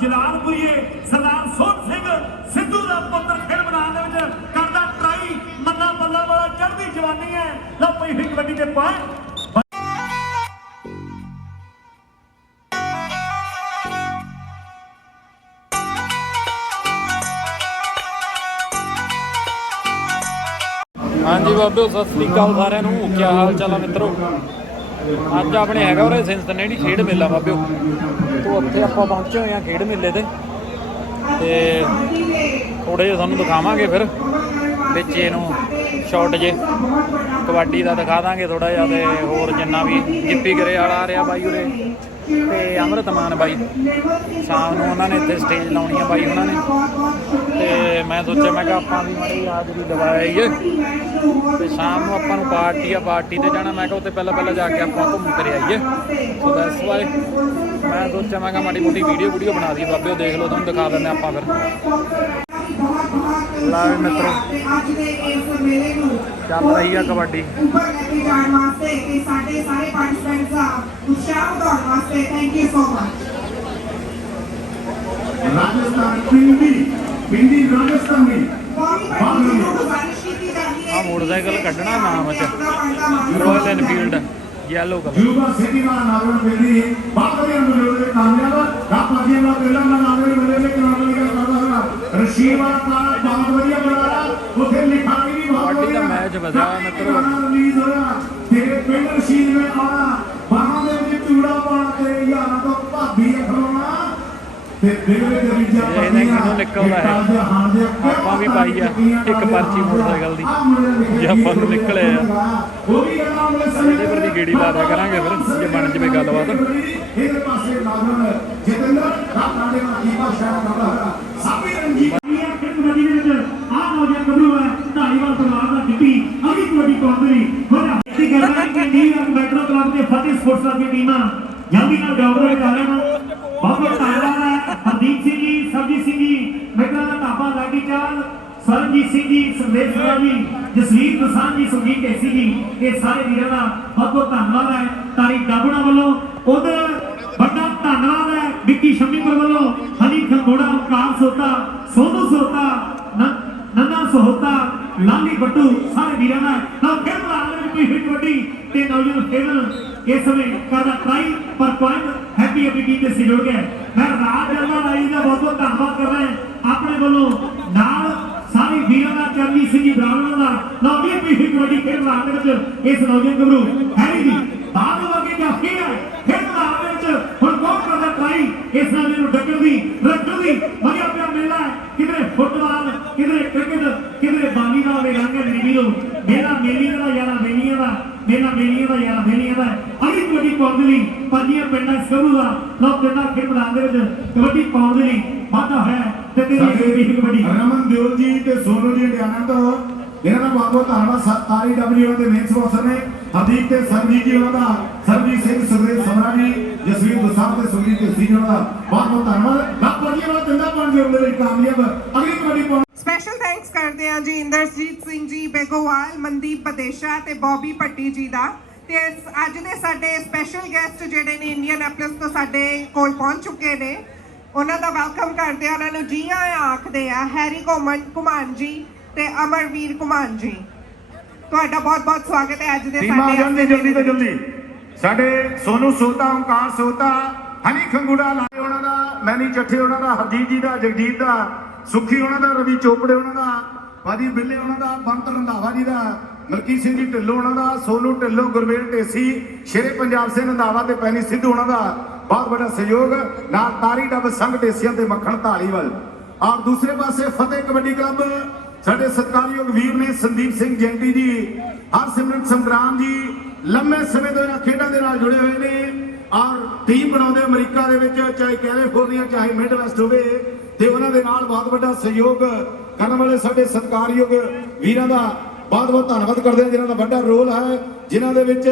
जलालपुरीए सरदार सोहन सिंह सिद्धू का पुत्र खेल मैदान करता ट्राई मन्ना बल्ला वाला चढ़ती जवानी है। लो पई कबड्डी के पॉइंट हाँ जी बाबे सत श्री अकाल सारिਆਂ ਨੂੰ क्या हाल चाल है मित्रों। ਅੱਜ ਆਪਣੇ ਹੈਗਾ ਉਰੇ ਸਿਨਸਨੇਟੀ ਖੇਡ ਮੇਲਾ ਬਾਬਿਓ ਤੋਂ ਉੱਥੇ ਆਪਾਂ ਪਹੁੰਚੇ ਹੋਏ ਆ ਖੇਡ ਮੇਲੇ ਤੇ ਥੋੜੇ ਜਿਹਾ ਤੁਹਾਨੂੰ ਦਿਖਾਵਾਂਗੇ ਫਿਰ ਵਿੱਚ ਇਹਨੂੰ ਸ਼ਾਰਟ ਜੇ ਕਬੱਡੀ ਦਾ ਦਿਖਾ ਦਾਂਗੇ ਥੋੜਾ ਜਿਹਾ ਤੇ ਹੋਰ ਜਿੰਨਾ ਵੀ ਗਿੱਪੀ ਗਰੇ ਵਾਲਾ ਆ ਰਿਹਾ ਬਾਈ ਉਰੇ ਤੇ ਅੰਮ੍ਰਿਤਮਾਨ ਬਾਈ ਸ਼ਾਮ ਨੂੰ ਉਹਨਾਂ ਨੇ ਇੱਥੇ ਸਟੇਜ ਲਾਉਣੀ ਆ ਬਾਈ ਉਹਨਾਂ ਨੇ ਤੇ ਮੈਂ ਸੋਚਿਆ ਮੈਂ ਕਿਹਾ ਆਪਾਂ ਵੀ ਮਾੜੀ ਹਾਜ਼ਰੀ ਲਵਾ ਆਈਏ ਤੇ ਸ਼ਾਮ ਨੂੰ ਆਪਾਂ ਨੂੰ ਪਾਰਟੀ ਤੇ ਜਾਣਾ। ਮੈਂ ਕਿਹਾ ਉੱਥੇ ਪਹਿਲਾਂ ਜਾ ਕੇ ਆਪਾਂ ਘੁੰਮ ਫਿਰ ਆਈਏ ਸੋ ਦੈਟਸ ਵਾਈ ਮੈਂ ਸੋਚਿਆ ਮੈਂ ਕਿਹਾ ਮਾੜੀ ਮੋਟੀ ਵੀਡੀਓ ਬਣਾ ਦਈਏ ਬਾਬੇ। ਉਹ ਦੇਖ ਲਓ ਤੁਹਾਨੂੰ ਦਿਖਾ ਦਿੰਦੇ ਆਪਾਂ ਫਿਰ ਲਾਵੇ ਮਿੱਤਰੋ ਚੱਲ ਰਹੀ ਆ ਕਬੱਡੀ राजस्थान पिंडी राजस्थान में ਆ ਮੋਟਰਸਾਈਕਲ ਕੱਢਣਾ ਨਾਮ ਚ ਰੋਇਲ ਐਨਫੀਲਡ ਯੈਲੋ ਕਲਰ युवा सिटी का नाम पिंडी बात करें हम लोग कामयाब आप आगे ना पहला ना नाम में लेके नाम का करना रशीवा का बहुत बढ़िया बना रहा वो फिर लिखाई भी बहुत कबड्डी का बढ़िया मैच बजा मित्रों रिलीज होया तेरे पिंड रशीद में आना वहां दे विच चूड़ा पाना तेरे यारां तो भाभी खलोना ਕਿਦੋਂ ਨਿਕਲਦਾ ਹੈ ਆਪਾਂ ਵੀ ਪਾਈ ਆ ਇੱਕ ਪਰਚੀ ਮੋਟਰਸਾਈਕਲ ਦੀ ਜੇ ਆਪਾਂ ਨੂੰ ਨਿਕਲੇ ਆ ਇਹਦੇ ਪਰ ਦੀ ਗੇੜੀ ਲਾ ਦਿਆ ਕਰਾਂਗੇ ਫਿਰ ਜੇ ਬਣ ਜਵੇ ਗੱਲਬਾਤ। ਇਹਦੇ ਪਾਸੇ ਨਾਗਨ ਜਤਿੰਦਰ ਰਾਤਾਂ ਦੇ ਨਾਲ ਕੀਪਾ ਸ਼ਾਇਰ ਕਰਦਾ ਹੋਇਆ ਸਾਬੀ ਰਣਜੀਤ ਕਬੱਡੀ ਦੇ ਵਿੱਚ ਆਹ ਨੌਜਵਾਨ ਗੱਭਰੂ ਹੈ ਢਾਈਵਾਲ ਪਰਿਵਾਰ ਦਾ ਡਿੱਪੀ ਅਗੀ ਕਬੱਡੀ ਕੌਂਟਰੀ ਹੋਇਆ ਇਹ ਕਰਦਾ ਕਿ ਟੀਮ ਮੈਟਰੋ ਕਲੱਬ ਦੇ ਫਤਿਹ ਸਪੋਰਟਸ ਦੀਆਂ ਟੀਮਾਂ ਜਲਦੀ ਨਾਲ ਡਾਊਨਲੋਡ ਕਰ ਲੈਣ। बहुत बहुत धन्यवाद है हरदीप सिंह जी सरजीत सिंह जी मेघा का ढाबा लाडी चाल सरनजीत सिंह जी संदेश जी जसवीर प्रसाद जी संगीत कैसी जी ये सारे वीरों का बहुत बहुत धन्यवाद है। तारीख डाबुड़ा वालों उधर बड़ा धन्यवाद है विक्की शमीपुर वालों हनी खंगोड़ा काल सोता सोनू सोता नन्ना सोहता लाली बट्टू सारे वीरों का ना फिर कोई हिट कबड्डी ते नौजवान फेवल इस समय करना ट्राई पर पॉइंट हैप्पी एबीटी के सहयोग है। मैं राज अल्लाह राई का बहुत बहुत धन्यवाद कर रहा है अपने वालों नाल सारी वीरों का चरणजीत सिंह जी ब्राह्मणों का नौवीं पीढ़ी कबड्डी खेल मैदान में इस नौजवान गभरू हैरी जी बाद वर्गे जाफी है खेल मैदान में हुण कौन करदा ट्राई इस नौजवान को डक्कर दी रखण दी मजा पिया मिलना है किधरे फुटबॉल किधरे क्रिकेट किधरे बालीबाल दे रंग वीरो मेरा मेलियां दा यारा मेलियां दा मेरा मेलियां दा यारा मेलियां दा अभी कबड्डी पाउण दे लई पंजियां पिंडां सरू दा लो पिंडां खेल मैदान दे विच कबड्डी पाउण दे लई वाधा है ते तेरी कबड्डी रमन दिओल जी ते सोनू जी हरियाणा तो ਇਹਨਾਂ ਦਾ ਬਹੁਤ ਬਹੁਤ ਧੰਨਵਾਦ। ਤਾਰੀ ਡਬਲਯੂ ਦੇ ਮੇਨ ਸਪਾਂਸਰ ਨੇ ਹਰਦੀਪ ਤੇ ਸਰਜੀਤ ਜੀ ਉਹਨਾਂ ਦਾ ਸਰਜੀਤ ਸਿੰਘ ਸੁਰੇਸ਼ ਸਮਰਾ ਜੀ ਜਸਵੀਰ ਦੁਸਾਂਝ ਤੇ ਸੁਨੀਲ ਢੇਸੀ ਜੀ ਉਹਨਾਂ ਦਾ ਬਹੁਤ ਬਹੁਤ ਧੰਨਵਾਦ। ਲੱਖ ਵਧੀਆ ਵਾਲਾ ਚੰਗਾ ਪਾਉਣ ਦੇ ਲਈ ਕਾਮਯਾਬ ਅਗਲੀ ਕਬੱਡੀ ਪਾਉਣ ਸਪੈਸ਼ਲ ਥੈਂਕਸ ਕਰਦੇ ਹਾਂ ਜੀ ਇੰਦਰਜੀਤ ਸਿੰਘ ਜੀ ਬੇਗੋਵਾਲ ਮਨਦੀਪ ਬਦੇਸ਼ਾ ਤੇ ਬੌਬੀ ਭੱਟੀ ਜੀ ਦਾ ਤੇ ਅੱਜ ਦੇ ਸਾਡੇ ਸਪੈਸ਼ਲ ਗੈਸਟ ਜਿਹੜੇ ਨੇ ਇੰਡੀਅਨੈਪਲਿਸ ਤੋਂ ਸਾਡੇ ਕੋਲ ਪਹੁੰਚ ਚੁੱਕੇ ਨੇ ਉਹਨਾਂ ਦਾ ਵੈਲਕਮ ਕਰਦੇ ਆ ਉਹਨਾਂ ਨੂੰ ਜੀ ਆਇਆਂ ਆਖਦੇ ਆ ਹੈਰੀ ਘੁਮਾਨ ਜੀ ਤੇ ਅਮਰਵੀਰ ਘੁਮਾਨ ਜੀ ਤੁਹਾਡਾ ਬਹੁਤ ਬਹੁਤ ਸਵਾਗਤ ਹੈ ਅੱਜ ਦੇ ਸਾਡੇ ਜਲਦੀ ਤੋਂ ਜਲਦੀ ਸਾਡੇ ਸੋਨੂ ਸੋਤਾ ਓਮਕਾਰ ਸੋਤਾ ਹਨੀ ਖੰਗੂੜਾ ਲਾਏ ਉਹਨਾਂ ਦਾ ਮੈਨੀ ਚੱਠੇ ਉਹਨਾਂ ਦਾ ਹਰਜੀਤ ਜੀ ਦਾ ਜਗਜੀਤ ਦਾ ਸੁਖੀ ਉਹਨਾਂ ਦਾ ਰਵੀ ਚੋਪੜੇ ਉਹਨਾਂ ਦਾ ਬਾਦੀ ਬਿੱਲੇ ਉਹਨਾਂ ਦਾ ਬੰਤ ਰੰਧਾਵਾ ਜੀ ਦਾ ਮਲਕੀਤ ਸਿੰਘ ਜੀ ਢਿੱਲੋਂ ਉਹਨਾਂ ਦਾ ਸੋਨੂ ਢਿੱਲੋਂ ਗੁਰਵੇਲ ਢੇਸੀ ਸ਼ੇਰੇ ਪੰਜਾਬ ਸਿੰਘ ਰੰਧਾਵਾ ਤੇ ਪੈਣੀ ਸਿੱਧੂ ਉਹਨਾਂ ਦਾ ਬਹੁਤ ਵੱਡਾ ਸਹਿਯੋਗ ਨਾਲ ਤਾਰੀ ਡੱਬ ਸੰਘ ਢੇਸੀਆਂ ਤੇ ਮੱਖਣ ਢਾਲੀਵਾਲ ਔਰ ਦੂਸਰੇ ਪਾਸੇ ਫਤਿਹ ਕਬੱਡੀ ਕਲੱਬ ਸਾਡੇ ਸਤਿਕਾਰਯੋਗ ਵੀਰ ਨੇ ਸੰਦੀਪ ਸਿੰਘ ਜੈਂਟੀ ਜੀ ਹਰਸਿਮਰਤ ਸੰਗਰਾਮ ਜੀ ਲੰਮੇ ਸਮੇਂ ਤੋਂ ਇਹਨਾਂ ਖੇਡਾਂ ਦੇ ਨਾਲ ਜੁੜੇ ਹੋਏ ਨੇ ਔਰ ਟੀਮ ਬਣਾਉਂਦੇ ਅਮਰੀਕਾ ਦੇ ਵਿੱਚ ਚਾਹੇ ਕੈਲੀਫੋਰਨੀਆ ਚਾਹੇ ਮਿਡ ਵੈਸਟ ਹੋਵੇ ਤੇ ਉਹਨਾਂ ਦੇ ਨਾਲ ਬਹੁਤ ਵੱਡਾ ਸਹਿਯੋਗ ਕਰਨ ਵਾਲੇ ਸਾਡੇ ਸਤਿਕਾਰਯੋਗ ਵੀਰਾਂ ਦਾ ਬਹੁਤ ਬਹੁਤ ਧੰਨਵਾਦ ਕਰਦੇ ਹਾਂ ਜਿਨ੍ਹਾਂ ਦਾ ਵੱਡਾ ਰੋਲ ਹੈ ਜਿਨ੍ਹਾਂ ਦੇ ਵਿੱਚ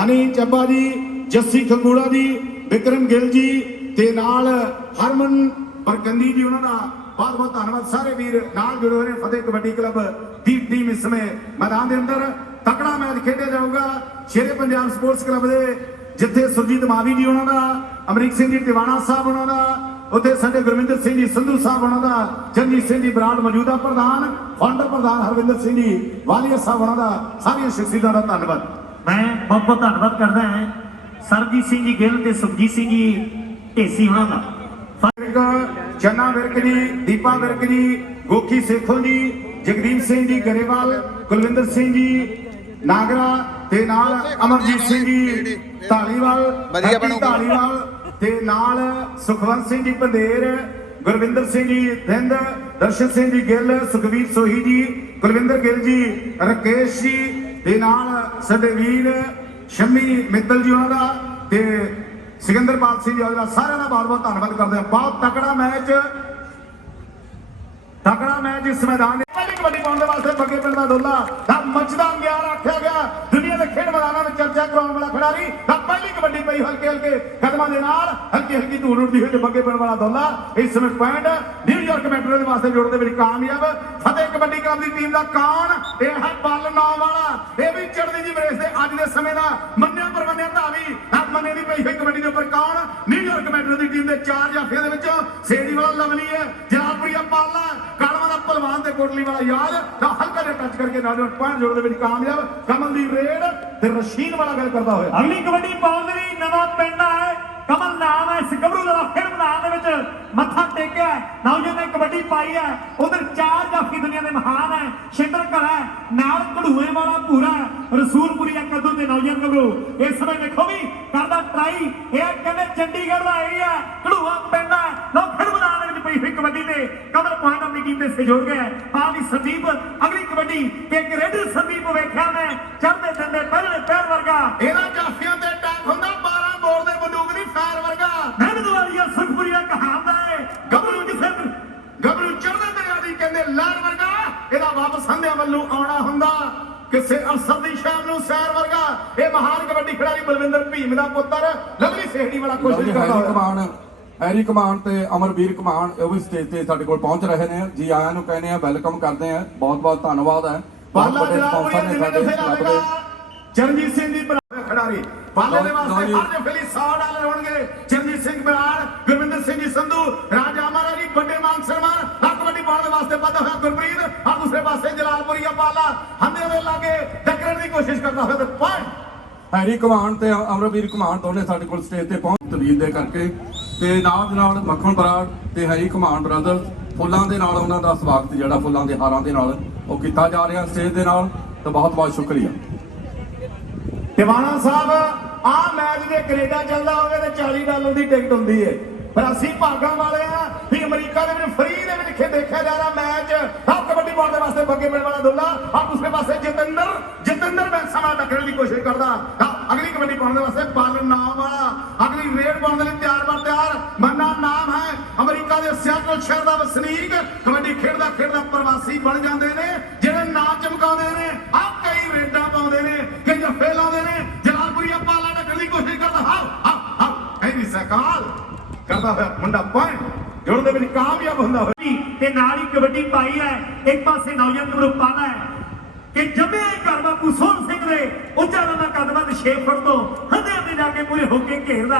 ਹਨੀ ਚੱਬਾ ਜੀ ਜੱਸੀ ਖੰਗੂੜਾ ਜੀ ਵਿਕਰਮ ਗਿੱਲ ਜੀ ਤੇ ਨਾਲ ਹਰਮਨ ਬਰਕੰਦੀ ਜੀ ਉਹਨਾਂ ਦਾ बहुत बहुत धन्यवाद। सारे वीर नाल जुड़े हुए फतेह कबड्डी क्लब की टीम इस समय मैदान के अंदर तकड़ा मैच खेडा जाऊगा शेरे पंजाब स्पोर्ट्स क्लब के जिथे सुरजीत मावी जी उन्होंने अमरीक सिंह जी टिवाणा साहब उन्होंने ਉੱਥੇ ਸਾਡੇ ਗੁਰਵਿੰਦਰ ਸਿੰਘ ਜੀ ਸੰਧੂ ਸਾਹਿਬ ਉਹਨਾਂ ਦਾ, ਚਰਨਜੀਤ ਸਿੰਘ ਜੀ ਬਰਾੜ ਮੌਜੂਦਾ ਪ੍ਰਧਾਨ, ਫਾਊਂਡਰ ਪ੍ਰਧਾਨ ਹਰਵਿੰਦਰ ਸਿੰਘ ਜੀ ਵਾਲੀਆ ਸਾਹਿਬ ਉਹਨਾਂ ਦਾ, ਸਾਰੀਆਂ ਸ਼ਖਸੀਅਤਾਂ ਦਾ ਧੰਨਵਾਦ। ਮੈਂ ਬਹੁਤ ਬਹੁਤ ਧੰਨਵਾਦ ਕਰਦਾ ਹਾਂ ਸਰਜੀਤ ਸਿੰਘ ਜੀ ਗਿੱਲ ਤੇ ਸੁਖਜੀਤ ਸਿੰਘ ਜੀ ਢੇਸੀ ਉਹਨਾਂ ਦਾ। ਚੰਨਾ ਵਿਰਕ ਜੀ, ਦੀਪਾ ਵਿਰਕ ਜੀ, ਗੋਖੀ ਸੇਖੋਂ ਜੀ, ਜਗਦੀਪ ਸਿੰਘ ਜੀ ਗਰੇਵਾਲ, ਕੁਲਵਿੰਦਰ ਸਿੰਘ ਜੀ ਨਾਗਰਾ ਤੇ ਨਾਲ ਅਮਰਜੀਤ ਸਿੰਘ ਜੀ ਢਾਲੀਵਾਲ, ਢਾਲੀਵਾਲ ਤੇ ਨਾਲ ਸੁਖਵੰਤ ਸਿੰਘ ਜੀ ਪੰਧੇਰ, ਗੁਰਵਿੰਦਰ ਸਿੰਘ ਜੀ ਥਿੰਦ, ਦਰਸ਼ਨ ਸਿੰਘ ਜੀ ਗਿੱਲ, ਸੁਖਵੀਰ ਸੋਹੀ ਜੀ, ਕੁਲਵਿੰਦਰ ਗਿੱਲ ਜੀ, ਰਕੇਸ਼ ਜੀ ਤੇ ਨਾਲ ਸਾਡੇ ਵੀਰ ਸ਼ਮੀ ਮਿੱਤਲ ਜੀ ਉਹਨਾਂ ਦਾ ਤੇ ਸਿਕੰਦਰਪਾਲ ਸਿੰਘ ਜੀ ਉਹਦਾ, ਸਾਰਿਆਂ ਦਾ ਬਹੁਤ ਬਹੁਤ ਧੰਨਵਾਦ ਕਰਦੇ ਹਾਂ। ਬਹੁਤ ਤਕੜਾ ਮੈਚ ਇਸ ਮੈਦਾਨ ਪਹਿਲੀ ਕਬੱਡੀ ਪਾਉਣ ਦੇ ਵਾਸਤੇ ਬੱਗੇ ਪਿੰਡ ਦਾ ਦੋਲਾ ਦਾ ਮੱਚਦਾ ਅੰਗਿਆਰ ਆਖਿਆ ਗਿਆ, ਦੁਨੀਆ ਦੇ ਖੇਡ ਮੈਦਾਨਾਂ ਵਿੱਚ ਚਰਚਾ ਕਰਾਉਣ ਵਾਲਾ ਖਿਡਾਰੀ ਦਾ ਪਹਿਲੀ ਕਬੱਡੀ ਪਈ ਹਲਕੇ ਹਲਕੇ ਕਦਮਾਂ ਦੇ ਨਾਲ, ਹਲਕੀ ਹਲਕੀ ਧੂੜ ਉੱਡਦੀ ਹੋਈ ਬੱਗੇ ਪਿੰਡ ਵਾਲਾ ਦੋਲਾ ਇਸ ਸਮੇਂ ਪੁਆਇੰਟ ਨਿਊਯਾਰਕ ਮੈਟਰੋ ਦੇ ਵਾਸਤੇ ਜੋੜਨ ਦੇ ਵਿੱਚ ਕਾਮਯਾਬ। ਫਤਿਹ ਕਬੱਡੀ ਕਲੱਬ ਦੀ ਟੀਮ ਦਾ ਕਾਨ ਇਹ ਹੈ ਬੱਲ ਨਾਮ ਵਾਲਾ, ਇਹ ਵੀ ਚੜ੍ਹਦੀ ਜੀ ਰੇਸ ਦੇ ਅੱਜ ਦੇ ਸਮੇਂ ਦਾ ਮੰਨਿਆ ਪਰਮੰਨਿਆ ਧਾਵੀ ਮੰਨੇ ਦੀ ਪਈ ਹੋਈ ਕਬੱਡੀ ਦੇ ਉੱਪਰ ਕਾਨ ਨਿਊਯਾਰਕ ਮੈਟਰੋ ਦੀ ਟੀਮ ਦੇ 4 ਜਾਫੀਆਂ ਦੇ ਵਿੱਚੋਂ ਸੇੜੀ ਵਾਲਾ ਲਵਲੀ ਹੈ, ਜਲਾਲਪੁਰੀਆ ਪਾਲਾ, ਕਾਲਵਾ ਦਾ ਭਲਵਾਨ ਤੇ ਕੋਟਲੀ ਵਾਲਾ ਯਾਦ ਤਾਂ ਹਲਕਾ ਜਿਹਾ ਟੱਚ ਕਰਕੇ ਨਾਲ ਪੁਆਇੰਟ ਜੋੜਨ ਦੇ ਵਿੱਚ ਕਾਮਯਾਬ। ਕਮਲਦੀਪ ਰੇਡ ਤੇ ਰਸ਼ੀਦ ਵਾਲਾ ਗੱਲ ਕਰਦਾ ਹੋਇਆ ਅਗਲੀ ਕਬੱਡੀ ਪਾਉਣ ਦੇ ਲਈ ਨਵਾਂ ਪਿੰਡ ਹੈ ਕਮਲ ਨਾਮ ਹੈ, ਇਸ ਗੱਭਰੂ ਦਾ ਖੇਡ ਮੈਦਾਨ ਦੇ ਵਿੱਚ ਮੱਥਾ ਟੇਕਿਆ ਨੌਜਵਾਨ ਨੇ ਕਬੱਡੀ ਪਾਈ ਹੈ। ਉਧਰ 4 ਜਾਫੀ ਦੁਨੀਆ ਦੇ ਮਹਾਨ ਹੈ, ਸ਼ਿੰਦਰ ਕਲਾ ਨਾਲ ਘੜੂਏ ਵਾਲਾ ਪੂਰਾ ਰਸੂਲਪੁਰੀਆ ਕੱਦੂ ਤੇ ਨੌਜਵਾਨ ਗੱਭਰੂ ਇਸ ਸਮੇਂ ਦੇਖੋ ਵੀ ਕਰਦਾ ਟਰਾਈ, ਇਹ ਕਹਿੰਦੇ ਚੰਡੀਗੜ੍ਹ ਦਾ ਏਰੀਆ ਘੜੂਆ ਪਿੰਡ ਹੈ। ਲੋ ਖੇਡ ਮੈਦਾਨ ਦੇ ਵਿੱਚ ਪਈ ਹੋਈ ਕਬੱਡੀ ਤੇ ਕਮਲ ਪੁਆਇੰਟ ਆਪਣੀ ਟੀਮ ਦੇ ਸਹਿਯੋਗ ਹੈ। ਆ ਵੀ ਸੰਦੀਪ ਅਗਲੀ ਕਬੱਡੀ ਤੇ ਇੱਕ ਰੇਡਰ ਸੰਦੀਪ ਵੇਖਿਆ ਮੈਂ ਚੜ੍ਹਦੇ ਦਿੰਦੇ ਪਹਿਲੇ ਪੈਰ ਵਰਗਾ, ਇਹਦਾ ਜਾਫੀਆਂ ਤੇ ਅਟੈਕ ਹੁੰਦਾ 12 ਬੋਰ ਦੇ ਬੰਦੂਕ ਦੀ ਫਾਇਰ ਵਰਗਾ, ਮਿਹਨਤ ਵਾਲੀਆ ਸੁਖਪੁਰੀਆ ਕਹਾਵਤ ਹੈ ਗੱਭਰੂ ਕਿਸੇ ਗੱਭਰੂ ਚੜ੍ਹਦੇ ਦਰਿਆ ਦੀ ਕਹਿੰਦੇ ਲਹਿਰ ਵਰਗਾ, ਇਹਦਾ ਵਾਪਸ ਹੰਦਿਆਂ ਵੱਲੋਂ ਆਉਣਾ ਹੁੰਦਾ ਕਿਸੇ ਅਫਸਰ ਦੀ ਸ਼ਾਮ ਨੂੰ ਸੈਰ ਵਰਗਾ। ਇਹ ਮਹਾਨ ਕਬੱਡੀ ਖਿਡਾਰੀ ਬਲਵਿੰਦਰ ਭੀਮ ਦਾ ਪੁੱਤਰ ਲਵਲੀ ਸੇਹੜੀ ਵਾਲਾ ਕੋਸ਼ਿਸ਼ ਕਰਦਾ ਹੋਇਆ। ਹੈਰੀ ਕਮਾਨ ਤੇ ਅਮਰਵੀਰ ਕਮਾਨ ਉਹ ਵੀ ਸਟੇਜ ਤੇ ਸਾਡੇ ਕੋਲ ਪਹੁੰਚ ਰਹੇ ਨੇ ਜੀ, ਆਇਆਂ ਨੂੰ ਕਹਿੰਦੇ ਆ ਵੈਲਕਮ ਕਰਦੇ ਆ, ਬਹੁਤ ਬਹੁਤ ਧੰਨਵਾਦ ਹੈ। ਬਾਲਾ ਜਲਾਲਪੁਰੀਆ ਦੇ ਕਲੱਬ ਦੇ ਚਰਨਜੀਤ ਸਿੰਘ ਜੀ ਖਿਡਾਰੀ ਬਾਲੇ ਦੇ ਵਾਸਤੇ ਅੱਜ ਫਿਲੀ 100 ਡਾਲਰ ਹੋਣਗੇ। ਚਰਨਜੀਤ ਸਿੰਘ ਬਰਾੜ, ਗੁਰਵਿੰਦਰ ਸਿੰਘ ਜੀ ਸੰਧੂ, ਰਾਜਾ ਮਹਾਰਾਜ ਜੀ ਵੱਡੇ ਮਾਨ ਸਨਮਾਨ ਕਬੱਡੀ ਪਾਉਣ ਦੇ ਵਾਸਤੇ ਪਤਾ ਹੋਇਆ ਗੁਰਪ੍ਰੀਤ। ਆ ਦੂਸਰੇ ਪਾਸੇ ਜਲਾਲਪੁਰੀਆ ਪਾਲਾ ਹੰਦੇ ਦੇ ਲਾਗੇ ਟੱਕਰਨ ਦੀ ਕੋਸ਼ਿਸ਼ ਕਰਦਾ ਹੋਇਆ ਤੇ ਪੁਆਇੰਟ ਹੈਰੀ ਕਮਾਨ ਤੇ ਅਮਰਵੀਰ ਕਮਾਨ ਦੋਨੇ ਸਾਡੇ ਕੋਲ ਸਟੇਜ ਤੇ ਪਹੁੰਚ ਤਵੀਰ ਦੇ ਕਰਕੇ ਤੇ ਨਾਲ ਦੇ ਨਾਲ ਮੱਖਣ ਬਰਾੜ ਤੇ ਹੈਰੀ ਕਮਾਨ ਬ੍ਰਦਰ ਫੁੱਲਾਂ ਦੇ ਨਾਲ ਉਹਨਾਂ ਦਾ ਸਵਾਗਤ ਜਿਹੜਾ ਫੁੱਲਾਂ ਦੇ ਹਾਰਾਂ ਦੇ ਨਾਲ ਉਹ ਕੀਤਾ ਜਾ ਰਿਹਾ ਸਟੇਜ ਦੇ ਨਾਲ, ਤੇ ਬਹੁਤ ਬਹੁਤ ਸ਼ੁਕਰੀਆ। ਟਿਵਾਣਾ ਸਾਹਿਬ ਆ ਮੈਚ ਜੇ ਕੈਨੇਡਾ ਚੱਲਦਾ ਹੋਵੇ ਤੇ 40 ਡਾਲਰ ਦੀ ਟਿਕਟ ਹੁੰਦੀ ਹੈ, ਪਰ ਅਸੀਂ ਭਾਗਾਂ ਵਾਲੇ ਆ ਵੀ ਅਮਰੀਕਾ ਦੇ ਵਿੱਚ ਫ੍ਰੀ ਦੇ ਵਿੱਚ ਦੇਖਿਆ ਜਾ ਰਿਹਾ ਮੈਚ। ਸਭ ਕਬੱਡੀ ਪਾਉਣ ਦੇ ਵਾਸਤੇ ਬੱਗੇ ਪਿੰਡ ਵਾਲਾ ਦੁੱਲਾ ਆ ਦੂਸਰੇ ਪਾਸੇ ਜਤਿੰਦਰ ਬੈਂਸਾ ਨਾਲ ਟੱਕਰਨ ਦੀ ਕੋਸ਼ਿਸ਼ ਕਰਦਾ। ਅਗਲੀ ਕਬੱਡੀ ਪਾਉਣ ਦੇ ਵਾਸਤੇ ਬਾਲਨ ਨਾਮ ਵਾਲਾ ਅਗਲੀ ਰੇਡ ਪਾਉਣ ਦੇ ਲਈ ਤਿਆਰ ਮੰਨਾ ਨਾਮ ਹੈ, ਅਮਰੀਕਾ ਦੇ ਸਿਆਟਲ ਸ਼ਹਿਰ ਦਾ ਵਸਨੀਕ, ਕਬੱਡੀ ਖੇਡਦਾ ਪ੍ਰਵਾਸੀ ਬਣ ਜਾਂਦੇ ਨੇ ਜਿਹੜੇ ਨਾਂ ਚਮਕਾਉਂਦੇ ਨੇ। ਆ ਕਈ ਰੇਡਾਂ ਪਾਉਂਦੇ ਨੇ, ਕਈ ਜੱਫੇ ਲਾਉਂਦੇ ਨੇ। ਜਲਾਲਪੁਰੀਆ ਪਾਲਾ ਟੱਕਰਨ ਦੀ ਕੋਸ਼ਿਸ਼ ਕਰਦਾ ਐਨੀ ਸਕਾਲ ਕਰਦਾ ਹੋਇਆ ਮੁੰਡਾ ਪੁਆਇੰਟ ਜੋੜਨ ਦੇ ਵਿੱਚ ਕਾਮਯਾਬ ਹੁੰਦਾ ਹੋਇਆ ਤੇ ਨਾਲ ਹੀ ਕਬੱਡੀ ਪਾਈ ਹੈ। ਇੱਕ ਪਾਸੇ ਨੌਜਵਾਨ ਗਰੁੱਪ ਪਾਲਾ ਹੈ ਕਿ ਜੰਮੇ ਘਰ ਬਾਪੂ ਸੋਹਣ ਸਿੰਘ ਦੇ ਉੱਚਾ ਲੰਮਾ ਕਦਮਾਂ ਦੇ 6 ਫੁੱਟ ਤੋਂ ਹੰਦਿਆਂ ਦੇ ਜਾ ਕੇ ਪੂਰੇ ਹੋ ਕੇ ਘੇਰਦਾ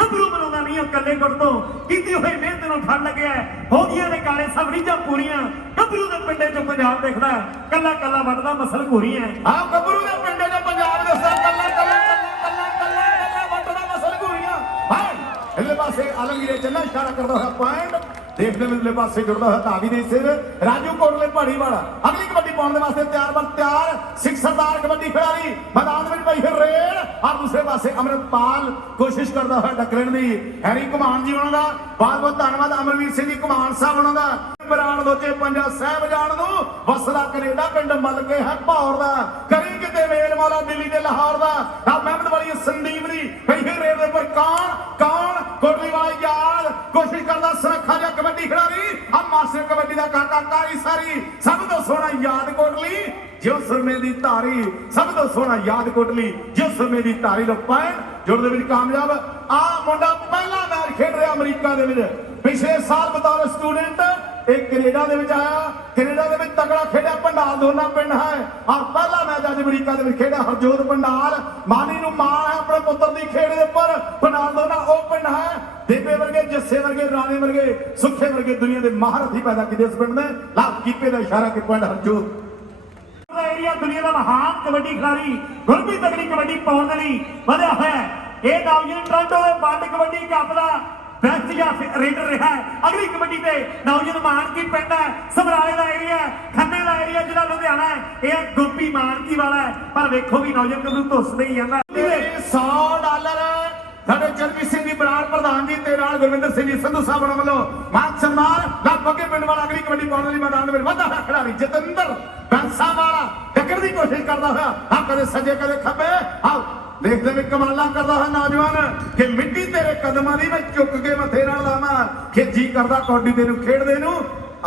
ਗੱਭਰੂ ਬਣਾਉਂਦਾ ਨਹੀਂ ਉਹ ਕੱਲੇ ਗੁੱਟ ਤੋਂ ਕੀਤੀ ਹੋਈ ਮਿਹਨਤ ਨੂੰ ਫੜ ਲੱਗਿਆ ਹੋ ਗਈਆਂ ਨੇ ਕਾਲੇ ਸਭ ਰੀਝਾਂ ਪੂਰੀਆਂ। ਗੱਭਰੂ ਦੇ ਪਿੰਡੇ ਚੋਂ ਪੰਜਾਬ ਦੇਖਦਾ ਕੱਲਾ ਕੱਲਾ ਵੱਟਦਾ ਮਸਲ ਘੂਰੀਆਂ। ਆਹ ਗੱਭਰੂ ਦੇ ਪਿੰਡੇ ਚੋਂ ਪੰਜਾਬ ਦੇ ਸਰ ਕੱਲਾ ਵੱਟਦਾ ਮਸਲ ਘੂਰੀਆਂ। ਇਹਦੇ ਪਾਸੇ ਆਲਮਗੀਰ ਚੰਨਾ ਇਸ਼ਾਰਾ ਕਰਦਾ ਹੋਇਆ ਪੁਆਇੰਟ ਦੇਖਦੇ ਮਿਲਲੇ ਪਾਸੇ ਜੁੜਦਾ ਹੋਇਆ ਧਾਵੀ ਦੇ ਸਿਰ ਰਾਜੂ ਕੋਟਲੇ ਪਹਾੜੀ ਵਾਲਾ ਅਗਲੀ ਕਬੱਡੀ ਪਾਉਣ ਦੇ ਵਾਸਤੇ ਤਿਆਰ ਸਿੱਖ ਸਰਦਾਰ ਕਬੱਡੀ ਖਿਡਾਰੀ ਮੈਦਾਨ ਵਿੱਚ ਪਈ ਹੈ ਰੇਡ। ਆ ਦੂਸਰੇ ਪਾਸੇ ਅਮਰਤਪਾਲ ਕੋਸ਼ਿਸ਼ ਕਰਦਾ ਹੋਇਆ ਟੱਕਰਨ ਦੀ। ਹੈਰੀ ਘੁਮਾਨ ਜੀ ਉਹਨਾਂ ਦਾ ਬਹੁਤ ਬਹੁਤ ਧੰਨਵਾਦ। ਅਮਰਵੀਰ ਸਿੰਘ ਜੀ ਘੁਮਾਨ ਸਾਹਿਬ ਉਹਨਾਂ ਦਾ ਬਰਾੜ ਦੋਚੇ ਪੰਜਾ ਸਾਹਿਬ ਜਾਣ ਨੂੰ ਵਸਦਾ ਕੈਨੇਡਾ ਪਿੰਡ ਮੱਲ ਕੇ ਹੈ ਭੌਰ ਦਾ ਕਰੀ ਕਿਤੇ ਵੇਲ ਮਾਲਾ ਦਿੱਲੀ ਦੇ ਲਾਹੌਰ ਦਾ। ਆ ਮਹਿਮਦ ਵਾਲੀ ਸੰਦੀਪ ਦੀ ਪਈ ਹੈ ਰੇਡ ਦੇ ਉੱਪਰ ਕੌਣ ਕੋਟਲੀ ਵਾਲਾ ਯਾਦ ਕੋਸ਼ਿਸ਼ ਕਰਦਾ ਸੁਰੱਖਿਆ ਜਾਂ ਕਬੱਡੀ ਖਿਡਾਰੀ ਆ ਮਾਸਟਰ ਕਬੱਡੀ ਦਾ ਕਾਕਾ ਕਾਰੀ ਸਾਰੀ ਸਭ ਤੋਂ ਸੋਹਣਾ ਯਾਦ ਕੋਟਲੀ ਜੋ ਸੁਰਮੇ ਦੀ ਧਾਰੀ ਸਭ ਤੋਂ ਸੋਹਣਾ ਯਾਦ ਕੋਟਲੀ ਜੋ ਸੁਰਮੇ ਦੀ ਧਾਰੀ ਲੋ ਪੁਆਇੰਟ ਜੋੜ ਦੇ ਵਿੱਚ ਕਾਮਯਾਬ। ਆ ਮੁੰਡਾ ਪਹਿਲਾ ਮੈਚ ਖੇਡ ਰਿਹਾ ਅਮਰੀਕਾ ਦੇ ਵਿੱਚ ਪਿਛਲੇ ਸਾਲ ਬਤੌਰ ਸਟੂਡੈਂਟ ਇਹ ਕੈਨੇਡਾ ਦੇ ਵਿੱਚ ਆਇਆ। ਕੈਨੇਡਾ ਦੇ ਵਿੱਚ ਤਗੜਾ ਖੇਡਿਆ ਭੰਡਾਲ ਦੋਨਾ ਪਿੰਡ ਹੈ ਔਰ ਪਹਿਲਾ ਮੈਚ ਅੱਜ ਅਮਰੀਕਾ ਦੇ ਵਿੱਚ ਖੇਡਿਆ ਹਰਜੋਤ ਭੰਡਾਲ ਮਾਨੀ ਨੂੰ ਮਾਣ ਹੈ ਆਪਣੇ ਪੁੱਤਰ ਦੀ ਖੇਡ ਦੇ ਉੱਪਰ। ਭੰਡਾਲ ਦੋਨਾ ਉਹ ਪਿੰਡ ਹੈ ਦੇਵੇ ਵਰਗੇ ਜੱਸੇ ਵਰਗੇ ਵਰਗੇ ਰਾਣੇ ਵਰਗੇ ਸੁੱਖੇ ਵਰਗੇ ਦੁਨੀਆ ਦੇ ਮਹਾਰਥੀ ਪੈਦਾ ਕੀਤੇ ਇਸ ਪਿੰਡ ਨੇ। ਲਾਭ ਕੀਪੇ ਦਾ ਇਸ਼ਾਰਾ ਕਿ ਪੁਆਇੰਟ ਹਰਜੋਤ ਏਰੀਆ ਦੁਨੀਆ ਦਾ ਮਹਾਨ ਕਬੱਡੀ ਖਿਡਾਰੀ ਗੁਰਪ੍ਰੀਤ ਤਗੜੀ ਕਬੱਡੀ ਪਾਉਣ ਦੇ ਲਈ ਵਧਿਆ ਹੋਇਆ ਹੈ। ਇਹ ਨੌਜਵਾਨ ਟੋਰਾਂਟੋ ਦੇ ਵਰਲਡ ਕਬੱਡੀ ਕੱਪ ਦਾ ਬੈਸਟ ਜਾਂ ਰੇਡਰ ਰਿਹਾ ਹੈ। ਅਗਲੀ ਕਬੱਡੀ ਤੇ ਨੌਜਵਾਨ ਮਾਨਕੀ ਪਿੰਡ ਹੈ, ਸਮਰਾਲੇ ਦਾ ਏਰੀਆ, ਖੰਨੇ ਦਾ ਏਰੀਆ ਜਿਹੜਾ ਲੁਧਿਆਣਾ ਹੈ, ਇਹ ਗੋਪੀ ਮਾਨਕੀ ਵਾਲਾ ਹੈ। ਪਰ ਵੇਖੋ ਵੀ ਨੌਜਵਾਨ ਕਬੱਡੀ ਧੁੱਸਦੇ ਹੀ ਜਾਂਦਾ। $100 ਸਾਡੇ ਚਰਨਜੀਤ ਸਿੰਘ ਜੀ ਬਰਾੜ ਪ੍ਰਧਾਨ ਜੀ ਤੇ ਨਾਲ ਗੁਰਵਿੰਦਰ ਸਿੰਘ ਜੀ ਸੰਧੂ ਸਾਹਿਬ ਵੱਲੋਂ ਮਾਨ ਸਨਮਾਨ ਨਾਲ ਬੱਗੇ ਪਿੰਡ ਵਾਲਾ ਅਗਲੀ ਕਬੱਡੀ ਪਾਉਣ ਲਈ ਮੈਦਾਨ ਦੇ ਵਿੱਚ ਵਾਧਾ ਹੋਇਆ ਖਿਡਾਰੀ ਜਤਿੰਦਰ ਬੰਸਾ ਵਾਲਾ ਟੱਕਰ ਦੀ ਕੋਸ਼ਿਸ਼ ਕਰਦਾ ਹੋਇਆ ਆ ਕਦੇ ਸੱਜੇ ਕਦੇ ਖੱਬੇ ਆਓ ਦੇਖਦੇ ਵੀ ਕਮਾਲਾਂ ਕਰਦਾ ਹੈ ਨੌਜਵਾਨ ਕਿ ਮਿੱਟੀ ਤੇਰੇ ਕਦਮਾਂ ਦੀ ਮੈਂ ਚੁੱਕ ਕੇ ਮੱਥੇ ਨਾਲ ਲਾਵਾਂ ਕਿ ਜੀ ਕਰਦਾ ਕੌਡੀ ਦੇ ਨੂੰ ਖੇਡਦੇ ਨੂੰ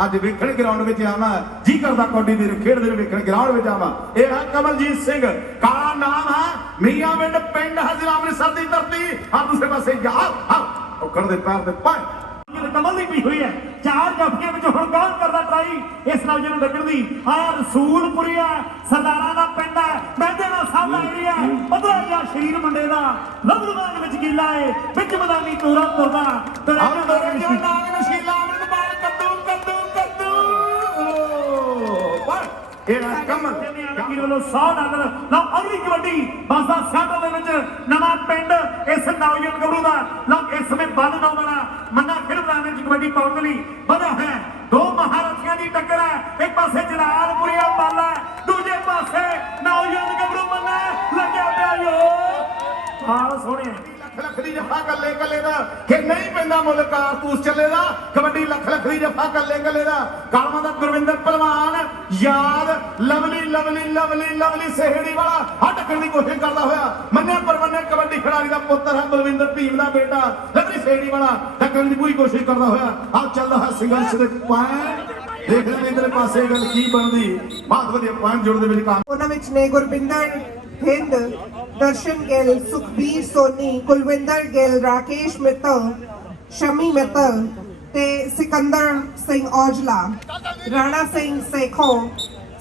ਅੱਜ ਵੇਖਣ ਗਰਾਊਂਡ ਵਿੱਚ ਆਵਾਂ ਜੀ ਕਰਦਾ ਕੌਡੀ ਦੇ ਨੂੰ ਖੇਡਦੇ ਨੂੰ ਵੇਖਣ ਗਰਾਊਂਡ ਵਿੱਚ ਆਵਾਂ। ਇਹ ਹੈ ਕਮਲਜੀਤ ਸਿੰਘ ਕਾਲਾ ਨਾਮ ਹੈ ਮੀਆਂਵਿੰਡ ਪਿੰਡ ਹੈ ਜ਼ਿਲ੍ਹਾ ਅੰਮ੍ਰਿਤਸਰ ਦੀ ਧਰਤੀ। ਆ ਦੂਸਰੇ ਪਾਸੇ ਜਾ ਔਕੜ ਦੇ ਪੈਰ ਤੇ ਪਾਏ ਕਮਲ ਦੀ ਪਈ ਹੋਈ ਹੈ। 4 ਜਫੀਆਂ ਵਿੱਚ ਹੁਣ ਕੌਣ ਕਰਦਾ ਟਰਾਈ ਇਸ ਨੌਜਵਾਨ ਡੱਕਣ ਦੀ। ਆਇਆ ਰਸੂਲਪੁਰੀਆ ਸਰਦਾਰਾਂ ਦਾ ਪਿੰਡ ਹੈ, ਮਹਿੰਦੇ ਦਾ ਸਾਹਮਣਾ ਏਰੀਆ, 15 ਜਾਂ ਸ਼ਹੀਦ ਮੁੰਡੇ ਦਾ ਲੰਬੜਬਾਗ ਵਿੱਚ ਗਿੱਲਾ ਹੈ, ਵਿੱਚ ਮੈਦਾਨੀ ਤੋਰਾ ਤੁਰਦਾ ਨਾਗ ਨਸ਼ੀਲਾ ਅੰਮ੍ਰਿਤਪਾਲ ਕੱਦੂ ਕੱਦੂ ਕੱਦੂ ਇਹ ਕਮਲ ਵੱਲੋਂ $100 ਲਓ ਅਗਲੀ ਕਬੱਡੀ ਬਾਸਾ ਸੈਂਟਰ ਦੇ ਵਿੱਚ ਨਵਾਂ ਪਿੰਡ ਇਸ ਨੌਜਵਾਨ ਗੱਭਰੂ ਦਾ ਲਓ ਇਸ ਸਮੇਂ ਬੰਦ ਨੌ ਵਾਲਾ ਮੰਨਾ ਖਿਡਾਰਾਂ ਵਿੱਚ ਕਬੱਡੀ ਪਾਉਣ ਲਈ ਵਧਿਆ ਹੈ। ਦੋ ਮਹਾਰਥੀਆਂ ਦੀ ਟੱਕਰ ਹੈ। ਇੱਕ ਪਾਸੇ ਜਲਾਲਪੁਰੀਆ ਪਾਲਾ, ਦੂਜੇ ਪਾਸੇ ਨੌਜਵਾਨ ਗੱਭਰੂ ਮੰਨਾ ਲੱਗਿਆ ਪਿਆ ਜੋ ਹਾਲ ਸੋਹਣੇ ਲੱਖ ਦੀ ਜਫਾ ਕੱਲੇ ਕੱਲੇ ਦਾ ਕਿ ਨਹੀਂ ਪੈਂਦਾ ਮੁੱਲ ਕਾਰਤੂਸ ਚੱਲੇ ਦਾ। ਕਬੱਡੀ ਲੱਖ ਦੀ ਜਫਾ ਕੱਲੇ ਕੱਲੇ ਦਾ। ਕਾਲਮਾ ਦਾ ਗੁਰਵਿੰਦਰ ਪਹਿਲਵਾਨ ਯਾਦ ਲਵਲੀ ਲਵਲੀ ਲਵਲੀ ਲਵਲੀ ਸਹਿੜੀ ਵਾਲਾ ਆ ਟੱਕਣ ਦੀ ਕੋਸ਼ਿਸ਼ ਕਰਦਾ ਹੋਇਆ ਮੰਨੇ ਪਰਮੰਨੇ ਕਬੱਡੀ ਖਿਡਾਰੀ ਦਾ ਪੁੱਤਰ ਹੈ ਬਲਵਿੰਦਰ ਭੀਮ ਦਾ ਬੇਟਾ ਲਵਲੀ ਸਹਿੜੀ ਵਾਲਾ ਟੱਕਣ ਦੀ ਪੂਰੀ ਕੋਸ਼ਿਸ਼ ਕਰਦਾ ਹੋਇਆ ਆ ਚੱਲਦਾ ਹੈ ਸੰਘਰਸ਼ ਦੇ ਪੁਆਇੰਟ। ਦੇਖ ਲੈਂਦੇ ਇਧਰਲੇ ਪਾਸੇ ਗੱਲ ਕੀ ਬਣਦੀ। ਬਹੁਤ ਵਧੀਆ ਪੁਆਇੰਟ ਜੋੜ ਦੇ ਵਿੱਚ ਕੰਮ ਉਹਨਾਂ ਵਿੱਚ ਨੇ ਗੁਰਬਿੰਦਰ ਹਿੰਦ, ਦਰਸ਼ਨ ਗਿੱਲ, ਸੁਖਬੀਰ ਸੋਨੀ, ਕੁਲਵਿੰਦਰ ਗਿੱਲ, ਰਾਕੇਸ਼ ਮਿੱਤਲ, ਸ਼ਮੀ ਮਿੱਤਲ ਤੇ ਸਿਕੰਦਰ ਸਿੰਘ ਔਜਲਾ, ਰਾਣਾ ਸਿੰਘ ਸੇਖੋ,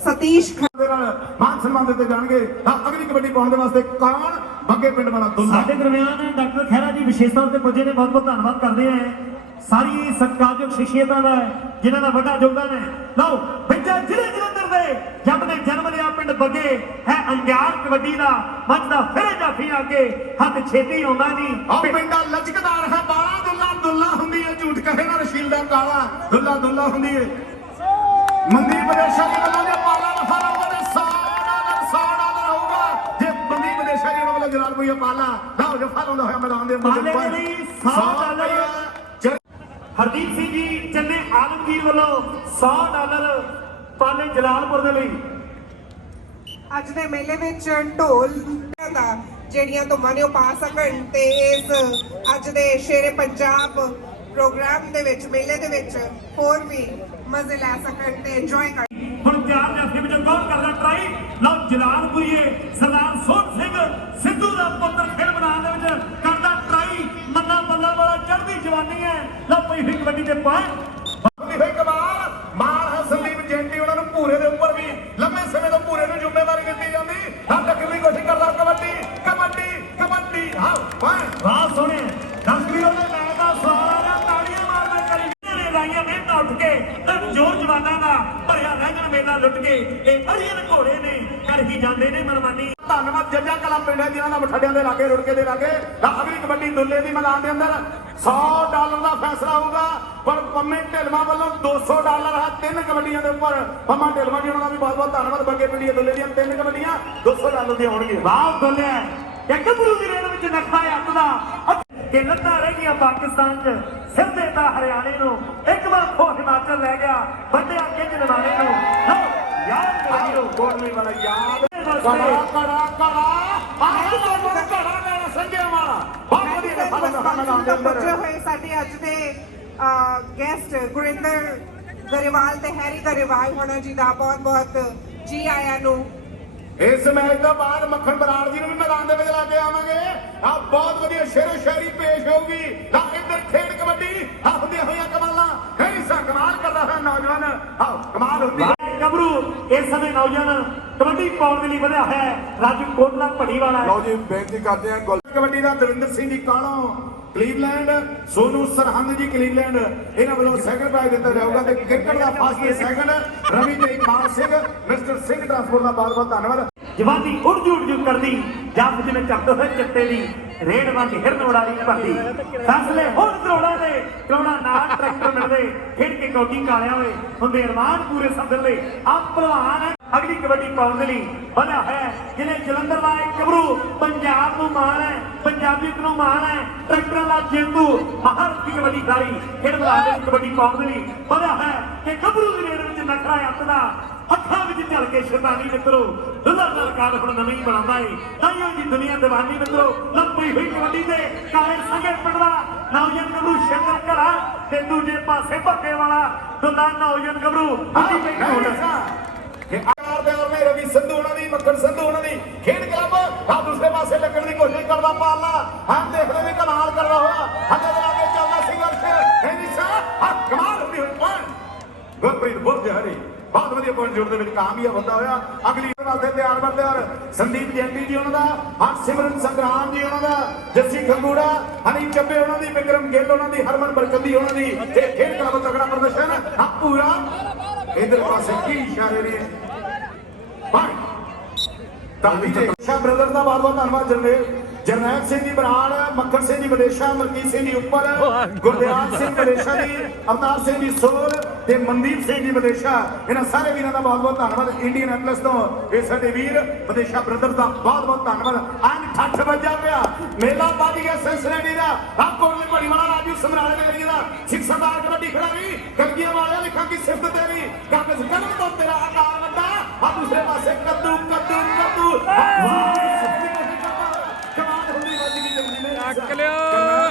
ਸਤੀਸ਼ ਦੇ ਨਾਲ ਮਾਨ ਸਨਮਾਨ ਦਿੱਤੇ ਜਾਣਗੇ। ਅਗਲੀ ਕਬੱਡੀ ਪਾਉਣ ਦੇ ਵਾਸਤੇ ਕੌਣ ਬੱਗੇ ਪਿੰਡ ਵਾਲਾ ਦੁੱਲਾ ਸਾਡੇ ਦਰਮਿਆਨ ਡਾਕਟਰ ਖਹਿਰਾ ਜੀ ਵਿਸ਼ੇਸ਼ ਤੌਰ ਤੇ ਪੁੱਜੇ ਨੇ। ਬਹੁਤ ਬਹੁਤ ਧੰਨਵਾਦ ਕਰਦੇ ਹਾਂ ਸਾਰੀ ਸਤਿਕਾਰਯੋਗ ਸ਼ਖਸੀਅਤਾਂ ਦਾ ਜਿਨ੍ਹਾਂ ਦਾ ਵੱਡਾ ਯੋਗਦਾਨ ਹੈ। ਲਓ ਬੱਚਾ ਜ਼ਿਲ੍ਹੇ ਜਲੰਧਰ ਦੇ ਜੱਟ ਨੇ ਜਨਮ ਲਿਆ ਪਿੰਡ ਬੱਗੇ ਹੈ ਅੰਗਿਆਰ ਕਬੱਡੀ ਦਾ ਮੱਚਦਾ ਫਿਰ ਜਾਫੀ ਅੱਗੇ ਹੱਥ ਛੇਤੀ ਆਉਂਦਾ ਨਹੀਂ। ਆ ਪਿੰਡਾ ਲਚਕਦਾਰ ਹੈ ਬਾਲਾ ਦੁੱਲਾ ਦੁੱਲਾ ਹੁੰਦੀ ਹੈ ਝੂਠ ਕਹੇ ਨਾ ਰਸ਼ੀਲ ਦਾ ਕਾਲਾ ਦੁੱਲਾ ਦੁੱਲਾ ਹੁੰਦੀ ਹੈ। ਮਨਦੀਪ ਵਿਦੇਸ਼ਾ ਜੀ ਵੱਲੋਂ ਜੇ ਪਾਲਾ ਨਫਾ ਲਾਊਗਾ ਤੇ $100 ਹੋਊਗਾ। ਜੇ ਮਨਦੀਪ ਵਿਦੇਸ਼ਾ ਜੀ ਵੱਲੋਂ ਜਲਾਲਪੁਰੀਆ ਪਾਲਾ ਲਓ ਜਫਾ ਲਾਉਂਦਾ ਹੋਇਆ ਮੈਦਾਨ ਦੇ ਪਾਲੇ ਦੇ ਲਈ $100 ਹਰਦੀਪ ਸਿੰਘ ਜੀ ਚੰਨੇ ਆਲਮਗੀਰ ਵੱਲੋਂ $100 ਪਾਲੇ ਜਲਾਲਪੁਰ ਦੇ ਲਈ। ਅੱਜ ਦੇ ਮੇਲੇ ਵਿੱਚ ਢੋਲ ਦਾ ਜਿਹੜੀਆਂ ਧੁੰਮਾਂ ਨੇ ਉਹ ਪਾ ਸਕਣ ਤੇ ਇਸ ਅੱਜ ਦੇ ਸ਼ੇਰੇ ਪੰਜਾਬ ਪ੍ਰੋਗਰਾਮ ਦੇ ਵਿੱਚ ਮੇਲੇ ਦੇ ਵਿੱਚ ਹੋਰ ਵੀ ਮਜ਼ੇ ਲੈ ਸਕਣ ਤੇ ਇੰਜੋਏ ਕਰਨ। ਹੁਣ 4 ਜਾਫੀ ਵਿੱਚੋਂ ਕੌਣ ਕਰਦਾ ਟਰਾਈ। ਲਓ ਜਲਾਲਪੁਰੀਏ ਸਰਦਾਰ ਸੋਹਣ ਸਿੰਘ ਸਿੱਧੂ ਦਾ ਪੁੱਤਰ ਖੇਡ ਮੈਦਾਨ ਦੇ ਵਿੱਚ ਕਰਦਾ ਟਰਾਈ। ਮੰਨਾ ਬੱਲਾ ਵਾਲਾ ਚੜ੍ਹਦੀ ਜਵਾਨੀ ਹੈ। ਲਓ ਪਈ ਹੋਈ ਕਬੱਡੀ ਦੇ ਹੋਈ ਕਮਾਲ ਮਾਲ ਹੈ ਸੰਦੀਪ ਜੈਂਟੀ ਉਹਨਾਂ ਨੂੰ ਭੂਰੇ ਦੇ ਉੱਪਰ ਵੀ ਲੰਮੇ ਸਮੇਂ ਤੋਂ ਭੂਰੇ ਨੂੰ ਜ਼ਿੰਮੇਵਾਰੀ ਦਿੱਤੀ ਜਾਂਦੀ। ਟੱਕਰ ਦੀ ਕੋਸ਼ਿਸ਼ ਕਰਦਾ ਕਬੱਡੀ ਕਬੱਡੀ ਕਬੱਡੀ ਹਾਂ ਵਾਹ ਸੋਹਣੇ ਦਸਵੀਂ ਉਹਦੇ ਮੈਚ ਦਾ ਸਾਰਾ ਤਾੜੀਆਂ ਮਾਰਦੇ ਕਰੀ ਨੇ ਲਾਈਆਂ ਮਿਹਨਤ ਉੱਠ ਕੇ ਤੇ ਜੋਰ ਜਵਾਨਾਂ ਦਾ ਭਰਿਆ ਰਹਿਣ ਮੇਲਾ ਲੁੱਟ ਕੇ ਇਹ ਅੜੀਆਂ ਘੋੜੇ ਨੇ ਕਰ ਹੀ ਜਾਂਦੇ ਨੇ ਮਨਮਾਨੀ। ਧੰਨਵਾਦ ਜੱਜਾ ਕਲਾ ਪਿੰਡ ਹੈ ਜਿਨ੍ਹਾਂ ਦਾ ਮਠੜਿਆਂ ਦੇ ਲਾਗੇ ਰੁੜਕੇ ਦੇ ਲਾਗੇ ਅਗਲੀ ਕਬੱਡੀ ਦੁੱਲੇ ਦੀ ਮੈਦਾਨ ਦੇ ਅੰਦਰ $100 ਦਾ ਫੈਸਲਾ ਹੋਊਗਾ। ਪਰ ਪੰਮੇ ਢਿਲਮਾ ਵੱਲੋਂ $200 ਹੈ 3 ਕਬੱਡੀਆਂ ਦੇ ਉੱਪਰ। ਪੰਮਾ ਢਿਲਮਾ ਜੀ ਉਹਨਾਂ ਦਾ ਵੀ ਬਹੁਤ ਬਹੁਤ ਧੰਨਵਾਦ। ਬੱਗੇ ਪਿੰਡੀ ਦੁੱਲੇ ਦੀਆਂ 3 ਕਬੱਡੀਆਂ $200 ਦੀਆਂ ਹੋਣਗੀਆਂ। ਵਾਹ ਦੁੱਲਿਆ ਇੱਕ ਗੁਰੂ ਦੀ ਰੇਡ ਵਿੱਚ ਨੱਖਾ ਅੱਤ ਦਾ ਕਿ ਲੱਤਾਂ ਰਹਿ ਗਈਆਂ ਪਾਕਿਸਤਾਨ 'ਚ ਸਿਰ ਦੇ ਤਾਂ ਹਰਿਆਣੇ ਨੂੰ ਇੱਕ ਵਾਰ ਖੋ ਹਿਮਾਚਲ ਲੈ ਗਿਆ ਵੱਡਿਆ ਕਿੰਜ ਨਿਵਾਣੇ ਨੂੰ। ਲਓ ਯਾਦ ਕਰਿਓ ਕੋਟਲੀ ਵਾਲਾ ਯਾਦ ਕੜਾ ਕੜਾ ਕੜਾ ਆਹ ਕੜਾ ਮੇਰਾ ਸੰਜੇ ਵਾਲਾ ਬਹੁਤ ਵਧੀਆ ਮੈਦਾਨ ਦੇ ਅੰਦਰ ਪੁੱਜੇ ਹੋਏ ਸਾਡੇ ਅੱਜ ਦੇ ਗੈਸਟ ਗੁਰਿੰਦਰ ਗਰੇਵਾਲ ਤੇ ਹੈਰੀ ਗਰੇਵਾਲ ਹੋਣਾ ਜੀ ਦਾ ਬਹੁਤ ਬਹੁਤ ਜੀ ਆਇਆਂ ਨੂੰ। ਇਸ ਮੈਚ ਤੋਂ ਬਾਅਦ ਮੱਖਣ ਬਰਾੜ ਜੀ ਨੂੰ ਵੀ ਮੈਦਾਨ ਦੇ ਵਿੱਚ ਲਾ ਕੇ ਆਵਾਂਗੇ। ਆ ਬਹੁਤ ਵਧੀਆ ਸ਼ੇਰੋ ਸ਼ਾਇਰੀ ਪੇਸ਼ ਹੋਊਗੀ। ਆ ਇੱਧਰ ਖੇਡ ਕਬੱਡੀ ਆ ਹੁੰਦੀਆਂ ਹੋਈਆਂ ਕਮਾਲਾਂ ਕਈ ਸਾ ਕਮਾਲ ਕਰਦਾ ਹੋਇਆ ਨੌਜਵਾਨ ਆ ਕਮਾਲ ਹੁੰਦੀ ਗੱਭਰੂ ਇਸ ਸਮੇਂ ਨੌਜਵਾਨ ਕਬੱਡੀ ਪਾਉਣ ਦੇ ਲਈ ਵਧਿਆ ਹੈ ਰਾਜੂ ਕੋਟਲਾ ਭੜੀ ਵਾਲਾ। ਲਓ ਜੀ ਬੇਨਤੀ ਕਰਦੇ ਆ ਕਬੱਡੀ ਦਾ ਦਵਿੰਦਰ ਸਿੰਘ ਜੀ ਕਾਲੋਂ ਕਲੀਵਲੈਂਡ, ਸੋਨੂ ਸਰਹੰਦ ਜੀ ਕਲੀਵਲੈਂਡ, ਇਹਨਾਂ ਵੱਲੋਂ ਸੈਕੰਡ ਪ੍ਰਾਈਜ਼ ਦਿੱਤਾ ਜਾਊਗਾ ਤੇ ਕ੍ਰਿਕਟ ਦਾ ਫਸਟ ਤੇ ਸੈਕੰਡ ਰਵੀ ਤੇ ਇਕਬਾਲ ਸਿੰਘ, ਮਿਸਟਰ ਸਿੰਘ ਟਰਾਂਸਪੋਰਟ ਦਾ ਬਹੁਤ ਬਹੁਤ ਧੰਨਵਾਦ। ਜਵਾਨੀ ਉੱਡ ਜੂੜ ਕਰਦੀ ਜੱਫ ਜਿਵੇਂ ਚੱਕਦੇ ਹੋਏ ਚਿੱਟੇ ਦੀ ਰੇਡ ਵਾਂਗ ਹਿਰਨ ਉਡਾਰੀ ਭਰਦੀ ਫਸਲੇ ਹੁਣ ਕਰੋੜਾ ਨਾਲ ਟਰੈਕਟਰ ਮਿਲਦੇ ਖੇਡ ਕੇ ਕੌਡੀ ਕਾਲਿਆ ਹੋਏ ਹੁੰਦੇ ਅਰਮਾਨ ਪੂਰੇ ਸੰਦਰ ਲਈ ਆ ਭਲਵਾਨ ਅਗਲੀ ਕਬੱਡੀ ਪਾਉਣ ਦੇ ਲਈ ਬਣਿਆ ਹੈ ਜਿਹਨੇ ਜਲੰਧਰ ਦਾ ਇੱਕ ਗੱਭਰੂ ਪੰਜਾਬ ਨੂੰ ਮਾਣ ਹੈ, ਪੰਜਾਬੀ ਨੂੰ ਮਾਣ ਹੈ, ਟਰੈਕਟਰਾਂ ਦਾ ਜੇਤੂ ਮਹਾਰਥੀ ਕਬੱਡੀ ਖਿਡਾਰੀ ਖੇਡ ਮੈਦਾਨ ਵਿੱਚ ਕਬੱਡੀ ਪਾਉਣ ਦੇ ਲਈ ਬਣਿਆ ਹੈ ਕਿ ਗੱਭਰੂ ਦੀ ਰੇਡ ਵਿੱਚ ਨਖਰਾ ਹੱਥ ਦਾ ਅੱਖਾਂ ਵਿੱਚ ਝਲ ਕੇ ਸ਼ੈਤਾਨੀ ਮਿੱਤਰੋ ਦੁੱਲਾ ਦਾ ਰਿਕਾਰਡ ਹੁਣ ਨਵੇਂ ਹੀ ਬਣਾਉਂਦਾ ਏ ਤਾਈਓ ਜੀ ਦੁਨੀਆ ਦੀਵਾਨੀ ਮਿੱਤਰੋ ਲੰਬੀ ਹੋਈ ਕਬੱਡੀ ਤੇ ਕਾਲੇ ਸੰਗੇ ਪਿੰਡ ਦਾ ਨੌਜਵਾਨ ਗੱਭਰੂ ਸ਼ੰਕਰ ਘੜਾ ਤੇ ਦੂਜੇ ਪਾਸੇ ਭੱਕੇ ਵਾਲਾ ਦੁੱਲਾ ਨੌਜਵਾਨ ਗੱਭਰੂ ਅੱਡੀ ਪਈ ਪਿਆਰ ਨੇ ਰਵੀ ਸੰਧੂ ਉਹਨਾਂ ਦੀ, ਮੱਖਣ ਸੰਧੂ ਉਹਨਾਂ ਦੀ ਖੇਡ ਕਲੱਬ ਆ ਦੂਸਰੇ ਪਾਸੇ ਲੱਗਣ ਦੀ ਕੋਸ਼ਿਸ਼ ਕਰਦਾ ਪਾਲਾ ਹਾਂ ਦੇਖਦੇ ਵੀ ਕਮਾਲ ਕਰਦਾ ਹੋਇਆ ਹੱਥਾਂ ਦੇ ਲਾਗੇ ਚੱਲਦਾ ਸੰਘਰਸ਼ ਇਹ ਨਿਸ਼ਾ ਕਮਾਲ ਹੁੰਦੀ ਹੋਈ ਪੁਆਇੰਟ ਗੁਰਪ੍ਰੀਤ ਬੁਰਜ ਹਰੀ ਬਹੁਤ ਵਧੀਆ ਪੁਆਇੰਟ ਜੋੜ ਦੇ ਵਿੱਚ ਕਾਮਯਾਬ ਹੁੰਦਾ ਹੋਇਆ ਅਗਲੀ ਵਾਸਤੇ ਤਿਆਰ ਬਰ ਤਿਆਰ ਸੰਦੀਪ ਜੈਂਟੀ ਜੀ ਉਹਨਾਂ ਦਾ, ਹਰਸਿਮਰਨ ਸੰਗਰਾਮ ਜੀ ਉਹਨਾਂ ਦਾ, ਜੱਸੀ ਖੰਗੂੜਾ, ਹਨੀ ਚੱਬੇ ਉਹਨਾਂ ਦੀ, ਵਿਕਰਮ ਗਿੱਲ ਉਹਨਾਂ ਦੀ, ਹਰਮਨ ਬਰਕੰਦੀ ਉਹਨਾਂ ਦੀ ਤੇ ਖੇਡ ਕਲੱਬ ਤਗੜਾ ਪ੍ਰਦਰਸ਼ਨ ਆ ਪੂਰਾ ਇਧਰ ਪਾਸੇ ਕੀ ਇਸ਼ਾਰੇ ਨੇ ਤਾਲੀ ਦੇ ਸ਼ਾ ਬ੍ਰਦਰ ਦਾ ਬਹੁਤ ਬਹੁਤ ਧੰਨਵਾਦ। ਜਰਨੈਲ ਸਿੰਘ ਜੀ ਬਰਾੜ, ਮੱਖਣ ਸਿੰਘ ਜੀ ਵਿਦੇਸ਼ਾ, ਮਲਕੀਤ ਸਿੰਘ ਜੀ ਉੱਪਰ, ਗੁਰਦਿਆਲ ਸਿੰਘ ਵਿਦੇਸ਼ਾ ਜੀ, ਅਵਤਾਰ ਸਿੰਘ ਜੀ ਸੋਲ ਤੇ ਮਨਦੀਪ ਸਿੰਘ ਜੀ ਵਿਦੇਸ਼ਾ, ਇਹਨਾਂ ਸਾਰੇ ਵੀਰਾਂ ਦਾ ਬਹੁਤ ਬਹੁਤ ਧੰਨਵਾਦ। ਇੰਡੀਅਨ ਐਪਲਸ ਤੋਂ ਇਹ ਸਾਡੇ ਵੀਰ ਵਿਦੇਸ਼ਾ ਬ੍ਰਦਰ ਦਾ ਬਹੁਤ ਬਹੁਤ ਧੰਨਵਾਦ। ਅੰਨ ਠੱਠ ਵੱਜਾ ਪਿਆ ਮੇਲਾ ਵੱਜ ਗਿਆ ਸਿੰਸਲੇਟੀ ਦਾ ਕੋਟਲੀ ਭੜੀ ਵਾਲਾ ਰਾਜੂ ਸਮਰਾਲੇ ਦੇ ਏਰੀਆ ਦਾ ਸਿੱਖ ਸਰਦਾਰ ਕਬੱਡੀ ਖਿਡਾਰੀ ਕਲਗੀਆਂ ਵਾਲਿਆਂ ਲਿਖਾਂ ਕੀ ਸਿਫਤ ਤੇਰੀ ਕਾਗਜ਼ ਕਲਮ ਤੋਂ ਤੇਰਾ ਆਕਾਰ ਵੱਡਾ ਆ ਦੂਸਰੇ ਪਾਸੇ ਕੱਦੂ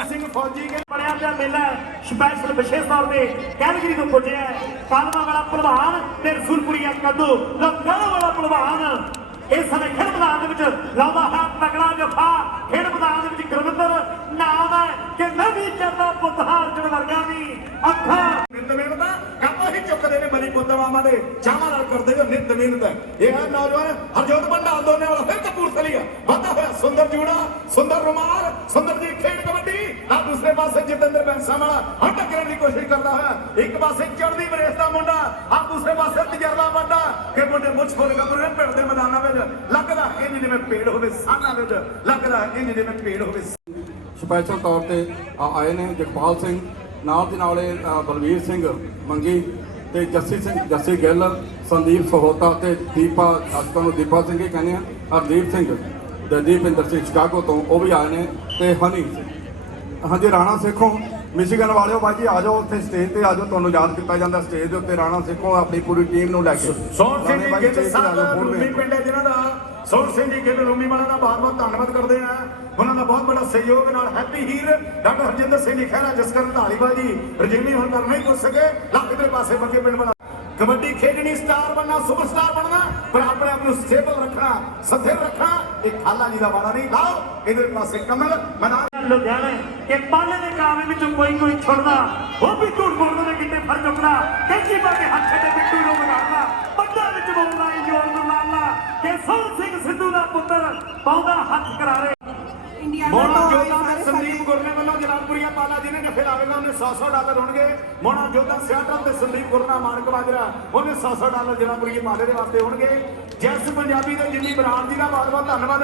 ਸਿੰਘ ਫੌਜੀ ਕੇ ਬਣਿਆ ਪਿਆ ਮੇਲਾ ਸਪੈਸ਼ਲ ਵਿਸ਼ੇਸ਼ ਤੌਰ ਤੇ ਕੈਲਗਰੀ ਤੋਂ ਪੁੱਜਿਆ ਕਾਲਮਾ ਵਾਲਾ ਭਲਵਾਨ ਤੇ ਰਸੂਲਪੁਰੀਆ ਕੱਦੂ ਲੰਗਾਣਾ ਵਾਲਾ ਭਲਵਾਨ ਇਸ ਸਮੇਂ ਖੇਡ ਮੈਦਾਨ ਦੇ ਵਿੱਚ ਲਾਉਂਦਾ ਹੈ ਤਕੜਾ ਜਫਾ। ਖੇਡ ਮੈਦਾਨ ਦੇ ਵਿੱਚ ਗੁਰਵਿੰਦਰ ਨਾਮ ਹੈ ਕਿ ਨਵੀਂ ਚੰਦਾ ਪੁੱਤ ਹਾਰਜਣ ਵਰਗਾ ਵੀ ਅੱਖਾਂ ਨਿਤ ਮਿਹਨਤ ਆਪਾਂ ਹੀ ਚੁੱਕਦੇ ਨੇ ਬਲੀ ਪੁੱਤ ਮਾਮਾ ਦੇ ਚਾਹਾਂ ਨਾਲ ਕਰਦੇ ਜੋ ਨਿਤ ਮਿਹਨਤ। ਇਹ ਹੈ ਨੌਜਵਾਨ ਹਰਜੋਤ ਬੰਡਾ ਦੋਨੇ ਵਾਲਾ ਫਿਰ ਕਪੂਰਥਲੀ ਵਾਧਾ ਹੋਇਆ ਸੁੰਦਰ ਜੂੜਾ, ਸੁੰਦਰ ਰੁਮਾਲ, ਸੁੰਦਰ ਦੀ ਖੇਡ ਕਬੱਡੀ ਆ ਦੂਸਰੇ ਪਾਸੇ ਜਤਿੰਦਰ ਬੈਂਸਾ ਵਾਲਾ ਹੱਟ ਕਰਨ ਦੀ ਕੋਸ਼ਿਸ਼ ਕਰਦਾ ਹੋਇਆ ਇੱਕ ਪਾਸੇ ਚੜ੍ਹਦੀ ਬਰੇਸ ਦਾ ਮੁੰਡਾ ਆ ਦੂਸਰੇ ਪਾਸੇ ਤਜਰਬਾ ਵੱਡਾ ਕਿ ਮੁੰਡੇ ਮੁੱਛ ਫੁੱਲ ਗੱਭਰੂ ਨੇ ਪਿੰਡ ਦੇ ਮੈਦਾਨਾਂ ਵਿੱਚ ਲੱਗਦਾ ਇੰਜ ਜਿਵੇਂ ਪੇੜ ਹੋਵੇ ਸਾਹਨਾਂ ਵਿੱਚ ਲੱਗਦਾ ਇੰਜ ਜਿਵੇਂ ਪੇੜ ਹੋਵੇ। ਸਪੈਸ਼ਲ ਤੌਰ ਤੇ ਆਏ ਨੇ ਜਗਪਾਲ ਸਿੰਘ, ਨਾਲ ਦੀ ਨਾਲ ਬਲਵੀਰ ਸਿੰਘ ਮੰਗੀ ਤੇ ਜੱਸੀ ਗਿੱਲ, ਸੰਦੀਪ ਸਹੋਤਾ ਤੇ ਦੀਪਾ ਅਸਤਾਂ ਨੂੰ ਦੀਪਾ ਸਿੰਘ ਹੀ ਕਹਿੰਦੇ ਆ, ਹਰਦੀਪ ਸਿੰਘ ਤੇ ਦੀਪਿੰਦਰ ਸਿੰਘ ਸ਼ਿਕਾਗੋ ਤੋਂ ਉਹ ਵੀ ਆਏ ਨੇ ਤੇ ਹਨੀ ਹਾਂਜੀ ਰਾਣਾ ਸੇਖੋਂ ਮਿਸ਼ੀਗਨ ਵਾਲਿਓ ਬਾਈ ਜੀ ਆ ਜਾਓ ਉੱਥੇ ਸਟੇਜ ਤੇ ਆ ਜਾਓ, ਤੁਹਾਨੂੰ ਯਾਦ ਕੀਤਾ ਜਾਂਦਾ ਸਟੇਜ ਦੇ ਉੱਤੇ ਰਾਣਾ ਸੇਖੋਂ ਆਪਣੀ ਪੂਰੀ ਟੀਮ ਨੂੰ ਲੈ ਕੇ। ਸੋਹਣ ਸਿੰਘ ਜੀ ਗਿੱਲ ਸਾਹਿਬ ਰੂਮੀ ਪਿੰਡ ਹੈ ਜਿਨ੍ਹਾਂ ਦਾ ਸੋਹਣ ਸਿੰਘ ਜੀ ਗਿੱਲ ਰੂਮੀ ਵਾਲਾ ਦਾ ਬਹੁਤ ਬਹੁਤ ਧੰਨਵਾਦ ਕਰਦੇ ਆ। ਉਹਨਾਂ ਦਾ ਬਹੁਤ ਬੜਾ ਸਹਿਯੋਗ ਨਾਲ ਹੈਪੀ ਹੀਰ ਡਾਕਟਰ ਹਰਜਿੰਦਰ ਸਿੰਘ ਜੀ ਖਹਿਰਾ, ਜਸਕਰਨ ਢਾਲੀਵਾਲ ਜੀ ਰਜੀਮੀ ਹੁਣ ਕਰ ਨਹੀਂ ਪੁੱਛ ਸਕੇ ਲੱਖ ਦੇ ਪਾਸੇ ਬੱਗੇ ਪਿੰਡ ਵਾਲਾ ਕਬੱਡੀ ਖੇਡਣੀ, ਸਟਾਰ ਬਣਨਾ, ਸੁਪਰਸਟਾਰ ਬਣਨਾ ਪਰ ਆਪਣੇ ਆਪ ਨੂੰ ਸਟੇਬਲ ਰੱਖਣਾ, ਸਥਿਰ ਰੱਖਣਾ ਇਹ ਖਾਲਾ ਜੀ ਦਾ ਵਾੜਾ ਨਹੀਂ। ਲਾਓ ਇਹਦੇ ਪਾਸੇ ਕਮਲ ਮੈਦਾਨ ਲੁਧਿਆਣੇ ਕਿ ਪਾਲੇ ਦੇ ਕਾਵੇ ਵਿੱਚੋਂ ਕੋਈ ਛੁੱਟਦਾ ਉਹ ਵੀ ਝੂਠ ਬੋਲਦੇ ਨੇ ਕਿਤੇ ਫਰ ਚੁੱਕਣਾ ਕੈਂਚੀ ਪਾ ਕੇ ਹੱਥ ਤੇ ਬਿੱਟੂ ਨੂੰ ਵਗਾੜਨਾ ਪੱਟਾਂ ਵਿੱਚ ਬੋਲਦਾ ਈ ਜੋਰ ਨੂੰ ਲਾਲਾ ਕਿ ਸੋਹਣ ਸਿੰਘ ਸਿੱਧੂ ਦਾ ਪੁੱਤਰ ਪਾਉਂਦਾ ਹੱਥ ਕਰਾਰੇ। ਮੋਨਾ ਜੋਧਾ ਤੇ ਸੰਦੀਪ ਗੁਰਨੇ ਵੱਲੋਂ ਜਲਾਲਪੁਰੀਆ ਪਾਲਾ ਜਿਹਨੇ ਜੱਫੇ ਲਾਵੇਗਾ ਉਹਨੇ $100 ਹੋਣਗੇ। ਮੋਨਾ ਜੋਧਾ ਸਿਆਟਲ ਤੇ ਸੰਦੀਪ ਗੁਰਨਾ ਮਾਨਕ ਮਾਜਰਾ ਉਹਨੇ $100 ਜਲਾਲਪੁਰੀਏ ਪਾਲੇ ਦੇ ਵਾਸਤੇ ਹੋਣਗੇ। ਜੈਸ ਪੰਜਾਬੀ ਦੇ ਜਿੰਨੀ ਬਰਾੜ ਜੀ ਦਾ ਬਹੁਤ ਬਹੁਤ ਧੰਨਵਾਦ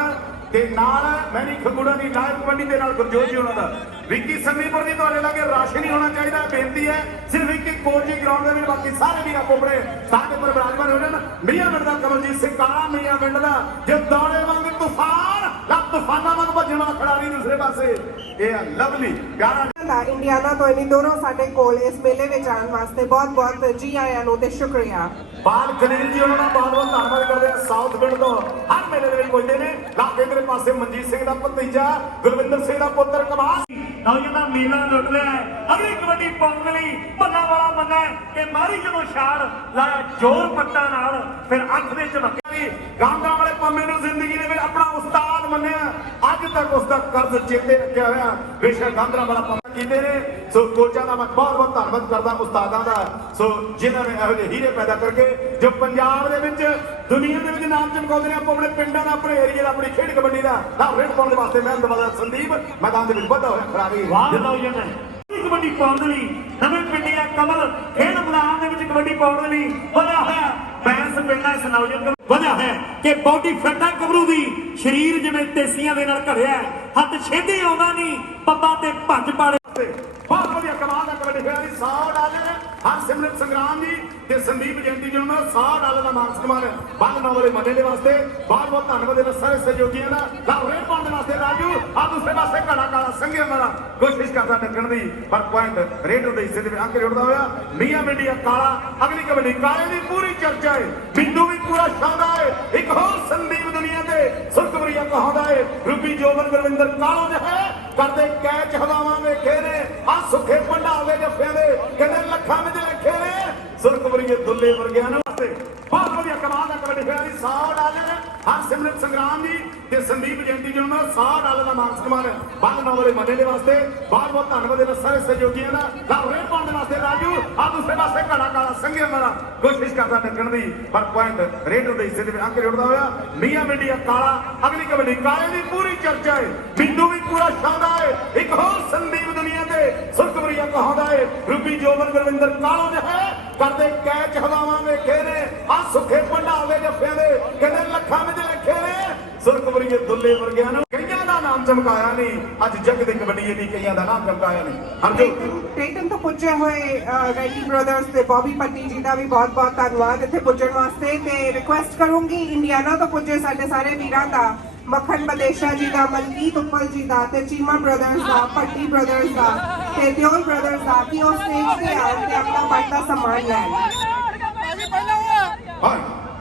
ਤੇ ਨਾਲ ਮੈਨੀ ਖੰਗੂੜਾ ਦੀ ਲਾਈਵ ਕਬੱਡੀ ਦੇ ਨਾਲ ਗੁਰਜੋਤ ਜੀ ਉਹਨਾਂ ਦਾ, ਵਿੱਕੀ ਸੰਦੀਪੁਰ ਦੀ ਤੁਹਾਡੇ ਲਾਗੇ ਰਾਸ਼ਨ ਹੀ ਹੋਣਾ ਚਾਹੀਦਾ ਬੇਨਤੀ ਹੈ ਸਿਰਫ ਇੱਕ ਕੋਚ ਜੀ ਗਰਾਊਂਡ ਦੇ ਵਿੱਚ, ਬਾਕੀ ਸਾਰੇ ਵੀਰਾਂ ਕੋਪੜੇ ਸਾਡੇ ਪਰ ਬਰਾਜਮਾਨ ਹੋ ਜਾਣ। ਮੀਆਂ ਪਿੰਡ ਦਾ ਕਮਲਜੀਤ ਸਿੰਘ ਕਾਲਾ ਮੀਆਂ ਪਿੰਡ ਦਾ ਜੇ ਦੌੜੇ ਵਾਂਗ ਤੂਫਾਨ ਲੱਗ ਤੂਫਾਨਾਂ ਵਾਂਗ ਭੱਜਣ ਵਾਲਾ ਖਿਡਾਰੀ ਦੂਸਰੇ ਪਾਸੇ ਇਹ ਆ ਲਵਲੀ ਪਿਆਰਾ ਇੰਡੀਆਨਾ ਤੋਂ ਇਹ ਦੋਨੋਂ ਸਾਡੇ ਕੋਲ ਇਸ ਮੇਲੇ ਵਿੱਚ ਆਉਣ ਵਾਸਤੇ ਬਹੁਤ ਬਹੁਤ ਜੀ ਆਇਆਂ ਨੂੰ ਤੇ ਸ਼ੁਕਰੀਆ। ਬਾਲ ਖਲੀਲ ਜੀ ਉਹਨਾਂ ਦਾ ਬਹੁਤ ਬਹੁਤ ਧੰਨਵਾਦ ਕਰਦੇ ਆ। ਸਾਊਥ ਪਿੰਡ ਤੋਂ ਹਰ ਮੇਲੇ ਦੇ ਵਿੱਚ ਪੁੱਜਦੇ ਨੇ। ਲਾਗੇ ਦੇ ਪਾਸੇ ਮਨਜੀਤ ਸਿੰਘ ਦਾ ਭਤੀਜਾ, ਗੁਰਵਿੰਦਰ ਸਿੰਘ ਦਾ ਪੁੱਤਰ ਕਮਾਲ ਨੌਜਵਾਨ ਦਾ ਮੇਲਾ ਲੁੱਟ ਲਿਆ ਅਗਲੀ ਕਬੱਡੀ ਪਾਉਣ ਲਈ ਭੱਲਾ ਵਾਲਾ ਮੰਗਾ ਕਿ ਮਾਰੀ ਜਦੋਂ ਛਾੜ ਲਾਇਆ ਜ਼ੋਰ ਪੱਟਾਂ ਨਾਲ ਫਿਰ ਅੱਖ ਦੇ ਝਮੱਕੇ ਸੀ ਗਾਂਧਾ ਵਾਲੇ ਪੰਮੇ ਨੂੰ ਜ਼ਿੰਦਗੀ ਦੇ ਵਿੱਚ ਆਪਣਾ ਉਸਤਾਦ ਮੰਨਿਆ ਅੱਜ ਤੱਕ ਉਸ ਦਾ ਕਰਜ਼ ਚੇਤੇ ਰੱਖਿਆ ਹੋਇਆ ਬੇਸ਼ੱਕ ਗਾਂਧਾ ਵਾਲਾ ਪੰਮਾ ਕੀਤੇ ਨੇ ਸੋ ਕੋਚਾਂ ਦਾ ਮੈਂ ਬਹੁਤ ਬਹੁਤ ਧੰਨਵਾਦ ਕਰਦਾ ਉਸਤਾਦਾਂ ਦਾ ਸੋ ਜਿਨ੍ਹਾਂ ਨੇ ਇਹੋ ਜਿਹੇ ਹੀਰੇ ਪੈਦਾ ਕਰਕੇ ਜੋ ਪੰਜਾਬ ਦੇ ਵਿੱਚ ਦੁਨੀਆ ਦੇ ਵਿੱਚ ਨਾਮ ਚਮਕਾਉਂਦੇ ਨੇ ਆਪੋ ਆਪਣੇ ਪਿੰਡਾਂ ਦਾ ਆਪਣੇ ਏਰੀਆ ਦਾ ਆਪਣੀ ਖੇਡ ਕਬੱਡੀ ਦਾ ਨਾ ਰੇਡ ਪਾਉਣ ਦੇ ਵਾਸਤੇ ਮੈਂ ਦਵਾਦਾ ਸੰਦੀਪ ਮੈਦਾਨ ਦੇ ਵਿੱਚ ਵੱਧਾ ਹੋਇਆ ਖੜਾ ਰਹੀ ਵਾਹ ਨੌਜਵਾਨ ਹੈ ਕਬੱਡੀ ਪਾਉਣ ਦੇ ਲਈ ਨਵੇਂ ਪਿੰਡੀਆਂ ਕਮਲ ਖੇਡ ਮੈਦਾਨ ਦੇ ਵਿੱਚ ਕਬੱਡੀ ਪਾਉਣ ਦੇ ਲਈ ਵਧਿਆ ਹੋਇਆ ਬੈਂਸ ਪਿੰਡਾਂ ਇਸ ਨੌਜਵਾਨ ਵਧਿਆ ਹੈ ਕਿ ਬਾਡੀ ਫਿੱਟ ਹੈ ਗੱਭਰੂ ਦੀ ਸਰੀਰ ਜਿਵੇਂ ਤੇਸੀਆਂ ਦੇ ਨਾਲ ਘੜਿਆ ਹੱਥ ਛੇਤੀ ਆਉਂਦਾ ਨਹੀਂ ਪੱਬਾਂ ਤੇ ਭੱਜ ਪਾੜੇ ਬਹੁਤ ਵਧੀਆ ਕਮਾਲ ਦਾ ਕਬੱਡੀ ਖਿਡਾਰੀ 100 ਡਾਲਰ ਹਰ ਸਿਮਰਤ ਸੰਗਰਾਮ ਜੀ ਤੇ ਸੰਦੀਪ ਜੈਂਤੀ ਜੀ ਨੂੰ 100 ਡਾਲਰ ਦਾ ਮਾਨ ਸਨਮਾਨ ਬੰਦ ਨੌ ਵਾਲੇ ਮੰਨੇ ਦੇ ਵਾਸਤੇ ਬਹੁਤ ਬਹੁਤ ਧੰਨਵਾਦ ਇਹਨਾਂ ਸਾਰੇ ਸਹਿਯੋਗੀਆਂ ਦਾ ਲਾਹੌਰ ਪਾਉਣ ਦੇ ਵਾਸਤੇ ਰਾਜੂ ਆ ਦੂਸਰੇ ਪਾਸੇ ਘੜਾ ਕਾਲਾ ਸੰਘਿਆ ਮਾਰਾ ਕੋਸ਼ਿਸ਼ ਕਰਦਾ ਟੱਕਣ ਦੀ ਪਰ ਪੁਆਇੰਟ ਰੇਡ ਦੇ ਹਿੱਸੇ ਦੇ ਵਿੱਚ ਅੰਕ ਜੁੜਦਾ ਹੋਇਆ ਮੀਆਂ ਮਿੰਡੀਆ ਕਾਲਾ ਅਗਲੀ ਕਬੱਡੀ ਕਾਲੇ ਦੀ ਪੂਰੀ ਚਰਚਾ ਹੈ ਬਿੰਦੂ ਵੀ ਪੂਰਾ ਛਾਉਂਦਾ ਹੈ ਇੱਕ ਹੋਰ ਸੰਦੀਪ ਦੁਨੀਆ ਤੇ ਸੁਰਖਬਰੀਆ ਕਹਾਉਂਦਾ ਹੈ ਰੂਬੀ ਜੋਬਨ ਗੁਰਵਿੰਦਰ ਕਾਲੋ ਜਿਹਾ ਕਰਦੇ ਕੈਚ ਹਵਾਵਾਂ ਵੇਖੇ ਨੇ ਆ ਸੁੱਖੇ ਪੰਡਾਲੇ ਜੱਫਿਆਂ ਦੇ ਕਹਿੰਦੇ ਲੱਖਾਂ ਵਿੱਚ ਲਿਖੇ ਨੇ ਸੁਰਖਬਰੀਏ ਦੁੱਲੇ ਵਰਗਿਆਂ ਨੂੰ ਵਾਸਤੇ ਬਹੁਤ ਵਧੀਆ ਕਮਾਲ ਦਾ ਕਬੱਡੀ ਖਿਡਾਰੀ 100 ਡਾਲਰ ਹਰ ਸਿਮਰਤ ਸੰਗਰਾਮ ਜੀ ਤੇ ਸੰਦੀਪ ਜੈਂਤੀ ਜੀ ਨੂੰ 100 ਡਾਲਰ ਦਾ ਮਾਨ ਸਨਮਾਨ ਬੰਦ ਨੌ ਵਾਲੇ ਮੰਨੇ ਦੇ ਵਾਸਤੇ ਬਹੁਤ ਬਹੁਤ ਧੰਨਵਾਦ ਇਹਨਾਂ ਸਾਰੇ ਸਹਿਯੋਗੀਆਂ ਦਾ ਲਾਹੌਰ ਪਾਉਣ ਦੇ ਵਾਸਤੇ ਰਾਜੂ ਆ ਦੂਸਰੇ ਪਾਸੇ ਘੜਾ ਕਾਲਾ ਸੰਘਿਆ ਮਾਰਾ ਕੋਸ਼ਿਸ਼ ਕਰਦਾ ਟੱਕਣ ਦੀ ਪਰ ਪੁਆਇੰਟ ਰੇਡ ਦੇ ਹਿੱਸੇ ਦੇ ਵਿੱਚ ਅੰਕ ਜੁੜਦਾ ਹੋਇਆ ਮੀਆਂ ਮਿੰਡੀਆ ਕਾਲਾ ਅਗਲੀ ਕਬੱਡੀ ਕਾਲੇ ਦੀ ਪੂਰੀ ਚਰਚਾ ਹੈ ਬਿੰਦੂ ਵੀ ਪੂਰਾ ਛਾਉਂਦਾ ਹੈ ਇੱਕ ਹੋਰ ਸੰਦੀਪ ਦੁਨੀਆ ਤੇ ਸੁਰਖਬਰੀਆ ਕਹਾਉਂਦਾ ਹੈ ਰੂਬੀ ਜੋਬਨ ਗੁਰਵਿੰਦਰ ਕਾਲੋ ਜਿਹਾ ਕਰਦੇ ਕੈਚ ਹਵਾਵਾਂ ਵੇਖੇ ਨੇ ਆ ਸੁੱਖੇ ਪੰਡਾਲੇ ਜੱਫਿਆਂ ਦੇ ਕਹਿੰਦੇ ਲੱਖਾਂ ਵਿੱਚ ਲਿਖੇ ਨੇ ਸੁਰਖਬਰੀਏ ਦੁੱਲੇ ਵਰਗਿਆਂ ਨੂੰ ਕਈਆਂ ਦਾ ਨਾਮ ਚਮਕਾਇਆ ਨਹੀਂ ਅੱਜ ਜੱਗ ਦੇ ਕਬੱਡੀ ਨਹੀਂ ਕਈਆਂ ਦਾ ਨਾਮ ਚਮਕਾਇਆ ਨਹੀਂ ਹਰਜੋਤ ਟੇਟਨ ਤੋਂ ਪੁੱਜੇ ਹੋਏ ਰੈਡੀ ਬ੍ਰਦਰਸ ਤੇ ਬੌਬੀ ਪੱਟੀ ਜੀ ਦਾ ਵੀ ਬਹੁਤ ਬਹੁਤ ਧੰਨਵਾਦ ਇੱਥੇ ਪੁੱਜਣ ਵਾਸਤੇ ਤੇ ਰਿਕੁਐਸਟ ਕਰੂੰਗੀ ਇੰਡੀਆਨਾ ਤੋਂ ਪੁੱਜੇ ਸਾਡੇ ਸਾਰੇ ਵੀਰਾਂ ਦਾ ਮੱਖਣ ਬਦੇਸ਼ਾ ਜੀ ਦਾ ਮਲਕੀਤ ਉੱਪਲ ਜੀ ਦਾ ਤੇ ਚੀਮਾ ਬ੍ਰਦਰਸ ਦਾ ਪੱਟੀ ਬ੍ਰਦਰਸ ਦਾ ਤੇ ਦਿਓਲ ਬ੍ਰਦਰਸ ਦਾ ਕਿ ਉਹ ਸਟੇਜ ਤੇ ਆਉਣ ਤੇ ਆਪਣਾ ਬਣਦਾ ਸਨਮਾਨ ਲੈਣ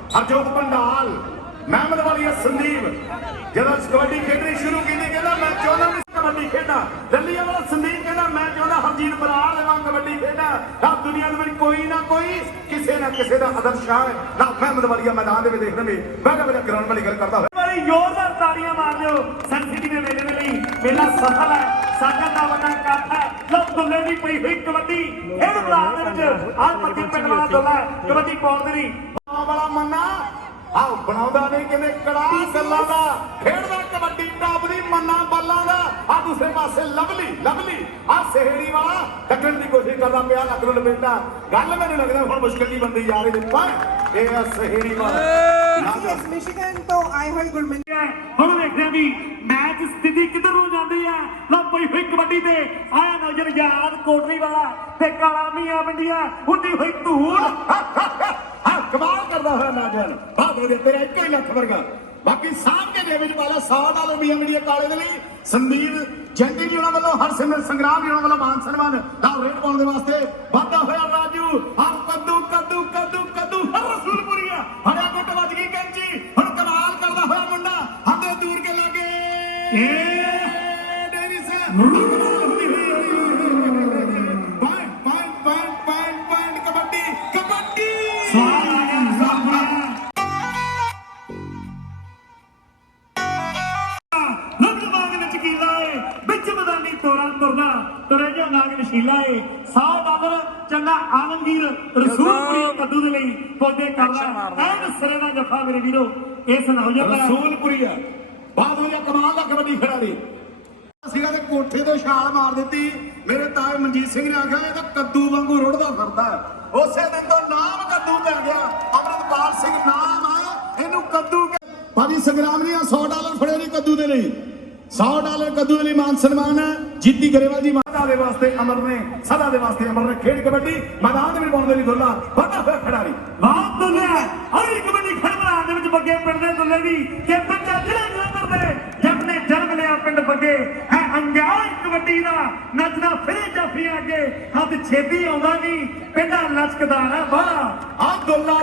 ਹਰਜੋਤ ਪੰਡਾਲ ਮਹਿਮਦ ਵਾਲੀਆ ਸੰਦੀਪ ਜਦੋਂ ਕਬੱਡੀ ਖੇਡਣੀ ਸ਼ੁਰੂ ਕੀਤੀ ਕਹਿੰਦਾ ਮੈਂ ਚਾਹੁੰਦਾ ਵੀ ਕਬੱਡੀ ਖੇਡਾਂ ਦਿੱਲੀਆਂ ਵਾਲਾ ਸੰਦੀਪ ਕਹਿੰਦਾ ਮੈਂ ਚਾਹੁੰਦਾ ਹਰਜੀਤ ਬਰਾੜ ਦੇ ਵਾਂਗ ਕਬੱਡੀ ਖੇਡਾਂ ਤਾਂ ਦੁਨੀਆ ਦੇ ਵਿੱਚ ਕੋਈ ਨਾ ਕੋਈ ਕਿਸੇ ਨਾ ਕਿਸੇ ਦਾ ਆਦਰਸ਼ ਹੈ ਨਾ ਮਹਿਮਦ ਵਾਲੀਆ ਮੈਦਾਨ ਦੇ ਵਿੱਚ ਦੇਖਦੇ ਵੀ ਮੈਂ ਗਰਾਊਂਡ ਵਾਲੀ ਗੱਲ ਕਰਦਾ ਹੋਇਆ ਬੜੀ ਜ਼ੋਰਦਾਰ ਤਾੜੀਆਂ ਮਾਰ ਦਿਓ ਸਨ ਸਿਟੀ ਦੇ ਮੇਲੇ ਦੇ ਲਈ ਮੇਲਾ ਸਫਲ ਹੈ ਸਾਡਾ ਦਾ ਵੱਡਾ ਕੱਪ ਹੈ ਲੋ ਦੁੱਲੇ ਦੀ ਪਈ ਹੋਈ ਕਬੱਡੀ ਇਹ ਮੈਦਾਨ ਦੇ ਵਿੱਚ ਆਹ ਪੱਤੀ ਪਿੰਡ ਵਾਲਾ ਦੁੱਲਾ ਕਬੱਡੀ ਪਾਉਣ ਦੇ ਲਈ ਵਾਲਾ ਮੰਨਾ ਆਹ ਬਣਾਉਂਦਾ ਨਹੀਂ ਕਿਵੇਂ ਕੜਾ ਗੱਲਾਂ ਦਾ ਖੇਡਦਾ ਕਬੱਡੀ ਟਾਪ ਦੀ ਮੰਨਾ ਬੱਲਾਂ ਦਾ ਆ ਦੂਸਰੇ ਪਾਸੇ ਲਵਲੀ ਆ ਸਹੇੜੀ ਵਾਲਾ ਟੱਕਣ ਦੀ ਕੋਸ਼ਿਸ਼ ਕਰਦਾ ਪਿਆ ਲੱਗ ਨੂੰ ਲਪੇਟਾ ਗੱਲ ਮੈਨੂੰ ਲੱਗਦਾ ਹੁਣ ਮੁਸ਼ਕਲ ਦੀ ਬੰਦੀ ਜਾ ਰਹੀ ਪਰ ਇਹ ਆ ਸਹੇੜੀ ਵਾਲਾ ਮਿਸ਼ੀਗਨ ਤੋਂ ਆਏ ਹੋਏ ਗੁਰਮਿੰਦਰ ਹੁਣ ਵੇਖਦੇ ਆ ਵੀ ਮੈਚ ਸਥਿਤੀ ਕਿੱਧਰ ਨੂੰ ਜਾਂਦੀ ਹੈ ਲੋ ਪਈ ਹੋਈ ਕਬੱਡੀ ਤੇ ਆਇਆ ਨਜ਼ਰ ਯਾਦ ਕੋਟਲੀ ਵਾਲਾ ਤੇ ਕਾਲਾ ਮੀਆਂ ਮੰਡੀਆਂ ਉੱਡੀ ਹੋਈ ਧੂੜ ਹਾਂ ਕਮਾਲ ਕਰਦਾ ਹੋਇਆ ਨਾਜਨ ਬਹੁਤ ਵਧੀਆ ਤੇਰਾ ਇੱਕੋ ਹੀ ਲੱਖ ਵਰਗਾ ਬਾਕੀ ਸਾਹਮ ਕੇ ਦੇ ਵਿੱਚ ਵਾਲਾ 100 ਨਾਲ ਮੀਆਂ ਮੰਡੀਆਂ ਕਾਲੇ ਦੇ ਲਈ ਸੰਦੀਪ ਜੈਂਤੀ ਜੀ ਉਹਨਾਂ ਵੱਲੋਂ ਹਰਸਿਮਰਤ ਸੰਗਰਾਮ ਜੀ ਉਹਨਾਂ ਵੱਲੋਂ ਮਾਨ ਸਨਮਾਨ ਦਾ ਰੇਟ ਪਾਉਣ ਦੇ ਵਾਸਤੇ ਵਾਧਾ ਹੋਇਆ ਰਾਜੂ ਹਾਂ ਕੱਦੂ ਰਸੂਲਪੁਰੀਆ ਹੜਿਆ ਗੁੱਟ ਵੱਜ ਗਈ ਕੈਂਚੀ ਹੁਣ ਕਮਾਲ ਕਰਦਾ ਹੋਇਆ ਮੁੰਡਾ ਹੱਦੇ ਦੂਰ ਕੇ ਲਾਗੇ ਡੇਵਿਸ ਪੁਆਇੰਟ ਕਬੱਡੀ ਸਵਾਲ ਆ ਗਿਆ ਨਾਗ ਨਚਕੀਲਾ ਏ ਵਿੱਚ ਮੈਦਾਨੀ ਤੋਰਾ ਤੁਰਨਾ ਤੁਰੇ ਜੋ ਨਾਗ ਨਸ਼ੀਲਾ ਏ 100 ਡਾਲਰ ਚੰਗਾ ਆਲਮਗੀਰ ਰਸੂਲਪੁਰੀ ਕੱਦੂ ਦੇ ਲਈ ਪੌਦੇ ਕਰਦਾ ਐਨ ਸਿਰੇ ਦਾ ਜੱਫਾ ਮੇਰੇ ਵੀਰੋ ਇਸ ਨੌਜਵਾਨ ਰਸੂਲਪੁਰੀਆ ਬਹੁਤ ਵਧੀਆ ਕਮਾਲ ਦਾ ਕਬੱਡੀ ਖਿਡਾਰੀ ਸੀਗਾ ਤੇ ਕੋਠੇ ਤੋਂ ਛਾਲ ਮਾਰ ਦਿੱਤੀ ਮੇਰੇ ਤਾਏ ਮਨਜੀਤ ਸਿੰਘ ਨੇ ਆਖਿਆ ਇਹ ਤਾਂ ਕੱਦੂ ਵਾਂਗੂ ਰੁੜਦਾ ਫਿਰਦਾ ਉਸੇ ਦਿਨ ਤੋਂ ਨਾਮ ਕੱਦੂ ਪੈ ਗਿਆ ਅਮਰਤਪਾਲ ਸਿੰਘ ਨਾਮ ਆਇਆ ਇਹਨੂੰ ਕੱਦੂ ਭਾਜੀ ਸੰਗਰਾਮ ਨੇ 100 ਡਾਲਰ ਫੜੇ ਨੇ ਕੱਦੂ ਦੇ ਲਈ 100 ਡਾਲਰ ਕੱਦੂ ਦੇ ਲਈ ਮਾਨ ਸਨਮਾਨ ਜੀਤੀ ਗਰੇਵਾਲ ਜੀ ਮਾਤਾ ਦੇ ਵਾਸਤੇ ਅਮਰ ਨੇ ਸਦਾ ਦੇ ਵਾਸਤੇ ਅਮਰ ਨੇ ਖੇਡ ਕਬੱਡੀ ਮੈਦਾਨ ਦੇ ਵਿੱਚ ਪਾਉਣ ਦੇ ਲਈ ਦੁੱਲਾ ਵੱਡਾ ਹੋਇਆ ਖਿਡਾਰੀ ਬਾਤ ਦੁੱਲਾ ਹਰੀ ਕਬੱਡੀ ਖੇਡ ਮੈਦਾਨ ਦੇ ਵਿੱਚ ਬੱਗੇ ਪਿੰਡ ਦੇ ਦੁੱਲੇ ਦੀ ਕਿ ਬੱਚਾ ਜ਼ਿਲ੍ਹਾ ਜਲੰਧਰ ਦੇ ਜਦ ਨੇ ਜਨਮ ਲਿਆ ਪਿੰਡ ਬੱਗੇ ਹੈ ਅੰਗਿਆਰ ਕਬੱਡੀ ਦਾ ਨੱਚਦਾ ਫਿਰੇ ਜਾਫੀਆਂ ਅੱਗੇ ਹੱਥ ਛੇਤੀ ਆਉਂਦਾ ਨਹੀਂ ਪਿੰਡਾ ਲਚਕਦਾ ਹੈ ਬਾਹਰ ਆ ਦੁੱਲਾ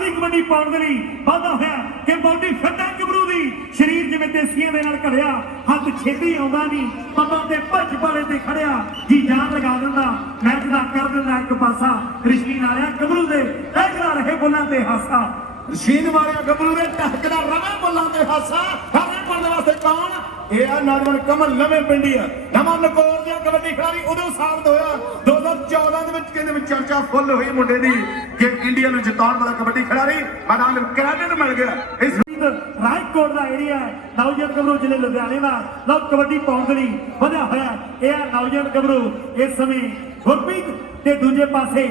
ਹਰੀ ਕਬੱਡੀ ਪਾਉਣ ਦੇ ਲਈ ਵਾਧਾ ਹੋਇਆ ਕਿ ਬੋਡੀ ਫਿੱਟ ਹੈ ਗੱਭਰੂ ਦੀ ਸਰੀਰ ਜਿਵੇਂ ਤੇਸੀਆਂ ਦੇ ਨਾਲ ਘੜਿਆ ਹੱਥ ਛੇਤੀ ਆਉਂਦਾ ਨਹੀਂ ਪੱਬਾਂ ਤੇ ਭੱਜ ਪਾਲੇ ਤੇ ਖੜਿਆ ਜੀ ਜਾਨ ਲਗਾ ਦਿੰਦਾ ਮੈਚ ਦਾ ਕਰ ਦਿੰਦਾ ਇੱਕ ਪਾਸਾ ਰਿਸ਼ਤੀ ਨਾਲਿਆ ਗੱਭਰੂ ਦੇ ਟੈਕਰਾ ਰਹੇ ਬੋਲਾਂ ਤੇ ਹਾਸਾ ਰਸ਼ੀਦ ਵਾਲਿਆ ਗੱਭਰੂ ਦੇ ਟਹਕਦਾ ਰਵੇ ਬੁੱਲਾਂ ਤੇ ਹਾਸਾ ਹਾਰੇ ਪਾਉਣ ਵਾਸਤੇ ਕੌਣ ਇਹ ਆ ਨੌਜਵਾਨ ਕਮਲ ਨਵੇਂ ਪਿੰਡੀ ਆ ਨਵਾਂ ਨਕੋਰ ਦੀਆਂ ਕਬੱਡੀ ਖਿਡਾਰੀ ਉਦੋਂ ਸਾਬਤ ਹੋਇਆ 2014 ਦੇ ਵਿੱਚ ਕਹਿੰਦੇ ਵੀ ਚਰਚਾ ਫੁੱਲ ਹੋਈ ਮੁੰਡੇ ਦੀ ਕਿ ਇੰਡੀਆ ਨੂੰ ਜਿਤਾਉਣ ਵਾਲਾ ਕਬੱਡੀ ਖਿਡਾਰੀ ਮੈਦਾਨ ਵਿੱਚ ਕ੍ਰੈਡਿਟ ਮਿਲ ਗਿਆ ਇਸ ਰਾਜਕੋਟ ਦਾ ਏਰੀਆ ਹੈ ਨੌਜਵਾਨ ਗੱਭਰੂ ਜ਼ਿਲ੍ਹੇ ਲੁਧਿਆਣੇ ਦਾ ਲਓ ਕਬੱਡੀ ਪਾਉਣ ਦੇ ਲਈ ਵਧਿਆ ਹੋਇਆ ਇਹ ਆ ਨੌਜਵਾਨ ਗੱਭਰੂ ਇਸ ਸਮੇਂ ਗੁਰਪ੍ਰੀਤ ਤੇ ਦੂਜੇ ਪਾਸੇ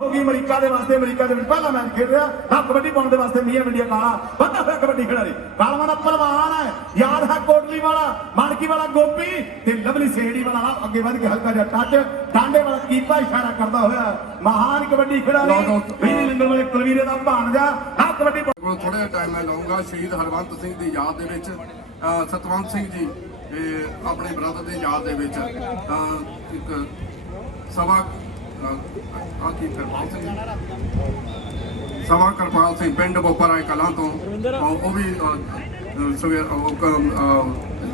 ਹੋ ਗਈ ਅਮਰੀਕਾ ਦੇ ਵਾਸਤੇ ਅਮਰੀਕਾ ਦੇ ਵਿੱਚ ਪਹਿਲਾ ਮੈਚ ਖੇਡ ਰਿਹਾ ਤਾਂ ਕਬੱਡੀ ਪਾਉਣ ਦੇ ਵਾਸਤੇ ਮੀਆਂ ਇੰਡੀਆ ਕਾਲਾ ਵੱਡਾ ਹੋਇਆ ਕਬੱਡੀ ਖਿਡਾਰੀ ਕਾਲਵਾ ਦਾ ਪਹਿਲਵਾਨ ਹੈ ਯਾਦ ਹੈ ਕੋਟਲੀ ਵਾਲਾ ਮਾਨਕੀ ਵਾਲਾ ਗੋਪੀ ਤੇ ਲਵਲੀ ਸੇੜੀ ਵਾਲਾ ਅੱਗੇ ਵੱਧ ਕੇ ਹਲਕਾ ਜਿਹਾ ਟੱਚ ਡਾਂਡੇ ਵਾਲਾ ਕੀਪਾ ਇਸ਼ਾਰਾ ਕਰਦਾ ਹੋਇਆ ਮਹਾਨ ਕਬੱਡੀ ਖਿਡਾਰੀ ਵੀਰ ਲਿੰਗਲ ਵਾਲੇ ਕੁਲਵੀਰੇ ਦਾ ਭਾਣਜਾ ਆ ਕਬੱਡੀ ਥੋੜਾ ਜਿਹਾ ਟਾਈਮ ਮੈਂ ਲਾਉਂਗਾ ਸ਼ਹੀਦ ਹਰਵੰਤ ਸਿੰਘ ਦੀ ਯਾਦ ਦੇ ਵਿੱਚ ਸਤਵੰਤ ਸਿੰਘ ਜੀ ਆਪਣੇ ਬ੍ਰਦਰ ਦੀ ਯਾਦ ਦੇ ਵਿੱਚ ਇੱਕ ਸਵਾ ਕੀ ਕਰਪਾਲ ਸਿੰਘ ਸਵਾ ਕਰਪਾਲ ਸਿੰਘ ਪਿੰਡ ਬੋਪਰਾਏ ਕਲਾਂ ਤੋਂ ਉਹ ਵੀ ਸਵੇਰ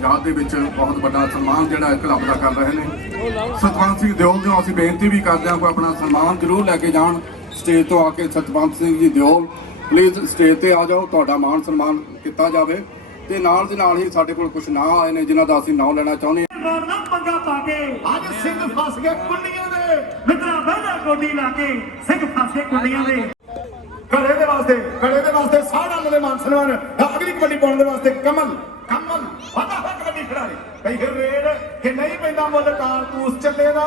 ਯਾਦ ਦੇ ਵਿੱਚ ਬਹੁਤ ਵੱਡਾ ਸਨਮਾਨ ਜਿਹੜਾ ਕਲੱਬ ਦਾ ਕਰ ਰਹੇ ਨੇ ਸਤਵੰਤ ਸਿੰਘ ਦਿਓਲ ਨੂੰ ਅਸੀਂ ਬੇਨਤੀ ਵੀ ਕਰਦੇ ਹਾਂ ਕੋਈ ਆਪਣਾ ਸਨਮਾਨ ਜ਼ਰੂਰ ਲੈ ਕੇ ਜਾਣ ਸਟੇਜ ਤੋਂ ਆ ਕੇ ਸਤਵੰਤ ਸਿੰਘ ਜੀ ਦਿਓਲ ਪਲੀਜ਼ ਸਟੇਜ ਤੇ ਆ ਜਾਓ ਤੁਹਾਡਾ ਮਾਣ ਸਨਮਾਨ ਕੀਤਾ ਜਾਵੇ ਤੇ ਨਾਲ ਦੇ ਨਾਲ ਹੀ ਸਾਡੇ ਕੋਲ ਕੁਝ ਨਾਂ ਆਏ ਨੇ ਜਿਨ੍ਹਾਂ ਦਾ ਅਸੀਂ ਨਾਂ ਲੈਣਾ ਚਾਹੁੰਦੇ ਹਾਂ ਪੰਗਾ ਪਾ ਕੇ ਅੱਜ ਸਿੰਘ ਫਸ ਗਏ ਕੁੰਡੀਆਂ ਦੇ ਮਿੱਤਰਾ ਬਹਿਦਾ ਕੋਡੀ ਲਾ ਕੇ ਸਿੰਘ ਫਸੇ ਕੁੰਡੀਆਂ ਦੇ ਘੜੇ ਦੇ ਵਾਸਤੇ ਸਾਡਾ ਦੇ ਮਾਨ ਸਨਮਾਨ ਅਗਲੀ ਕਬੱਡੀ ਪਾਉਣ ਦੇ ਵਾਸਤੇ ਕਮਲ ਵਾਦਾ ਹੋਇਆ ਕਬੱਡੀ ਖਿਡਾਰੀ ਕਈ ਫਿਰ ਰੇਡ ਕਿ ਨਹੀਂ ਪੈਂਦਾ ਮੁੱਲ ਕਾਰਤੂਸ ਚੱਲੇ ਦਾ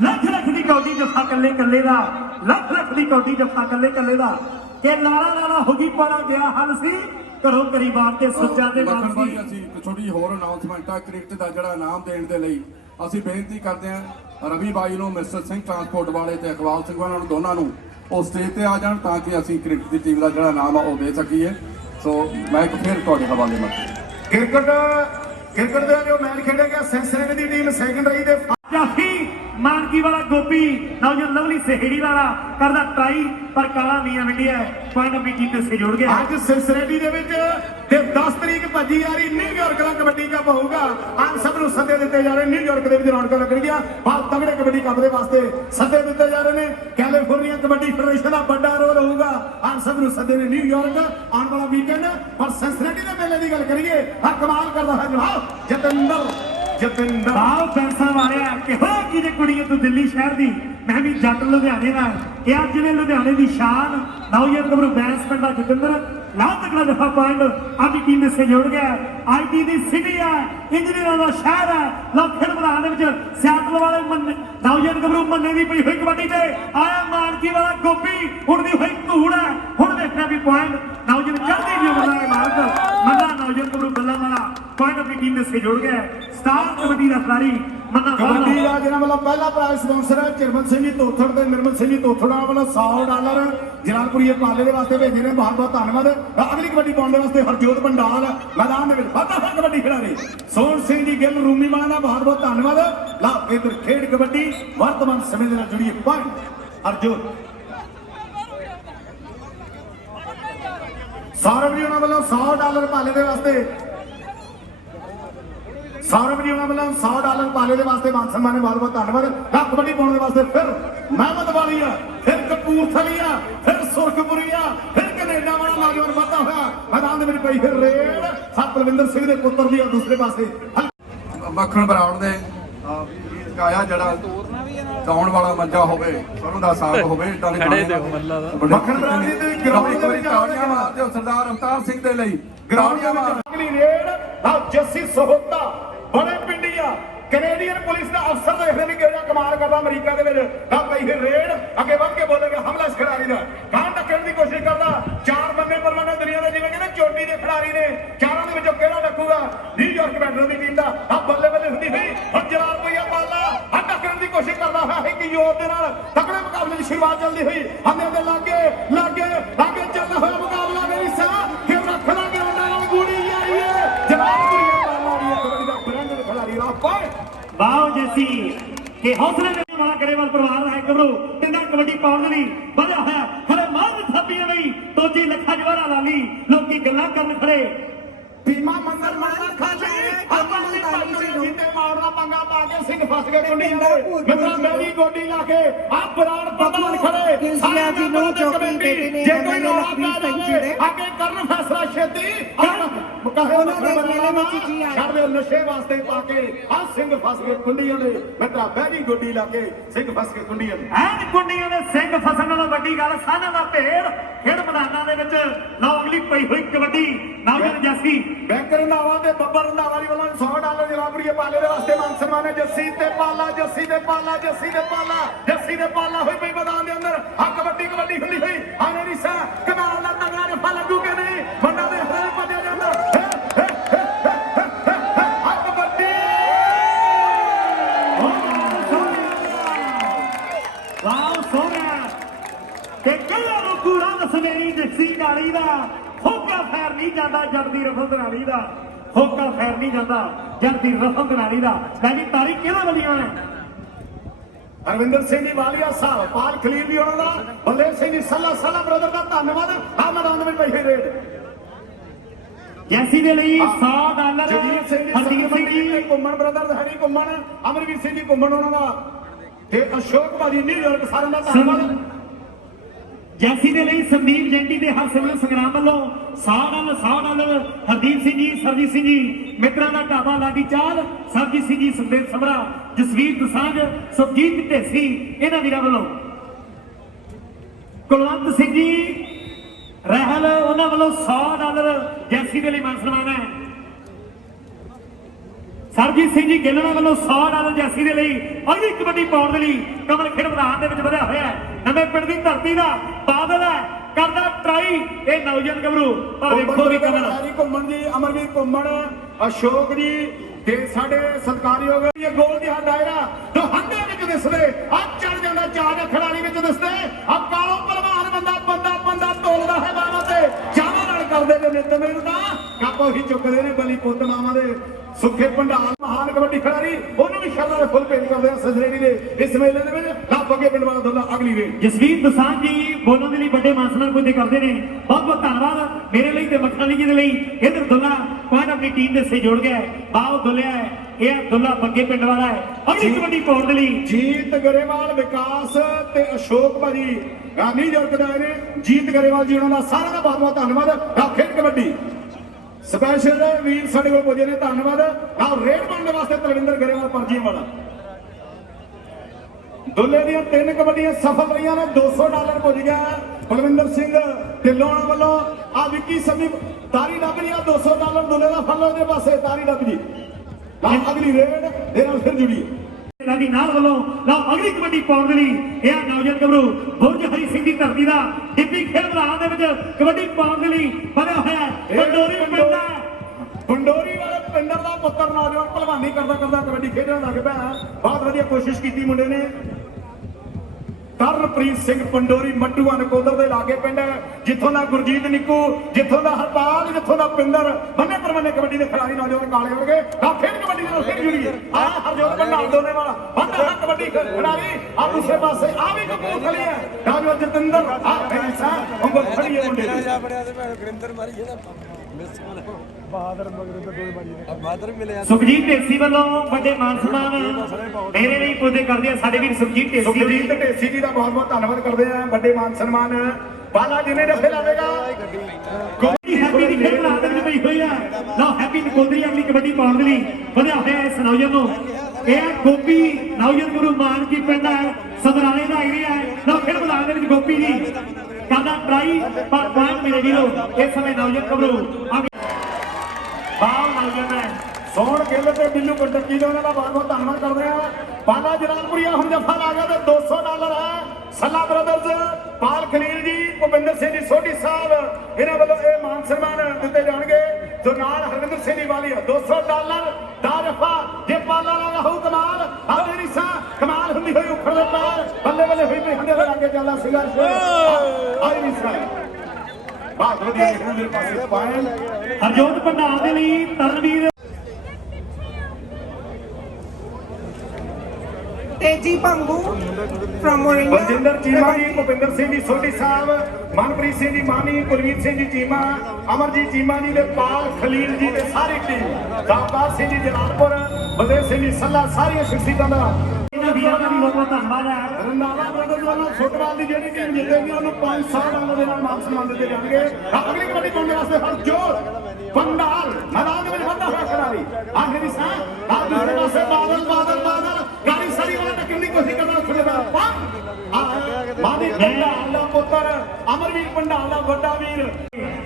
ਲੱਖ ਲੱਖ ਦੀ ਕੌਡੀ ਜੱਫਾ ਕੱਲੇ ਦਾ ਲੱਖ ਲੱਖ ਦੀ ਕੌਡੀ ਜੱਫਾ ਕੱਲੇ ਦਾ ਕਿ ਲਾਲਾ ਹੋ ਗਈ ਪਾਣਾ ਗਿਆ ਹੱਲ ਸੀ ਘਰੋਂ ਗਰੀਬਾਂ ਤੇ ਸੱਚਾ ਦੇ ਲਖਨ ਨਾਲ ਭਾਈ ਸੀ ਅਸੀਂ ਇੱਕ ਛੋਟੀ ਹੋਰ ਅਨਾਉਂਸਮੈਂਟ ਆ ਕ੍ਰਿਕਟ ਦਾ ਜਿਹੜਾ ਇਨਾਮ ਦੇਣ ਦੇ ਲਈ ਅਸੀਂ ਬੇਨਤੀ ਕਰਦੇ ਹਾਂ ਰਵੀ ਬਾਈ ਨੂੰ ਮਿਸਟਰ ਸਿੰਘ ਟਰਾਂਸਪੋਰਟ ਵਾਲੇ ਤੇ ਇਕਬਾਲ ਸਿੰਘ ਵਾਲਾ ਨੂੰ ਦੋਨਾਂ ਨੂੰ ਉਹ ਸਟੇਜ ਤੇ ਆ ਜਾਣ ਤਾਂ ਕਿ ਅਸੀਂ ਕ੍ਰਿਕਟ ਦੀ ਟੀਮ ਦਾ ਜਿਹੜਾ ਇਨਾਮ ਆ ਉਹ ਦੇ ਸਕੀਏ ਸੋ ਮੈਂ ਇੱਕ ਫਿਰ ਤੁਹਾਡੇ ਹਵਾਲੇ ਮਤ ਕ੍ਰਿਕਟ ਦਾ ਜੋ ਮੈਚ ਖੇਡਿਆ ਗਿਆ ਸੈਂਸਰੇਨ ਦੀ ਟੀਮ ਸੈਕੰਡ ਰਹੀ ਦੇ ਜਾਫੀ ਮਾਨਕੀ ਵਾਲਾ ਗੋਪੀ ਨੌਜਵਾਨ ਲਵਲੀ ਸਹੇੜੀ ਵਾਲਾ ਕਰਦਾ ਟਰਾਈ ਪਰ ਕਾਲਾ ਮੀਆਂ ਵੰਡਿਆ ਪੁਆਇੰਟ ਆਪਣੀ ਟੀਮ ਤੇ ਸੇ ਜੁੜ ਗਿਆ ਅੱਜ ਸਿਨਸਰੇਟੀ ਦੇ ਵਿੱਚ ਤੇ 10 ਤਰੀਕ ਭੱਜੀ ਜਾ ਰਹੀ ਨਿਊਯਾਰਕ ਦਾ ਕਬੱਡੀ ਕੱਪ ਹੋਊਗਾ ਆਪ ਸਭ ਨੂੰ ਸੱਦੇ ਦਿੱਤੇ ਜਾ ਰਹੇ ਨਿਊਯਾਰਕ ਦੇ ਵਿੱਚ ਰੌਣਕਾਂ ਲੱਗਣਗੀਆਂ ਬਹੁਤ ਤਗੜੇ ਕਬੱਡੀ ਕੱਪ ਦੇ ਵਾਸਤੇ ਸੱਦੇ ਦਿੱਤੇ ਜਾ ਰਹੇ ਨੇ ਕੈਲੀਫੋਰਨੀਆ ਕਬੱਡੀ ਫੈਡਰੇਸ਼ਨ ਦਾ ਵੱਡਾ ਰੋਲ ਹੋਊਗਾ ਆਪ ਸਭ ਨੂੰ ਸੱਦੇ ਨੇ ਨਿਊਯਾਰਕ ਆਉਣ ਵਾਲਾ ਵੀਕਐਂਡ ਪਰ ਸਿਨਸਰੇਟੀ ਦੇ ਮੇਲੇ ਦੀ ਗੱਲ ਕਰੀਏ ਆ ਕਮਾਲ ਕਰਦਾ ਹੈ ਜਨਾਬ ਜਤਿੰਦਰ ਆਓ ਪੈਸਾ ਵਾਲਿਆ ਕਿਹੋ ਜਿਹੀ ਕੁੜੀ ਤੂੰ ਦਿੱਲੀ ਸ਼ਹਿਰ ਦੀ ਮੈਂ ਵੀ ਜੱਟ ਲੁਧਿਆਣੇ ਦਾ ਇਹ ਅੱਜ ਜਿਵੇਂ ਲੁਧਿਆਣੇ ਦੀ ਸ਼ਾਨ ਨੌਜਵਾਨ ਗੱਭਰੂ ਬੈਂਸ ਪਿੰਡ ਦਾ ਜਤਿੰਦਰ ਲਾ ਤਕੜਾ ਦਫਾ ਪੁਆਇੰਟ ਆਪਣੀ ਟੀਮ ਦੇ ਸੇ ਜੁੜ ਗਿਆ ਆਈਟੀ ਦੀ ਸਿਟੀ ਆ ਇੰਜੀਨੀਅਰਾਂ ਦਾ ਸ਼ਹਿਰ ਹੈ ਲੋਖੜ ਮੈਦਾਨ ਦੇ ਵਿੱਚ ਸਿਆਟਲ ਵਾਲੇ ਨੌਜਵਾਨ ਗੱਭਰੂ ਮੰਨੇ ਦੀ ਪਈ ਹੋਈ ਕਬੱਡੀ ਤੇ ਆਇਆ ਮਾਨਕੀ ਵਾਲਾ ਗੋਪੀ ਉੜਦੀ ਹੋਈ ਧੂੜ ਹੈ ਹੁਣ ਦੇਖਣਾ ਵੀ ਪੁਆਇੰਟ ਨੌਜਵਾਨ ਚੜ੍ਹਦੀ ਵੀ ਉਮਰ ਦਾ ਮਾਲਕ ਮੰਨਾ ਨੌਜਵਾਨ ਗੱਭਰੂ ਬੱਲਾ ਵਾਲਾ ਪੁਆਇੰਟ ਆਪਣੀ ਟੀਮ ਦੇ ਸੇ ਜੁੜ ਗਿਆ ਸਟਾਰ ਕਬੱਡੀ ਦਾ ਖਿਡਾਰੀ ਕਬੱਡੀ ਦਾ ਜਿਹਨਾਂ ਵੱਲੋਂ ਪਹਿਲਾ ਪ੍ਰਾਈਜ਼ ਸਪਾਂਸਰ ਹੈ ਚਿਰਮਨ ਸਿੰਘ ਜੀ ਤੋਥੜ ਤੇ ਨਿਰਮਲ ਸਿੰਘ ਜੀ ਤੋਥੜਾ ਵੱਲੋਂ $100 ਜਲਾਲਪੁਰੀਏ ਪਾਲੇ ਦੇ ਵਾਸਤੇ ਭੇਜੇ ਨੇ ਬਹੁਤ ਬਹੁਤ ਧੰਨਵਾਦ ਅਗਲੀ ਕਬੱਡੀ ਪਾਉਣ ਦੇ ਵਾਸਤੇ ਹਰਜੋਤ ਪੰਡਾਲ ਮੈਦਾਨ ਦੇ ਵਿੱਚ ਵਾਧਾ ਹੋਇਆ ਕਬੱਡੀ ਖਿਡਾਰੀ ਸੋਹਣ ਸਿੰਘ ਜੀ ਗਿੱਲ ਰੂਮੀ ਵਾਲਾ ਦਾ ਬਹੁਤ ਬਹੁਤ ਧੰਨਵਾਦ ਲਾ ਇਧਰ ਖੇਡ ਕਬੱਡੀ ਵਰਤਮਾਨ ਸਮੇਂ ਦੇ ਨਾਲ ਜੁੜੀਏ ਪੁਆਇੰਟ ਹਰਜੋਤ ਸੌਰਵ ਜੀ ਉਹਨਾਂ ਵੱਲੋਂ $100 ਪਾਲੇ ਦੇ ਵਾਸਤੇ ਸੌਰਵ ਜੀ ਉਹਨਾਂ ਵੱਲੋਂ $100 ਪਾਲੇ ਦੇ ਵਾਸਤੇ ਮਾਨ ਸਨਮਾਨ ਨੇ ਬਹੁਤ ਬਹੁਤ ਧੰਨਵਾਦ ਕਬੱਡੀ ਪਾਉਣ ਦੇ ਵਾਸਤੇ ਫਿਰ ਮਹਿਮਦ ਵਾਲੀਆ ਫਿਰ ਕਪੂਰਥਲੀਆ ਫਿਰ ਸੁਰਖਪੁਰੀਆ ਫਿਰ ਕੈਨੇਡਾ ਵਾਲਾ ਨੌਜਵਾਨ ਵਾਧਾ ਹੋਇਆ ਮੈਦਾਨ ਦੇ ਵਿੱਚ ਪਈ ਫਿਰ ਰੇਡ ਸਤਪਲਵਿੰਦਰ ਸਿੰਘ ਦੇ ਪੁੱਤਰ ਦੀ ਦੂਸਰੇ ਪਾਸੇ ਮੱਖਣ ਬਰਾੜ ਦੇ ਗੀਤ ਗਾਇਆ ਜਿਹੜਾ ਗਾਉਣ ਵਾਲਾ ਮੰਜਾ ਹੋਵੇ ਸਰੋਂ ਦਾ ਸਾਗ ਹੋਵੇ ਇਦਾਂ ਦੇ ਗਾਣੇ ਮੱਖਣ ਬਰਾੜ ਦੀ ਤੇ ਗਰਾਊਂਡ ਦੇ ਵਿੱਚ ਤਾੜੀਆਂ ਮਾਰਦੇ ਹੋ ਸਰਦਾਰ ਅਵਤਾਰ ਸਿੰਘ ਦੇ ਲਈ ਗਰਾਊਂਡ ਦੇ ਵਿੱਚ ਅਗਲੀ ਰੇਡ ਆ ਜੱਸੀ ਸਹੋਤਾ ਬੜੇ ਪਿੰਡੀਆ ਕੈਨੇਡੀਅਨ ਪੁਲਿਸ ਦਾ ਅਫਸਰ ਦੇਖਦੇ ਨੇ ਕਿਹੜਾ ਕਮਾਲ ਕਰਦਾ ਅਮਰੀਕਾ ਦੇ ਵਿੱਚ ਤਾਂ ਪਈ ਫਿਰ ਰੇਡ ਅੱਗੇ ਵੱਧ ਕੇ ਬੋਲੇਗਾ ਹਮਲਾ ਇਸ ਖਿਡਾਰੀ ਦਾ ਕਾਂ ਟੱਕਣ ਦੀ ਕੋਸ਼ਿਸ਼ ਕਰਦਾ ਚਾਰ ਬੰਦੇ ਪਰਵਾਨੇ ਦੁਨੀਆ ਦੇ ਜਿਵੇਂ ਕਹਿੰਦੇ ਚੋਟੀ ਦੇ ਖਿਡਾਰੀ ਨੇ ਚਾਰਾਂ ਦੇ ਵਿੱਚੋਂ ਕਿਹੜਾ ਟੱਕੂਗਾ ਨਿਊਯਾਰਕ ਮੈਟਰੋ ਦੀ ਟੀਮ ਦਾ ਆ ਬੱਲੇ ਬੱਲੇ ਹੁੰਦੀ ਹੋਈ ਹੁਣ ਜਲਾਲ ਪਈਆ ਪਾਲਾ ਆ ਟੱਕਣ ਦੀ ਕੋਸ਼ਿਸ਼ ਕਰਦਾ ਹੈ ਇੱਕ ਯੋਰ ਦੇ ਨਾਲ ਤਕੜੇ ਮੁਕਾਬਲੇ ਦੀ ਸ਼ੁਰੂਆਤ ਚੱਲਦੀ ਹੋਈ ਹੰਦੇ ਦੇ ਲਾਗੇ ਚੱਲਦਾ ਹੋਇਆ ਮੁਕਾਬਲਾ ਮੇਰੀ ਸਾਹ ਕਿ ਰੱਖ ਲਾਂਗੇ ਉਹਨਾਂ ਨਾਲ ਗੂੜੀ ਆਈਏ ਜਲਾਲ ਪਈਆ ਪਾਲਾ ਦੀ ਕਬੱਡੀ ਦਾ ਬ੍ਰਾਂਡ ਖਿਡਾਰੀ ਰਾਪਾ ਵਾਓ ਜੈਸੀ ਕਿ ਹੌਸਲੇ ਦੇ ਵਾਲਾ ਗਰੇਵਾਲ ਪਰਿਵਾਰ ਦਾ ਹੈ ਗੱਭਰੂ ਕਿੰਨਾ ਕਬੱਡੀ ਪਾਉਣ ਦੇ ਲਈ ਵਧਿਆ ਹੋਇਆ ਹਲੇ ਮਾਰ ਥੱਪੀਆਂ ਨਹੀਂ ਤੋਜੀ ਲੱਖਾਂ ਜਵਾਰਾ ਲਾਲੀ ਲੋਕੀ ਗੱਲਾਂ ਕਰਨ ਖੜੇ ਭੀਮਾ ਮੰਦਰ ਮਾਰ ਖਾਲੀ ਆਪਾਂ ਨੇ ਪਾਣੀ ਜਿੱਤੇ ਮਾਰਦਾ ਪੰਗਾ ਪਾ ਕੇ ਸਿੰਘ ਫਸ ਗਏ ਕੁੰਡੀਆਂ ਦੇ ਮਿੱਤਰਾਂ ਮੇਰੀ ਗੋਡੀ ਲਾ ਕੇ ਆ ਬਰਾੜ ਪ੍ਰਧਾਨ ਖੜੇ ਸਾਰਿਆਂ ਜੀ ਨੂੰ ਚੌਕੀ ਬੇਟੇ ਨੇ ਜੇ ਕੋਈ ਰੌਲਾ ਪੈ ਜਾਵੇ ਅੱਗੇ ਕਰਨ ਫੈਸਲਾ ਛੇਤੀ ਕਹੇ ਉਹਨਾਂ ਦੇ ਮੇਲੇ ਵਿੱਚ ਜੀ ਆਏ ਛੱਡ ਦੇ ਨਸ਼ੇ ਵਾਸਤੇ ਪਾ ਕੇ ਆ ਸਿੰਘ ਫਸ ਗਏ ਕੁੰਡੀਆਂ ਦੇ ਮਿੱਤਰਾਂ ਬਹਿਰੀ ਗੋਡੀ ਲਾ ਕੇ ਸਿੰਘ ਫਸ ਗਏ ਕੁੰਡੀਆਂ ਦੇ ਐਨ ਕੁੰਡੀਆਂ ਦੇ ਸਿੰਘ ਫਸਣ ਨਾਲੋਂ ਵੱਡੀ ਗੱਲ ਸਾਨਾਂ ਦਾ ਭੇੜ ਖੇਡ ਮੈਦਾਨਾਂ ਦੇ ਵਿੱਚ ਲਓ ਅਗਲੀ ਪਈ ਹੋਈ ਕਬੱਡੀ ਨੌਜਵਾਨ ਜੱਸੀ ਬੈਂਕ ਰੰਧਾਵਾ ਤੇ ਬੱਬਰ ਰੰਧਾਵਾ ਦੀ ਵੱਲੋਂ $100 ਜਲਾਪਰੀਏ ਪਾਲੇ ਦੇ ਵਾਸਤੇ ਮਾਨ ਸਨਮਾਨ ਹੈ ਜੱਸੀ ਤੇ ਪਾਲਾ ਜੱਸੀ ਤੇ ਪਾਲਾ ਜੱਸੀ ਤੇ ਪਾਲਾ ਜੱਸੀ ਤੇ ਪਾਲਾ ਹੋਈ ਪਈ ਮੈਦਾਨ ਦੇ ਅੰਦਰ ਆ ਕਬੱਡੀ ਹੁੰਦੀ ਹੋਈ ਆ ਮੇਰੀ ਸਾ ਕਮਾਲ ਦਾ ਤਗੜਾ ਰਫਾ ਲੱਗੂ ਕਿ ਨਹੀਂ ਬੰਦਾ ਦੇ ਹਰੇ ਭੱਜਿਆ ਜਾਂਦਾ ਆ ਕਬੱਡੀ ਵਾਓ ਸੋਹਣਾ ਤੇ ਕੱਲਾ ਨੂੰ ਕੂੜਾ ਦਸਵੇਰੀ ਜੱਸੀ ਡਾਲੀ ਦਾ ਹੋਕਾ ਫੈਰ ਨਹੀਂ ਜਾਂਦਾ ਜੱਟ ਦੀ ਰਫਲ ਦਨਾਲੀ ਦਾ ਹੋਕਾ ਫੈਰ ਨਹੀਂ ਜਾਂਦਾ ਜੱਟ ਦੀ ਰਫਲ ਦਨਾਲੀ ਦਾ ਕਹਿੰਦੀ ਤਾਰੀਖ ਕਿਹਦਾ ਵਧੀਆ ਹੈ ਹਰਵਿੰਦਰ ਸਿੰਘ ਜੀ ਵਾਲੀਆ ਸਾਹਿਬ ਪਾਲ ਖਲੀਲ ਵੀ ਉਹਨਾਂ ਦਾ ਬੱਲੇ ਸਿੰਘ ਜੀ ਸੱਲਾ ਬ੍ਰਦਰ ਦਾ ਧੰਨਵਾਦ ਆ ਮੈਦਾਨ ਦੇ ਵਿੱਚ ਪਈ ਹੋਈ ਰੇਡ ਜੈਸੀ ਦੇ ਲਈ $100 ਜਗੀਰ ਸਿੰਘ ਜੀ ਹਰਦੀਪ ਸਿੰਘ ਜੀ ਘੁੰਮਣ ਬ੍ਰਦਰ ਹਰੀ ਘੁੰਮਣ ਅਮਰਵੀਰ ਸਿੰਘ ਜੀ ਘੁੰਮਣ ਉਹਨਾਂ ਦਾ ਤੇ ਅਸ਼ੋਕ ਭਾਜੀ ਨਿਰਵਰਕ ਸਾਰਿਆਂ ਦਾ ਧੰਨਵਾਦ ਜੈਸੀ ਦੇ ਲਈ ਸੰਦੀਪ ਜੈਂਟੀ ਦੇ ਹਰ ਸਿਵਲ ਸੰਗਰਾਮ ਵੱਲੋਂ $100 ਹਰਦੀਪ ਸਿੰਘ ਜੀ ਸਰਜੀਤ ਸਿੰਘ ਜੀ ਮਿੱਤਰਾਂ ਦਾ ਢਾਬਾ ਲਾਡੀ ਚਾਲ ਸਰਜੀਤ ਸਿੰਘ ਜੀ ਸੁਖਦੇਵ ਸਮਰਾ ਜਸਵੀਰ ਦਸਾਂਝ ਸੁਖਜੀਤ ਢੇਸੀ ਇਹਨਾਂ ਵੀਰਾਂ ਵੱਲੋਂ ਕੁਲਵੰਤ ਸਿੰਘ ਜੀ ਰਹਿਲ ਉਹਨਾਂ ਵੱਲੋਂ $100 ਜੈਸੀ ਦੇ ਲਈ ਮਾਨ ਸਨਮਾਨ ਹੈ ਸਰਜੀਤ ਸਿੰਘ ਜੀ ਗਿੱਲਣਾ ਵੱਲੋਂ $100 ਜੈਸੀ ਦੇ ਲਈ ਅਗਲੀ ਕਬੱਡੀ ਪਾਉਣ ਦੇ ਲਈ ਕਮਲ ਖੇਡ ਮੈਦਾਨ ਦੇ ਵਿੱਚ ਵਧਿਆ ਹੋਇਆ ਹੈ ਨਵੇਂ ਪਿੰਡ ਦੀ ਧਰਤੀ ਦਾ ਬਾਦਲ ਹੈ ਕਰਦਾ ਟਰਾਈ ਇਹ ਨੌਜਵਾਨ ਗੱਭਰੂ ਪਰ ਵੇਖੋ ਵੀ ਕਮਲ ਹਰੀ ਘੁੰਮਣ ਜੀ ਅਮਰਵੀਰ ਘੁੰਮਣ ਅਸ਼ੋਕ ਜੀ ਤੇ ਸਾਡੇ ਸਤਿਕਾਰਯੋਗ ਇਹ ਗੋਲ ਦੀ ਦਾਇਰਾ ਦੁਹੰਦੇ ਵਿੱਚ ਦਿਸਦੇ ਆ ਚੜ ਜਾਂਦਾ ਚਾਰ ਖਿਡਾਰੀ ਵਿੱਚ ਦਿਸਦੇ ਆ ਕਾਲੋ ਪਹਿਲਵਾਨ ਬੰਦਾ ਤੋਲਦਾ ਹੈ ਬਾਹਾਂ ਤੇ ਚਾਵਾਂ ਨਾਲ ਕਰਦੇ ਨੇ ਨਿੱਤ ਮੇਲ ਦਾ ਕਾਪੋ ਹੀ ਚੁੱਕਦੇ ਨੇ ਬਲੀ ਪੁੱਤ ਮਾਵਾਂ ਦੇ ਸੁੱਖੇ ਭੰਡਾਰ ਮਹਾਨ ਕਬੱਡੀ ਖਿਡਾਰੀ ਉਹਨੂੰ ਵੀ ਸ਼ਰਧਾ ਦੇ ਫੁੱਲ ਭੇਟ ਕਰਦੇ ਆ ਸਜਰੇੜੀ ਦੇ ਇਸ ਮੇਲੇ ਦੇ ਵਿੱਚ ਨਾ ਬੱਗੇ ਪਿੰਡ ਵਾਲਾ ਦੋਲਾ ਅਗਲੀ ਵੇ ਜਸਵੀਰ ਦਸਾਂਝ ਜੀ ਬੋਲਣ ਦੇ ਲਈ ਵੱਡੇ ਮਾਨਸਨਮਾਨ ਕੋਈ ਕਰਦੇ ਨੇ ਬਹੁਤ ਬਹੁਤ ਧੰਨਵਾਦ ਮੇਰੇ ਲਈ ਤੇ ਮੱਖਣ ਜੀ ਦੇ ਲਈ ਇਧਰ ਦੁੱਲਾ ਕੋਈ ਆਪਣੀ ਟੀਮ ਦੇ ਸੇ ਜੁੜ ਗਿਆ ਬਾਹੋ ਦੁੱਲਿਆ ਹੈ ਇਹ ਦੁੱਲਾ ਬੱਗੇ ਪਿੰਡ ਵਾਲਾ ਹੈ ਅਗਲੀ ਕਬੱਡੀ ਪਾਉਣ ਦੇ ਲਈ ਜੀਤ ਗਰੇਵਾਲ ਵਿਕਾਸ ਤੇ ਅਸ਼ੋਕ ਭਾਜੀ ਗਾਂਧੀ ਜਰਗ ਦਾ ਨੇ ਜੀਤ ਗਰੇਵਾਲ ਜੀ ਉਹਨਾਂ ਦਾ ਸਾਰਿਆਂ ਦਾ ਬਹੁਤ ਬਹੁਤ ਧੰਨਵਾਦ ਖੇਡ ਕਬੱਡੀ ਸਪੈਸ਼ਲ ਵੀਰ ਸਾਡੇ ਕੋਲ ਪੁੱਜੇ ਨੇ ਧੰਨਵਾਦ ਆ ਰੇਡ ਬਣਨ ਦੇ ਵਾਸਤੇ ਤਲਵਿੰਦਰ ਗਰੇਵਾਲ ਪਰਜੀਆਂ ਵਾਲਾ ਦੁੱਲੇ ਦੀਆਂ 3 ਕਬੱਡੀਆਂ ਸਫਲ ਰਹੀਆਂ ਨੇ $200 ਪੁੱਜ ਗਿਆ ਕੁਲਵਿੰਦਰ ਸਿੰਘ ਢਿੱਲੋਂ ਵੱਲੋਂ ਆ ਵਿੱਕੀ ਸੰਦੀਪ ਤਾਰੀ ਲੱਭ ਲਿਆ $200 ਦੁੱਲੇ ਦਾ ਫੜ ਲਓ ਇਹਦੇ ਪਾਸੇ ਤਾਰੀ ਲੱਭ ਜੀ ਅਗਲੀ ਰੇਡ ਦੇ ਨਾਲ ਫਿਰ ਜੁੜੀ ਲਾਡੀ ਨਾਲ ਵੱਲੋਂ ਲਓ ਅਗਲੀ ਕਬੱਡੀ ਪਾਉਣ ਦੇ ਲਈ ਇਹ ਨੌਜਵਾਨ ਗੱਭਰੂ ਬੁਰਜ ਹਰੀ ਸਿੰਘ ਦੀ ਧਰਤੀ ਦਾ ਡਿੱਬੀ ਖੇਡ ਮੈਦਾਨ ਦੇ ਵਿੱਚ ਕਬੱਡੀ ਪਾਉਣ ਦੇ ਲਈ ਬਣਿਆ ਹੋਇਆ ਪੰਡੋਰੀ ਪਿੰਡ ਦਾ ਪੰਡੋਰੀ ਵਾਲੇ ਪਿੰਡਰ ਦਾ ਪੁੱਤਰ ਨੌਜਵਾਨ ਭਲਵਾਨੀ ਕਰਦਾ ਕਬੱਡੀ ਖੇਡਣ ਲੱਗ ਪਿਆ ਬਹੁਤ ਵਧੀਆ ਕੋਸ਼ਿਸ਼ ਕੀਤੀ ਮੁੰਡੇ ਨੇ ਤਰਨਪ੍ਰੀਤ ਸਿੰਘ ਪੰਡੋਰੀ ਮੱਟੂਆਂ ਨਕੋਦਰ ਦੇ ਲਾਗੇ ਪਿੰਡ ਜਿੱਥੋਂ ਦਾ ਗੁਰਜੀਤ ਨਿੱਕੂ ਜਿੱਥੋਂ ਦਾ ਹਰਪਾਲ ਜਿੱਥੋਂ ਦਾ ਪਿੰਦਰ ਬੰਨੇ ਪਰਮੰਨੇ ਕਬੱਡੀ ਦੇ ਖਿਡਾਰੀ ਨੌਜਵਾਨ ਕਾਲੇ ਹੋਣਗੇ ਆ ਖੇਡ ਕਬੱਡੀ ਨਾਲ ਖੇਡ ਜੁੜੀ ਆ ਹਰਜੋਤ ਭੰਡਾਰ ਦੋਨੇ ਵਾਲਾ ਬੰਦਾ ਕਬੱਡੀ ਖਿਡਾਰੀ ਆ ਦੂਸਰੇ ਪਾਸੇ ਆ ਵੀ ਕਪੂਰਥਲੇ ਹੈ ਨੌਜਵਾਨ ਜਤਿੰਦਰ ਆ ਪੈਸਾ ਉਂਗਲ ਫੜੀ ਹੈ ਮੁੰਡੇ ਸੁਖਜੀਤ ਢੇਸੀ ਵੱਲੋਂ ਵੱਡੇ ਮਾਨ ਸਨਮਾਨ ਮੇਰੇ ਲਈ ਪੁੱਜੇ ਕਰਦੇ ਆ ਸਾਡੇ ਵੀਰ ਸੁਖਜੀਤ ਢੇਸੀ ਜੀ ਦਾ ਬਹੁਤ ਬਹੁਤ ਧੰਨਵਾਦ ਕਰਦੇ ਆ ਵੱਡੇ ਮਾਨ ਸਨਮਾਨ ਬਾਲਾ ਜੀ ਨੇ ਰੱਖੇ ਲਾਵੇਗਾ ਕੋਈ ਹੈਪੀ ਦੀ ਖੇਡ ਮੈਦਾਨ ਦੇ ਵਿੱਚ ਪਈ ਹੋਈ ਆ ਲਓ ਹੈਪੀ ਨਕੋਦਰੀ ਅਗਲੀ ਕਬੱਡੀ ਪਾਉਣ ਦੇ ਲਈ ਵਧਿਆ ਹੋਇਆ ਇਸ ਨੌਜਵਾਨ ਨੂੰ ਇਹ ਗੋਪੀ ਨੌਜਵਾਨ ਗੁਰੂ ਮਾਨ ਕੀ ਪਿੰਡ ਹੈ ਸਦਰਾਲੇ ਦਾ ਏਰੀਆ ਹੈ ਲਓ ਖੇਡ ਮੈਦਾਨ ਦੇ ਵਿੱਚ ਗੋਪੀ ਜੀ ਕਰਦਾ ਟਰਾਈ ਪਰ ਪੁਆਇੰਟ ਮੇਰੇ ਵੀਰੋ ਇਸ ਸਮੇਂ ਨੌਜਵਾਨ ਗੱਭਰੂ ਬਾਲ ਨੌਜਵਾਨ ਹੈ ਸੋਹਣ ਗਿੱਲ ਤੇ ਬਿੱਲੂ ਕੰਟਕੀ ਦਾ ਉਹਨਾਂ ਦਾ ਬਹੁਤ ਬਹੁਤ ਧੰਨਵਾਦ ਕਰਦੇ ਆ ਬਾਲਾ ਜਲਾਲਪੁਰੀਆ ਹੁਣ ਜਫਾ ਲਾ ਗਿਆ ਤੇ $200 ਹੈ ਸੱਲਾ ਬ੍ਰਦਰਜ਼ ਪਾਲ ਖਲੀਲ ਜੀ ਭੁਪਿੰਦਰ ਸਿੰਘ ਜੀ ਸੋਢੀ ਸਾਹਿਬ ਇਹਨਾਂ ਵੱਲੋਂ ਇਹ ਮਾਨ ਸਨਮਾਨ ਦਿੱਤੇ ਜਾਣਗੇ ਜੋ ਨਾਲ ਹਰਵਿੰਦਰ ਸਿੰਘ ਜੀ ਵਾਲੀ $200 ਦਾ ਜਫਾ ਜੇ ਪਾਲਾ ਲਾਗਾ ਹੋਊ ਕਮਾਲ ਆ ਮੇਰੀ ਸਾ ਕਮਾਲ ਹੁੰਦੀ ਹੋਈ ਉੱਪਰ ਦੇ ਪੈਰ ਬੱਲੇ ਬੱਲੇ ਹੋਈ ਪਈ ਹੰਦੇ ਦੇ ਲਾਗੇ ਚੱਲਦਾ ਸੰਘਰਸ਼ ਆਈ ਵੀ ਸਾ ਬਾਤ ਵਧੀਆ ਦੇਖੋ ਮੇਰੇ ਪਾਸੇ ਪਾਇਲ ਹਰਜੋਤ ਭੰਡਾਰ ਦੇ ਲਈ ਤਰਨਵੀਰ तेजी पंगू फ्रॉम मोरिंगा बलजिंदर चीमा जी, भुपिंदर सिंह जी सोढी साहब, मनप्रीत सिंह जी मानी, कुलवीर सिंह जी चीमा, अमरजीत चीमा जी, पाल खलील जी ते सारी टीम, दावदार सिंह जी जलालपुर, बलदेव सिंह जी सल्ला, सारिया शख्सियतां दा ਇਹਨਾਂ ਵੀਰਾਂ ਦਾ ਵੀ ਬਹੁਤ ਬਹੁਤ ਧੰਨਵਾਦ ਹੈ। ਰੰਦਾਵਾ ਬ੍ਰਦਰਜ਼ ਵੱਲੋਂ ਫੁੱਟਬਾਲ ਦੀ ਜਿਹੜੀ ਟੀਮ ਜਿੱਤੇਗੀ ਉਹਨੂੰ 500 ਡਾਲਰ ਦੇ ਨਾਲ ਮਾਨ ਸਨਮਾਨ ਦਿੱਤੇ ਜਾਣਗੇ। ਅਗਲੀ ਕਬੱਡੀ ਪਾਉਣ ਵਾਸਤੇ ਹਰ ਜੋਰ ਪੰਡਾਲ ਮੈਦਾਨ ਦੇ ਵਿੱਚ ਵੱਡਾ ਹੋਇਆ ਖਿਡਾਰੀ ਆਖਰੀ ਸਾਹ ਆ ਦੂਸਰੇ ਪਾਸੇ ਬਾਦਲ ਗਾੜੀ ਸੜੀ ਵਾਲਾ ਟੱਕਣ ਦੀ ਕੋਸ਼ਿਸ਼ ਕਰਦਾ ਖੁੱਲਦਾ ਮਾਦੀ ਪੰਡਾਲ ਦਾ ਪੁੱਤਰ ਅਮਰਵੀਰ ਪੰਡਾਲ ਦਾ ਵੱਡਾ ਵੀਰ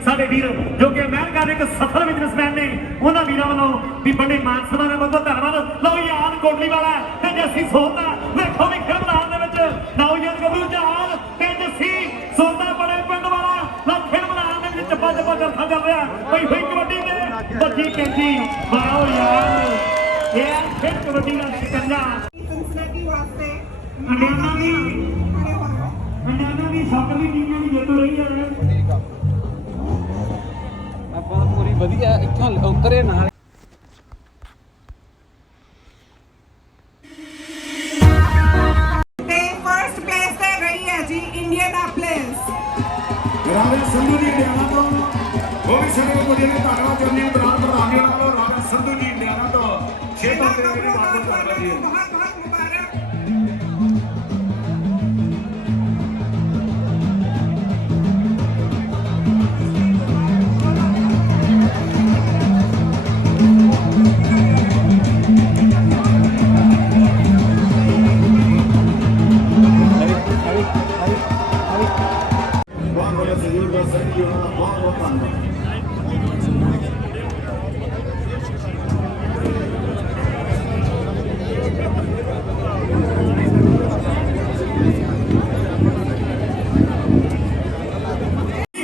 ਸਾਡੇ ਵੀਰ ਜੋ ਕਿ ਅਮਰੀਕਾ ਦੇ ਇੱਕ ਸਫਲ ਬਿਜ਼ਨਸਮੈਨ ਨੇ, ਉਹਨਾਂ ਵੀਰਾਂ ਵੱਲੋਂ ਵੀ ਬੜੇ ਮਾਨ ਸਨਮਾਨ ਦਾ ਬਹੁਤ ਧੰਨਵਾਦ। ਲਓ ਯਾਦ ਕੋਟਲੀ ਵਾਲਾ ਤੇ ਜੱਸੀ ਸੋਤਾ ਵੇਖੋ ਵੀ ਖੇਡਾਂ ਦੇ ਵਿੱਚ ਨੌਜਵਾਨ ਗੱਭਰੂ ਜਹਾਲ ਤੇ ਜੱਸੀ ਸੋਤਾ ਬੜੇ ਪਿੰਡ ਵਾਲਾ ਲਓ ਖੇਡ ਮੈਦਾਨ ਦੇ ਵਿੱਚ ਚੱਪਾ ਕਰਦਾ ਚੱਲ ਰਿਹਾ ਬਈ ਹੋਈ ਕਬੱਡੀ ਦੇ ਬੱਜੀ ਕੈਂਚੀ ਵਾਓ ਯਾਰ ਇਹ ਖੇਡ ਕਬੱਡੀ ਦਾ ਸਿਕੰਜਾ सिंसिनेटी वास्ते ਹਰਿਆਣਾ ਦੀ खड़े हो गए। ਸੱਤ ਦੀ ਟੀਮਾਂ ਦੀ ਜਿੱਤ ਰਹੀ ਹੈ। ਆਪਾਂ ਪੂਰੀ ਵਧੀਆ ਇੱਥੋਂ ਉਤਰੇ ਨਾਲ ਤੇ ਫਰਸਟ ਪਲੇਸ ਤੇ ਰਹੀ ਹੈ ਜੀ ਇੰਡੀਅਨਾਪੋਲਿਸ। ਰਾਜਾ ਸੰਧੂ ਜੀ ਇੰਡੀਆਨਾ ਤੋਂ ਉਹ ਵੀ ਸਾਡੇ ਕੋਲ ਜਿਹੜੇ ਧੰਨਵਾਦ ਕਰਨੀ ਬਰਾਬਰ ਪ੍ਰਧਾਨੀ ਉਹਨਾਂ ਕੋਲ ਰਾਜਾ ਸੰਧੂ ਜੀ ਇੰਡੀਆਨਾ ਤੋਂ 6 ਤੋਂ ਤੇਰੇ ਜਿਹੜੇ ਵਾਪਸ ਕਰਦਾ ਜੀ ਬਹੁਤ ਬਹੁਤ ਮੁਬਾਰਕ। ਬਹੁਤ ਬਹੁਤ ਸਹਿਯੋਗ ਦਾ ਸਰ ਜੀ ਉਹਨਾਂ ਦਾ ਬਹੁਤ ਬਹੁਤ ਧੰਨਵਾਦ।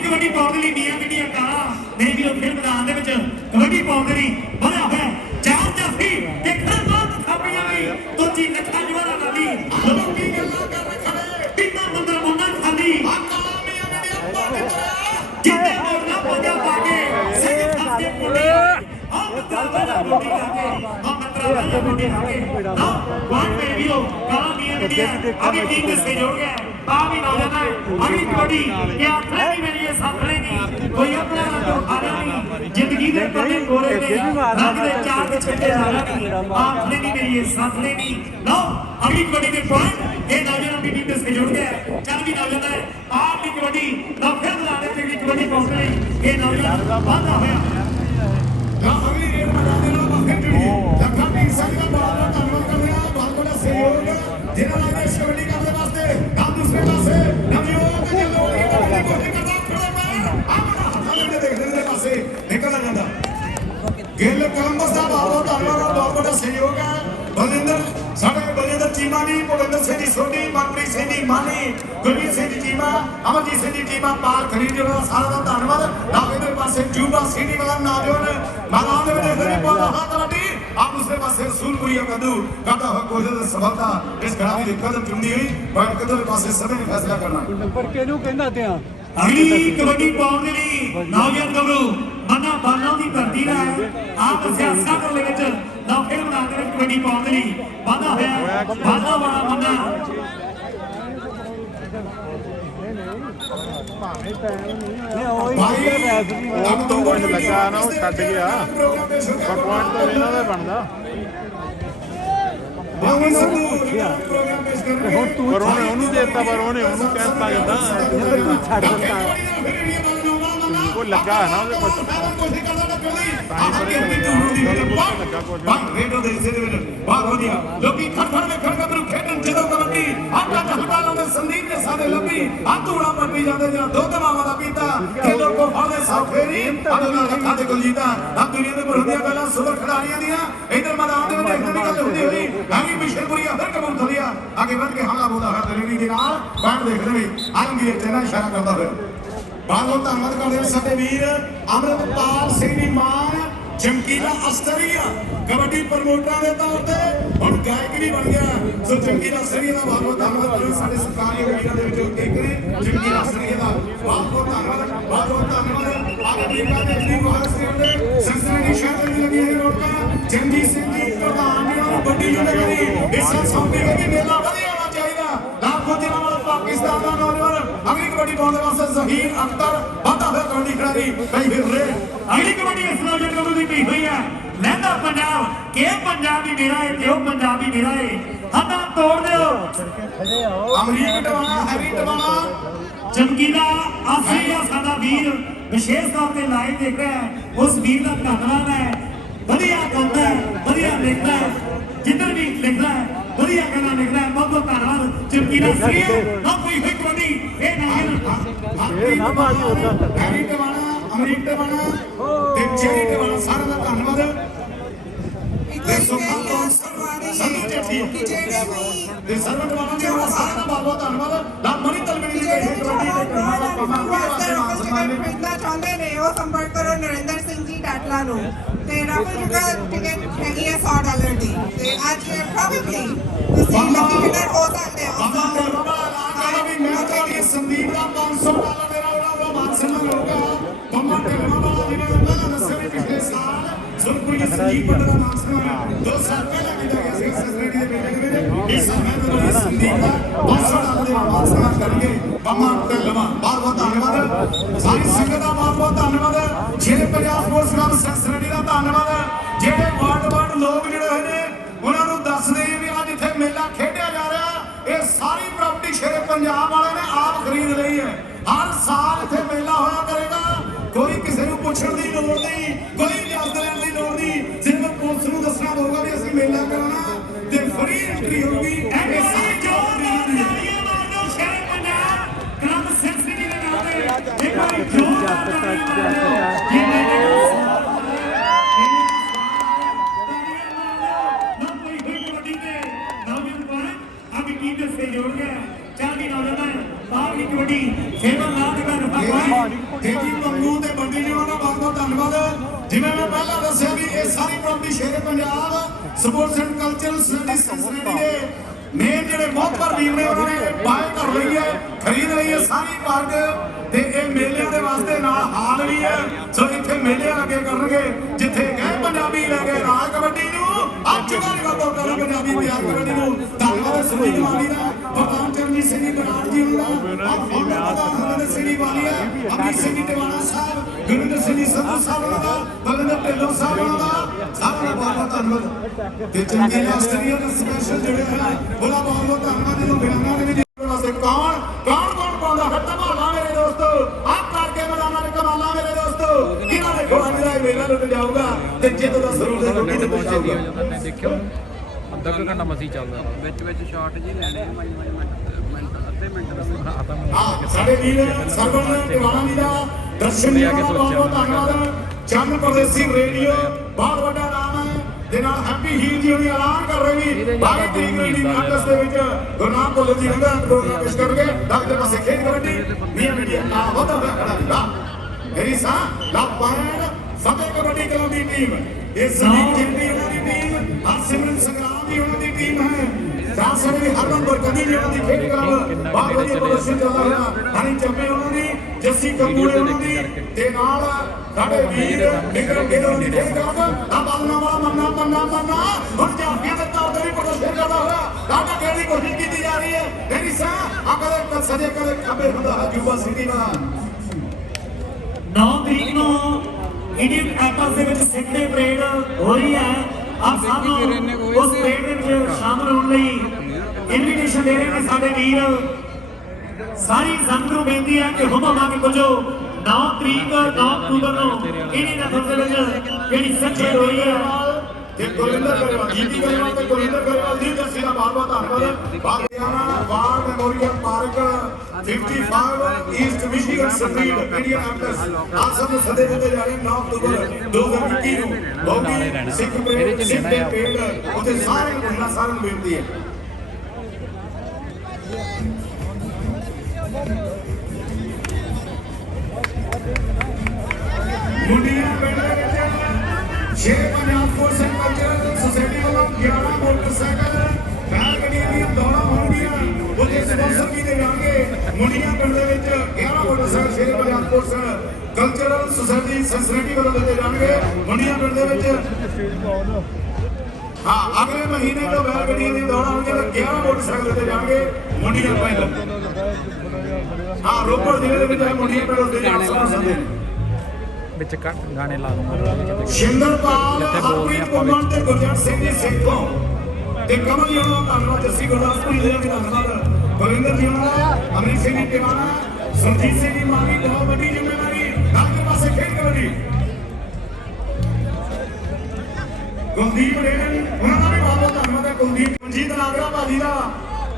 ਕਬੱਡੀ ਪਾਉਣ ਦੇ ਲਈ ਨੀਆਂ ਕਾਲਾ ਮੇਰੇ ਵੀਰੋ ਖੇਡ ਮੈਦਾਨ ਦੇ ਵਿੱਚ ਕਬੱਡੀ ਪਾਉਣ ਦੇ ਲਈ ਬਣਿਆ ਹੋਇਆ ਚਾਰ ਜਾਫੀ ਦੇਖਣ ਬਾਅਦ ਥਾਪੀਆਂ ਵੀ ਦੂਜੀ ਲੱਖਾਂ ਜਵਾਰਾ ਨਾਲੀ ਲੋਕੀ ਗੱਲਾਂ ਕਰ ਖੜੇ ਟੀਮਾਂ ਮੰਦਰ ਮੁੰਡਾ ਖਾਲੀ ਕਾਮੀਆਂ ਨੇ ਪਾਉਂਦੇ ਜਿੱਤੇ ਮੋੜਨਾ ਪੰਜਾ ਪਾ ਕੇ ਸਿੰਘ ਖਾਤੇ ਪੁੱਲੇ ਆ ਮਤਰਾ ਮੁੰਡੀ ਲਾ ਕੇ ਆ ਮਤਰਾ ਮੁੰਡੀ ਲਾ ਕੇ ਵਾਹ ਮੇਰੇ ਵੀਰੋ ਕਾਲਾ ਨੀਆਂ ਅਭੀ ਟੀਮ ਦੇ ਸੇ ਜੋੜ ਗਿਆ ਆ ਵੀ ਨਾ ਜਾਣਾ ਅਭੀ ਕਬੱਡੀ ਇਹ ਆਖਰੇ ਨਹੀਂ ਮੇਰੀ ਇਹ ਸਾਥਲੇ ਨਹੀਂ ਕੋਈ ਆਪਣਾ ਨਾ ਖਾਣਾ ਨਹੀਂ ਜ਼ਿੰਦਗੀ ਦੇ ਕਦੇ ਗੋਰੇ ਨੇ ਰੰਗ ਦੇ ਚਾਰ ਦੇ ਛੱਡੇ ਸਾਰਾ ਨਹੀਂ ਆਖਰੇ ਨਹੀਂ ਮੇਰੀ ਇਹ ਸਾਥਲੇ ਨਹੀਂ ਲਓ ਅਭੀ ਕਬੱਡੀ ਦੇ ਪੁਆਇੰਟ ਇਹ ਨੌਜਵਾਨ ਦੀ ਟੀਮ ਦੇ ਸੇ ਜੁੜ ਗਿਆ ਚੱਲ ਵੀ ਨਾ ਜਾਂਦਾ ਆਪ ਦੀ ਕਬੱਡੀ ਨਾ ਫਿਰ ਬੁਲਾਣੇ ਤੇ ਵੀ ਕਬੱਡੀ ਪਾਉਂਦੇ ਨੇ ਇਹ ਨੌਜਵਾਨ ਵਾਧਾ ਹੋਇਆ ਅਗਲੀ ਰੇਡ ਮੈਦਾਨ ਦੇ ਨਾਲ ਬਾਹਰ ਜੁੜੀਏ ਲੱਖਾਂ ਦੀ ਸੰਗਤ ਦਾ ਬਹੁਤ ਧੰਨਵਾਦ ਕਰਦੇ ਹਾਂ ਬਹੁਤ ਬਹੁਤ ਸਹਿਯੋਗ ਜਿਹਨਾਂ ਨਾਲ ਇਸ ਕਬੱਡੀ ਕਰਦੇ ਵਾਸਤੇ ਤਾਂ ਦੂਸਰੇ ਪਾਸੇ ਨਵਯੋਗ ਤੇ ਜਦੋਂ ਇਹ ਕਬੱਡੀ ਕੋਸ਼ਿਸ਼ ਕਰਦਾ ਖੜੇ ਮੈਂ ਆਪਣਾ ਹੱਥਾਂ ਦੇ ਦੇਖਦੇ ਦੇ ਪਾਸੇ ਨਿਕਲ ਜਾਂਦਾ ਗਿੱਲ ਕਲੰਬਸ ਦਾ ਬਹੁਤ ਧੰਨਵਾਦ ਬਹੁਤ ਬਹੁਤ ਸਹਿਯੋਗ ਹੈ ਬਲਜਿੰਦਰ ਸਾਡੇ ਬਲਜਿੰਦਰ ਚੀਮਾ ਜੀ ਭੁਪਿੰਦਰ ਸਿੰਘ ਜੀ ਸੋਢੀ ਮਨਪ੍ਰੀਤ ਸਿੰਘ ਜੀ ਮਾਨੀ ਗੁਰਵੀਰ ਸਿੰਘ ਜੀ ਚੀਮਾ ਅਮਰਜੀਤ ਸਿੰਘ ਜੀ ਚੀਮਾ ਪਾਲ ਖਰੀਦ ਜੀ ਦਾ ਸਾਰਾ ਦਾ ਧੰਨਵਾਦ ਨਾਲੇ ਪਾਸੇ ਜੂਬਾ ਸਿਟੀ ਵਾਲਾ ਨੌਜਵਾਨ ਮੈਦਾਨ ਦੇ ਵਿੱਚ ਦੇਖਦੇ ਨੇ ਬਹੁਤ ਹੱਥ ਕਬੱਡੀ ਆਪ ਦੂਸਰੇ ਪਾਸੇ ਰਸੂਲਪੁਰੀਆ ਕੱਦੂ ਕਾਟਾ ਹੋਇਆ ਕੋਸ਼ਿਸ਼ ਸਫਲਤਾ ਇਸ ਖਿਡਾਰੀ ਦੀ ਕਦਮ ਚੁੰਦੀ ਹੋਈ ਪਰ ਕਿਧਰ ਪਾਸੇ ਸਮੇਂ ਨੇ ਫੈਸਲਾ ਕਰਨਾ ਨੰਬਰ ਕਿਹਨੂੰ ਕਹਿੰਦਾ ਤੇ ਆ ਅਗਲੀ ਕਬੱਡੀ ਪਾਉਣ ਦੇ ਲਈ ਨੌਜਵਾਨ ਗੱਭਰੂ ਮੰਨਾ ਬਾਲਾਂ ਦੀ ਧਰਤੀ ਦਾ ਆਪ ਸਿਆਸਤ ਦੇ ਵਿੱਚ ਨੌਕਰੀ ਬਣਾ ਕੇ ਕਬੱਡੀ ਪਾਉਣ ਦੇ ਲਈ ਵਾਧਾ ਹੋਇਆ ਵਾਧਾ ਵਾਲਾ ਮੰਨਾ ਭਾਈ ਅਬ ਤੋਂ ਕੋਈ ਲੱਗਾ ਨਾ ਉਹ ਛੱਡ ਗਿਆ ਪਰ ਪੁਆਇੰਟ ਤਾਂ ਇਹਨਾਂ ਦਾ ਬਣਦਾ ਬਾਗੀ ਸੰਧੂ ਪ੍ਰੋਗਰਾਮ ਪੇਸ਼ ਕਰ ਰਹੇ ਹੁਣ ਤੂੰ ਪਰ ਉਹਨੂੰ ਦੇਤਾ ਪਰ ਉਹਨੇ ਉਹਨੂੰ ਕਹਿਤਾ ਜਾਂਦਾ ਛੱਡ ਦਿੰਦਾ ਉਹ ਲੱਗਾ ਹੈ ਨਾ ਉਹਦੇ ਕੋਲ ਲੋਕੀ ਖੜਖੜ ਦੇ ਖੜਕਾ ਬਰੂ ਖੇਡਣ ਜਦੋਂ ਕਬੱਡੀ ਆਟਾ ਹਲਕਾ ਲਾਉਂਦੇ ਸੰਦੀਪ ਦੇ ਸਾਡੇ ਲੱਭੀ ਆਧੂੜਾ ਪੱਟੀ ਜਾਂਦੇ ਜਾਂ ਦੁੱਧ ਮਾਵਾ ਦਾ ਪੀਤਾ ਕਿ ਲੋਕੋ ਫਾਦੇ ਸੌਖੇ ਨਹੀਂ ਅਗਲਾ ਰੱਖਾਂ ਦੇ ਗੁਲਜੀਤਾ ਆ ਦੁਨੀਆ ਦੇ ਬਰਹਦੀਆਂ ਗੱਲਾਂ ਸੁਪਰ ਖਿਡਾਰੀਆਂ ਦੀਆਂ ਇਧਰ ਮੈਦਾਨ ਦੇ ਵਿੱਚ ਦੇਖਣ ਦੀ ਗੱਲ ਹੁੰਦੀ ਹੋਈ ਆਗੀ ਬਿਸ਼ਨਪੁਰੀਆ ਫਿਰ ਕਬੂਤਰੀਆ ਅੱਗੇ ਵੱਧ ਕੇ ਹਮਲਾ ਬੋਦਾ ਹੈ ਦਲਵੀ ਦੇ ਨਾਲ ਬਾਹਰ ਦੇਖਦੇ ਵੀ ਆਲਮਗੀਰ ਤੇ ਨਾ ਇਸ਼ਾਰਾ ਕਰਦਾ ਹੋਇਆ ਬਹੁਤ ਧੰਨਵਾਦ ਕਰਦੇ ਹਾਂ ਸਾਡੇ ਵੀਰ ਅਮਰਤਪਾਲ ਸਿੰਘ ਦੀ ਮਾਨ ਚਮਕੀਲਾ ਅਸਤਰੀਆ ਕਬੱਡੀ ਪ੍ਰਮੋਟਰਾਂ ਦੇ ਤੌਰ ਤੇ ਹੁਣ ਗਾਇਕ ਵੀ ਬਣ ਗਿਆ ਸੋ ਚਮਕੀਲਾ ਅਸਤਰੀਆ ਦਾ ਬਹੁਤ ਧੰਨਵਾਦ ਕਰਦੇ ਸਾਡੇ ਸਰਕਾਰੀ ਵੀਰਾਂ ਦੇ ਵਿੱਚੋਂ ਇੱਕ ਨੇ ਚਮਕੀਲਾ ਅਸਤਰੀਆ ਦਾ ਬਹੁਤ ਧੰਨਵਾਦ ਆਗੇ ਵੀਰਾਂ ਦੇ ਜੀ ਮਹਾਰਾਜ ਸਿੰਘ ਦੇ ਸੰਸਦੀ ਸ਼ਾਸਨ ਦੀ ਲੱਗੀ ਹੈ ਰੋਕਾ ਚੰਦੀ ਸਿੰਘ ਜੀ ਪ੍ਰਧਾਨ ਜੀ ਵੱਡੀ ਜ਼ਿੰਮੇਵਾਰੀ ਇਸ ਸੰਸਦੀ ਦੇ ਮੇਲਾ ਪਾਉਣ ਦੇ ਵਾਸਤੇ ਜ਼ਹੀਰ ਅਖਤਰ ਵਾਧਾ ਹੋਇਆ ਕਬੱਡੀ ਖਿਡਾਰੀ ਕਈ ਫਿਰ ਰੇ ਅਗਲੀ ਕਬੱਡੀ ਇਸ ਨੌਜਵਾਨ ਕਬੱਡੀ ਦੀ ਕੀ ਹੋਈ ਹੈ ਲਹਿੰਦਾ ਪੰਜਾਬ ਕਿ ਪੰਜਾਬੀ ਮੇਰਾ ਹੈ ਤੇ ਉਹ ਪੰਜਾਬੀ ਮੇਰਾ ਹੈ ਹੱਥਾਂ ਤੋੜ ਦਿਓ ਅਮਰੀਕ ਟਵਾਣਾ ਹੈਰੀ ਟਵਾਣਾ ਚਮਕੀਲਾ ਆਸਰੀ ਆ ਸਾਡਾ ਵੀਰ ਵਿਸ਼ੇਸ਼ ਤੌਰ ਤੇ ਲਾਈਵ ਦੇਖ ਰਿਹਾ ਹੈ ਉਸ ਵੀਰ ਦਾ ਧੰਨਵਾਦ ਹੈ ਵਧੀਆ ਗਾਉਂਦਾ ਹੈ ਵਧੀਆ ਲਿਖਦਾ ਹੈ ਜਿੱਧਰ ਵੀ ਲਿਖਦਾ ਹੈ ਵਧੀਆ ਗੱਲਾਂ ਲਿਖਦਾ ਹੈ ਬਹੁਤ ਬਹੁਤ ਧੰਨਵਾਦ ਚਮਕੀਲਾ ਆਸਰੀ ਨਾ ਕੋਈ ਹੋਈ ਕਬੱਡੀ ਇਹ ਨਾ ਮਾਰੀ ਹੁੰਦਾ ਹੈਰੀ ਟਵਾਣਾ ਅਮਰੀਕ ਟਵਾਣਾ ਤੇ ਚੇਰੀ ਟਵਾਣਾ ਸਾਰਿਆਂ ਦਾ ਧੰਨਵਾਦ ਤੇ ਸੁਖਾਂ ਸੰਧੂ ਜੱਟੀ ਤੇ ਸਰਵਨ ਟਵਾਣਾ ਦੇ ਸਾਰਿਆਂ ਦਾ ਬਹੁਤ ਬਹੁਤ ਧੰਨਵਾਦ ਨਾ ਮਣੀ ਤਲਵਣੀ ਦੀ ਕਬੱਡੀ ਦੇ ਕਰਨਾ ਦਾ ਕੰਮ ਵਾਸਤੇ ਮਾਨ ਸਨਮਾਨ ਨੇ ਖਰੀਦਣਾ ਚਾਹੁੰਦੇ ਨੇ ਉਹ ਸੰਪਰਕ ਕਰੋ ਨਰਿੰਦਰ ਸਿੰਘ ਜੀ ਟਾਟਲਾ ਨੂੰ ਤੇ ਰਾਫਲ ਜੁਗਾ ਟਿਕਟ ਹੈਗੀ ਹੈ $100 ਦੀ ਤੇ ਅੱਜ ਪ੍ਰੋਬਬਲੀ ਤੁਸੀਂ ਲੱਕੀ ਵਿਨਰ ਹੋ ਸਕਦੇ ਹੋ ਬਾਬਾ ਬਾਬਾ ਆਲਾ ਵੀ ਮੈਂ ਤੁਹਾਡੀ ਸੰਦੀਪ ਦਾ $500 ਮੇਰਾ ਉਹਦਾ ਮਾਨ ਸਨਮਾਨ ਹੋਊਗਾ ਬੰਮਾ ਟੇਲਮਾ ਵਾਲਾ ਜਿਹਨੇ ਉਹਨਾਂ ਦਾ ਦੱਸਿਆ ਵੀ ਪਿਛਲੇ ਸਾਲ ਸੁਰਪੁਰੀ ਸੰਦੀਪ ਦਾ ਮਾਨ ਸਨਮਾਨ 2 ਸਾਲ ਪਹਿਲਾਂ ਕੀਤਾ ਗਿਆ ਸੀ ਸੈਸਰੇਟੀ ਦੇ ਮੇਲੇ ਦੇ ਵਿੱਚ ਇਸ ਸਮੇਂ ਤੋਂ ਸੰਦੀਪ ਦਾ $500 ਦੇ ਮਾਨ ਸਨਮਾਨ ਕਰਨਗੇ ਬੰਮਾ ਟੇਲਮਾ ਬਹੁਤ ਬਹੁਤ ਧੰਨਵਾਦ ਸਾਰੀ ਸੰਗਤ ਦਾ ਬਹੁਤ ਬਹੁਤ ਧੰਨਵਾਦ ਜਿਹੜੇ ਪੰਜਾਬ ਸਪੋਰਟਸ ਕਲੱਬ ਸੈਸਰੇਟੀ ਦਾ ਧੰਨਵਾਦ ਜਿਹੜੇ ਵਰਡ ਲੋਕ ਜਿਹੜੇ ਹੋਏ ਨੇ ਉਹਨਾਂ ਨੂੰ ਦੱਸਦੇ ਵੀ ਅੱਜ ਇੱਥੇ ਮੇਲਾ ਖੇਡਿਆ ਜਾ ਰਿਹਾ ਇਹ ਸਾਰੀ ਪ੍ਰਾਪਰਟੀ ਸ਼ੇਰੇ ਪੰਜਾਬ ਵਾਲਿਆਂ ਨੇ ਆਪ ਖਰੀਦ ਲਈ ਹੈ ਹਰ ਸਾਲ ਇੱਥੇ ਮੇਲਾ ਹੋਇਆ ਕਰੇਗਾ ਕੋਈ ਕਿਸੇ ਨੂੰ ਪੁੱਛਣ ਦੀ ਲੋੜ ਨਹੀਂ ਕੋਈ ਇਜਾਜ਼ਤ ਲੈਣ ਦੀ ਲੋੜ ਨਹੀਂ ਸਿਰਫ ਪੁਲਿਸ ਨੂੰ ਦੱਸਣਾ ਹੋਊਗਾ ਵੀ ਅਸੀਂ ਮੇਲਾ ਕਰਾਉਣਾ ਤੇ ਫ੍ਰੀ ਐਂਟਰੀ ਹੋਊਗੀ ਇਹ ਸਾਰੀ ਜ਼ੋਰਦਾਰ ਤਾੜੀਆਂ ਮਾਰ ਦਿਓ ਸ਼ੇਰੇ ਪੰਜਾਬ ਕਲੱਬ ਸੈਂਸਰੀ ਦੇ ਨਾਮ ਤੇ ਇੱਕ ਵਾਰੀ ਜ਼ੋਰਦਾਰ ਤਾੜੀਆਂ ਮਾਰ ਦਿਓ ਤੇਜੀ ਮੰਗੂ ਤੇ ਬੰਦੀ ਜੀ ਉਹਨਾਂ ਦਾ ਬਹੁਤ ਬਹੁਤ ਧੰਨਵਾਦ ਜਿਵੇਂ ਮੈਂ ਪਹਿਲਾਂ ਦੱਸਿਆ ਵੀ ਇਹ ਸਾਰੀ property Shere Punjab sports and cultural studies society ਦੇ ਮੇਨ ਜਿਹੜੇ ਮੋਹਤਬਰ ਵੀਰ ਨੇ ਉਹਨਾਂ ਨੇ ਬਾਏ ਕਰ ਲਈ ਹੈ ਖਰੀਦ ਲਈ ਹੈ ਸਾਰੀ ਪਾਰਕ ਤੇ ਇਹ ਮੇਲਿਆਂ ਦੇ ਵਾਸਤੇ ਨਾਲ ਹਾਲ ਵੀ ਹੈ ਸੋ ਇੱਥੇ ਮੇਲੇ ਲੱਗੇ ਕਰਨਗੇ ਜਿੱਥੇ ਗਏ ਪੰਜਾਬੀ ਲੈ ਗਏ ਰਾਜ ਕਬੱਡੀ ਨੂੰ ਅੱਜ ਚੁਗਾਲੀ ਵਾਤੋਂ ਕਰਨ ਪੰਜਾਬੀ ਪਿਆਰ ਕਬੱਡੀ ਨੂੰ ਧੰਨਵਾਦ ਸੁਨੀਲ ਵਾਲੀ ਦਾ ਭਗਵਾਨ ਚਰਨਜੀਤ ਸਿੰਘ ਜੀ ਬਰਾੜ ਜੀ ਦਾ ਆਪ ਸਿੰਘ ਵਾਲੀ ਹੈ ਅਮਰੀਕ ਸਿੰਘ ਟਿਵਾਣਾ ਸਾਹਿਬ ਗੁਰਿੰਦਰ ਸਿੰਘ ਸੰਧੂ ਸਾਹਿਬ ਉਹਨਾਂ ਦਾ ਬਲਵਿੰਦਰ ਢਿੱਲੋਂ ਸਾਹਿਬ ਉਹਨਾਂ ਦਾ ਸਾਰਿਆਂ ਦਾ ਬਹੁਤ ਧੰਨਵਾਦ ਤੇ ਚੰਗੀ ਆਸਟ੍ਰੇਲੀਆ ਦਾ ਸਪੈਸ਼ਲ ਜਿਹੜੇ ਹੈ ਉਹਦਾ ਬਹੁਤ ਬਹੁਤ ਧੰਨਵਾਦ ਇਹਨੂੰ ਬਿਆਨਾਂ ਦੇ ਵਿੱਚ ਵਾਸਤੇ ਕੌਣ ਪਾਉਂਦਾ ਹੈ ਧਮਾਲਾ ਮੇਰੇ ਦੋਸਤੋ ਆਪ ਕਰਕੇ ਮੈਦਾਨਾਂ ਦੇ ਕਮਾਲਾਂ ਮੇਰੇ ਦੋਸਤੋ ਇਹਨਾਂ ਦੇ ਖਵਾਨੀ ਦਾ ਮੇਲਾ ਲੁੱਟ ਜਾਊਗਾ ਤੇ ਜਿੱਤ ਦਾ ਸਰੂਰ ਦੇ ਰੋਟੀ ਤੇ ਪਹੁੰਚਾਊਗਾ ਦੇਖਿਓ ਅੱਧਾ ਕੁ ਘੰਟਾ ਮਸੀ ਚੱਲਦਾ ਵਿੱਚ ਸ਼ਾਟ ਜੀ ਲੈਣੇ ਆ ਮਿੰਟ ਅੱਧੇ ਮਿੰਟ ਦਾ ਹਾਂ ਸਾਡੇ ਵੀਰ ਸਰਵਨ ਟਿਵਾਣਾ ਜੀ ਦਾ ਦਰਸ਼ਨ ਜੀ ਦਾ ਬਹੁਤ ਬਹੁਤ ਧੰਨਵਾਦ ਚੰਨ ਪ੍ਰਦੇਸੀ ਰੇਡੀਓ ਬਹੁਤ ਵੱਡਾ ਨਾਮ ਹੈ ਦੇ ਨਾਲ ਹੈਪੀ ਹੀਰ ਜੀ ਉਹਨੇ ਐਲਾਨ ਕਰ ਰਹੇ ਵੀ 22 ਤਰੀਕ ਨੂੰ ਇੰਡੀਅਨ ਕਾਂਗਰਸ ਦੇ ਵਿੱਚ ਗੁਰਨਾਮ ਭੁੱਲਰ ਜੀ ਦਾ ਪ੍ਰੋਗਰਾਮ ਪੇਸ਼ ਕਰਨਗੇ ਦਰਜੇ ਪਾਸੇ ਖੇਡ ਕਬੱਡੀ ਮੀਡੀਆ ਨਾ ਹੋਤਾ ਹੋਇਆ ਖੜਾ ਨਾ ਮੇਰੀ ਸਾਂ ਲਾਪਾਇਣ ਫਤਿਹ ਕਬੱਡੀ ਕਲੱਬ ਦੀ ਟੀਮ ਇਹ ਸੰਦੀਪ ਜਿੰਦੀ ਉਹਨਾਂ ਦੀ ਟੀਮ ਹਰਸਿਮਰਨ ਸੰਗਰਾਮ ਦੀ ਉਹਨਾਂ ਦੀ ਟੀਮ ਹੈ ਰਾਸਨ ਵੀ ਹਰਮਨ ਬਰਕਤੀ ਜੀ ਉਹਨਾਂ ਦੀ ਖੇਡ ਕਲੱਬ ਬਹੁਤ ਵਧੀਆ ਪ੍ਰਦਰਸ਼ਨ ਚੱਲਦਾ ਹੋਇਆ ਹਣੀ ਚੰਮੇ ਉਹਨਾਂ ਦੀ ਜੱਸੀ ਕੰਬੂਲੇ ਉਹਨਾਂ ਦੀ ਤੇ ਨਾਲ ਸਾਡੇ ਵੀਰ ਵਿਕਰਮ ਗਿੱਲ ਦੀ ਖੇਡ ਕਲੱਬ ਆ ਬਾਲਣਾ ਵਾਲਾ ਮੰਨਾ ਹੁਣ ਜਾਫੀਆਂ ਦੇ ਤੌਰ ਤੇ ਵੀ ਪ੍ਰਦਰਸ਼ਨ ਕਰਦਾ ਹੋਇਆ ਰਾਜਾ ਕਹਿਣ ਦੀ ਕੋਸ਼ਿਸ਼ ਕੀਤੀ ਜਾ ਰਹੀ ਹੈ ਮੇਰੀ ਸਾਹ ਆ ਕਦੇ ਸਜੇ ਕਦੇ ਖੱਬੇ ਹੁੰਦਾ ਹੈ ਜੂਬਾ ਸਿਟੀ ਦਾ 9 ਤਰੀਕ ਨੂੰ ਇੰਡੀਅਨ ਐਪਲ ਦੇ ਵਿੱਚ ਸਿੱਖੇ ਪਰੇਡ ਹੋ ਰਹੀ ਹੈ ਆਪ ਸਭ ਨੂੰ ਉਸ ਪਰੇਡ ਵਿੱਚ ਸ਼ਾਮਲ ਹੋਣ ਲਈ ਇਨਵੀਟੇਸ਼ਨ ਦੇ ਰਹੇ ਨੇ ਸਾਡੇ ਵੀਰ ਸਾਰੀ ਸੰਗਤ ਨੂੰ ਬੇਨਤੀ ਹੈ ਕਿ ਹੁਕਮ ਕੇ ਪੁੱਜੋ 9 ਤਰੀਕ 9 ਅਕਤੂਬਰ ਨੂੰ ਇੰਡੀਅਨ ਐਪਲ ਦੇ ਵਿੱਚ ਜਿਹੜੀ ਸਿੱਖੇ ਹੋ ਰਹੀ ਹੈ ਤੇ ਗੁਰਿੰਦਰ ਗਰੇਵਾਲ ਜੀਤੀ ਗਰੇਵਾਲ ਤੇ ਗੁਰਿੰਦਰ ਗਰੇਵਾਲ ਦੀ ਜੱਸੀ ਦਾ ਬਹੁਤ ਬਹੁਤ ਧੰਨਵਾਦ ਬਾਗਿਆਨਾ war memorial park 55 east Michigan street Indian ਐਪਲਸ ਆਪ ਸਭ ਨੂੰ ਸਦੇ ਦਿੱਤੇ ਜਾ ਰਹੇ 9 ਅਕਤੂਬਰ 2021 ਨੂੰ ਹੋਗੀ ਸਿੱਖ ਪਰੇਡ ਸਿੱਖ ਦੇ ਪੇੜ ਉੱਥੇ ਸਾਰੇ ਨੂੰ ਪੁੱਛਣਾ ਸਾਰਿਆਂ ਨੂੰ ਬੇਨਤੀ ਹੈ ਮੁੰਡੀਆਂ ਪਿੰਡ ਦੇ ਵਿੱਚ ਸ਼ੇਰ Punjab sports and cultural society ਵੱਲੋਂ 11 ਮੋਟਰਸਾਈਕਲ ਬੈਲ ਗੱਡੀਆਂ ਦੀਆਂ ਦੌੜਾਂ ਹੋਣਗੀਆਂ ਉਹਦੇ ਸਪਾਂਸਰ ਕੀਤੇ ਜਾਣਗੇ ਮੁੰਡੀਆਂ ਪਿੰਡ ਦੇ ਵਿੱਚ 11 ਮੋਟਰਸਾਈਕਲ ਸ਼ੇਰ Punjab sports cultural society society ਵੱਲੋਂ ਦਿੱਤੇ ਜਾਣਗੇ ਮੁੰਡੀਆਂ ਪਿੰਡ ਦੇ ਵਿੱਚ ਹਾਂ ਅਗਲੇ ਮਹੀਨੇ ਤੋਂ ਬੈਲ ਗੱਡੀਆਂ ਦੀਆਂ ਦੌੜਾਂ ਹੋਣਗੀਆਂ 11 ਮੋਟਰਸਾਈਕਲ ਦਿੱਤੇ ਜਾਣਗੇ ਮੁੰਡੀਆਂ ਪਿੰਡ ਹਾਂ ਰੋਪੜ ਜ਼ਿਲ੍ਹੇ ਦੇ ਵਿੱਚ ਮੁੰਡੀਆਂ ਪਿੰਡ ਦੇ ਜਾਂਦੇ ਨੇ ਵਿੱਚ ਕੱਟ ਗਾਣੇ ਲਾ ਦੂੰਗਾ ਸ਼ਿੰਦਰਪਾਲ ਜਿੱਥੇ ਬੋਲਦੇ ਹਰਪ੍ਰੀਤ ਆਪਾਂ ਕੁਮਾਰ ਵਿੱਚ ਤੇ ਗੁਰਜੰਟ ਸਿੰਘ ਜੀ ਸਿੰਘੋਂ ਤੇ ਕਮਲ ਜੀ ਉਹਨਾਂ ਦਾ ਧੰਨਵਾਦ ਜੱਸੀ ਗੁਰਦਾਸਪੁਰੀ ਜ਼ਿਲ੍ਹੇ ਦੇ ਧੰਨਵਾਦ ਬਲਵਿੰਦਰ ਜੀ ਉਹਨਾਂ ਦਾ ਅਮਰੀਕ ਸਿੰਘ ਜੀ ਟਿਵਾਣਾ ਸੁਰਜੀਤ ਸਿੰਘ ਜੀ ਮਾਨੀ ਬਹੁਤ ਵੱਡੀ ਜ਼ਿੰਮੇਵਾਰੀ ਨਾਲ ਦੇ ਪਾਸੇ ਖੇਡ ਕਬੱਡੀ ਕੁਲਦੀਪ ਰੇਨ ਉਹਨਾਂ ਦਾ ਵੀ ਬਹੁਤ ਧੰਨਵਾਦ ਹੈ ਕੁਲਦੀਪ ਮਨਜੀਤ ਨਾਗਰਾ ਭਾਜੀ ਦਾ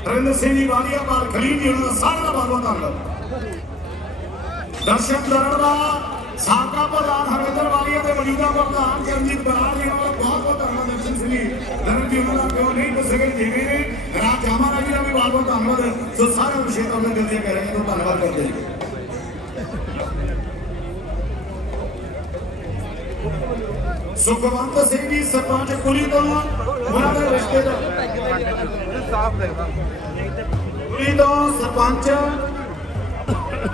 ਰਵਿੰਦਰ ਸਿੰਘ ਜੀ ਵਾਲੀਆ ਪਾਲ ਖਲੀਲ ਜੀ ਉਹਨਾਂ ਦਾ ਸਾਰਿਆਂ ਦਾ ਬਹੁਤ ਧੰਨਵਾਦ ਦਰਸ਼ਕ ਦਰੜ ਦਾ ਸਾਬਕਾ ਪ੍ਰਧਾਨ ਹਰਵਿੰਦਰ ਵਾਲੀਆ ਤੇ ਮੌਜੂਦਾ ਪ੍ਰਧਾਨ ਚਰਨਜੀਤ ਬਰਾੜ ਜੀ ਨਾਲ ਬਹੁਤ ਬਹੁਤ ਧੰਨਵਾਦ ਦਰਸ਼ਨ ਸਿੰਘ ਜੀ ਦਰੜ ਜੀ ਉਹਨਾਂ ਦਾ ਕਿਉਂ ਨਹੀਂ ਪੁੱਛ ਸਕੇ ਜਿਵੇਂ ਨੇ ਰਾਜ ਜਾਮਾ ਜੀ ਦਾ ਵੀ ਬਹੁਤ ਬਹੁਤ ਧੰਨਵਾਦ ਸੋ ਸਾਰੇ ਵਿਸ਼ੇਸ਼ ਆਪਣੇ ਦਿਲ ਦੀਆਂ ਕਹਿ ਰਹੇ ਹਾਂ ਧੰਨਵਾਦ ਕਰਦੇ ਜੀ ਸੁਖਵੰਤ ਸਿੰਘ ਜੀ ਸਰਪੰਚ ਕੁਲੀ ਤੋਂ ਉਹਨਾਂ ਦੇ ਰਿਸ਼ਤੇਦਾਰ ਕੁਲੀ ਤੋਂ ਸਰਪੰਚ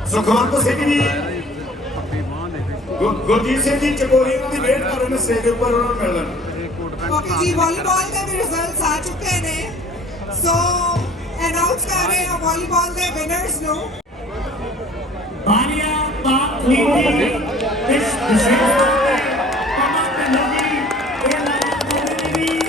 ਸੁਖਵੰਤ ਸਿੰਘ ਜੀ ਗੁਰਜੀਤ ਸਿੰਘ ਜੀ ਚਕੋਰੀ ਇਹਨਾਂ ਦੀ ਵੇਟ ਕਰ ਰਹੇ ਨੇ ਸਟੇਜ ਉੱਪਰ ਉਹਨਾਂ ਨੂੰ ਮਿਲਣ ਓਕੇ ਜੀ ਵਾਲੀਬਾਲ ਦੇ ਵੀ ਰਿਜ਼ਲਟਸ ਆ ਚੁੱਕੇ ਨੇ ਸੋ ਅਨਾਉਂਸ ਕਰ ਰਹੇ ਹਾਂ ਵਾਲੀਬਾਲ ਦੇ ਵਿਨਰਸ ਨੂੰ ਬਾਨੀਆ ਪਾਕ ਲੀਗੀ ਇਸ ਵਿਸ਼ੇਸ਼ ਤੌਰ ਤੇ ਕਮਲ ਤੇ ਲੋਗੀ ਇਹ ਲਾਭ ਦੇ ਲਈ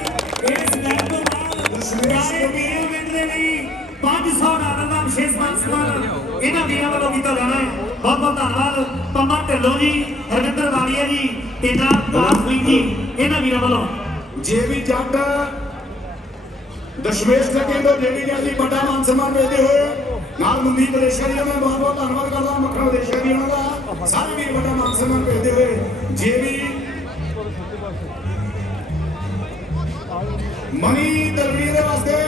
ਇਸ ਗੱਲ ਤੋਂ ਬਾਅਦ ਸਾਰੇ ਵੀਰਾਂ ਮਿੰਟ ਦੇ ਲਈ 500 ਡਾਲਰ ਦਾ ਵਿਸ਼ੇਸ਼ ਸਨਮਾਨ ਇਹਨਾਂ ਵੀਰਾਂ ਵੱਲੋਂ ਕੀਤਾ ਜਾਣਾ ਹੈ ਬਹੁਤ ਬਹੁਤ ਧੰਨਵਾਦ ਪੰਮਾ ਢਿੱਲੋਂ ਜੀ ਹਰਵਿੰਦਰ ਵਾਲੀਆ ਜੀ ਤੇ ਨਾਲ ਪਾਕ ਲੀਗੀ ਇਹਨਾਂ ਵੀਰਾਂ ਵੱਲੋਂ ਜੇ ਵੀ ਜੱਟ ਦਸ਼ਮੇਸ਼ ਲੱਗੇ ਤੋਂ ਦੇਵੀ ਜੀ ਵੱਡਾ ਮਾਨ ਸਨਮਾਨ ਮਿਲਦੇ ਹੋਏ ਨਾਲ ਮਨਦੀਪ ਬਦੇਸ਼ਾ ਜੀ ਦਾ ਮੈਂ ਬਹੁਤ ਬਹੁਤ ਧੰਨਵਾਦ ਕਰਦਾ ਮੱਖਣ ਬਦੇਸ਼ਾ ਜੀ ਉਹਨਾਂ ਦਾ ਸਾਰੇ ਵੀਰ ਵੱਡਾ ਮਾਨ ਸਨਮਾਨ ਮਿਲਦੇ ਹੋਏ ਜੇ ਵੀ ਮਨੀ ਦਲਵੀਰ ਦੇ ਵਾਸਤੇ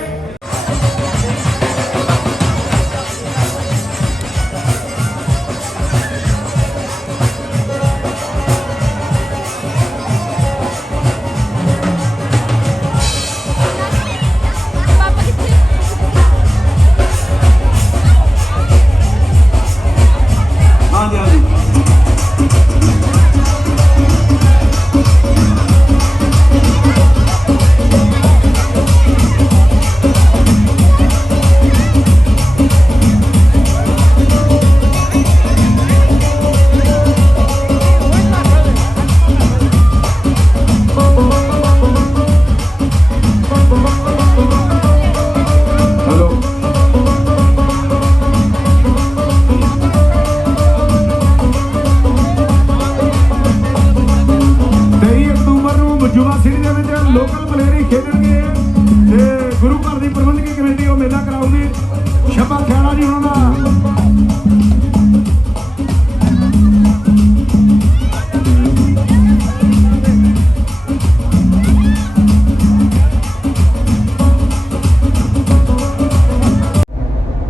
ਯੁਵਾ ਸਿਟੀ ਦੇ ਵਿੱਚ ਲੋਕਲ ਪਲੇਅਰ ਖੇਡਣਗੇ ਤੇ ਗੁਰੂ ਘਰ ਦੀ ਪ੍ਰਬੰਧਕੀ ਕਮੇਟੀ ਉਹ ਮੇਲਾ ਕਰਾਉਗੀ ਸ਼ਬਾ ਖਿਆਲਾ ਜੀ ਉਹਨਾਂ ਦਾ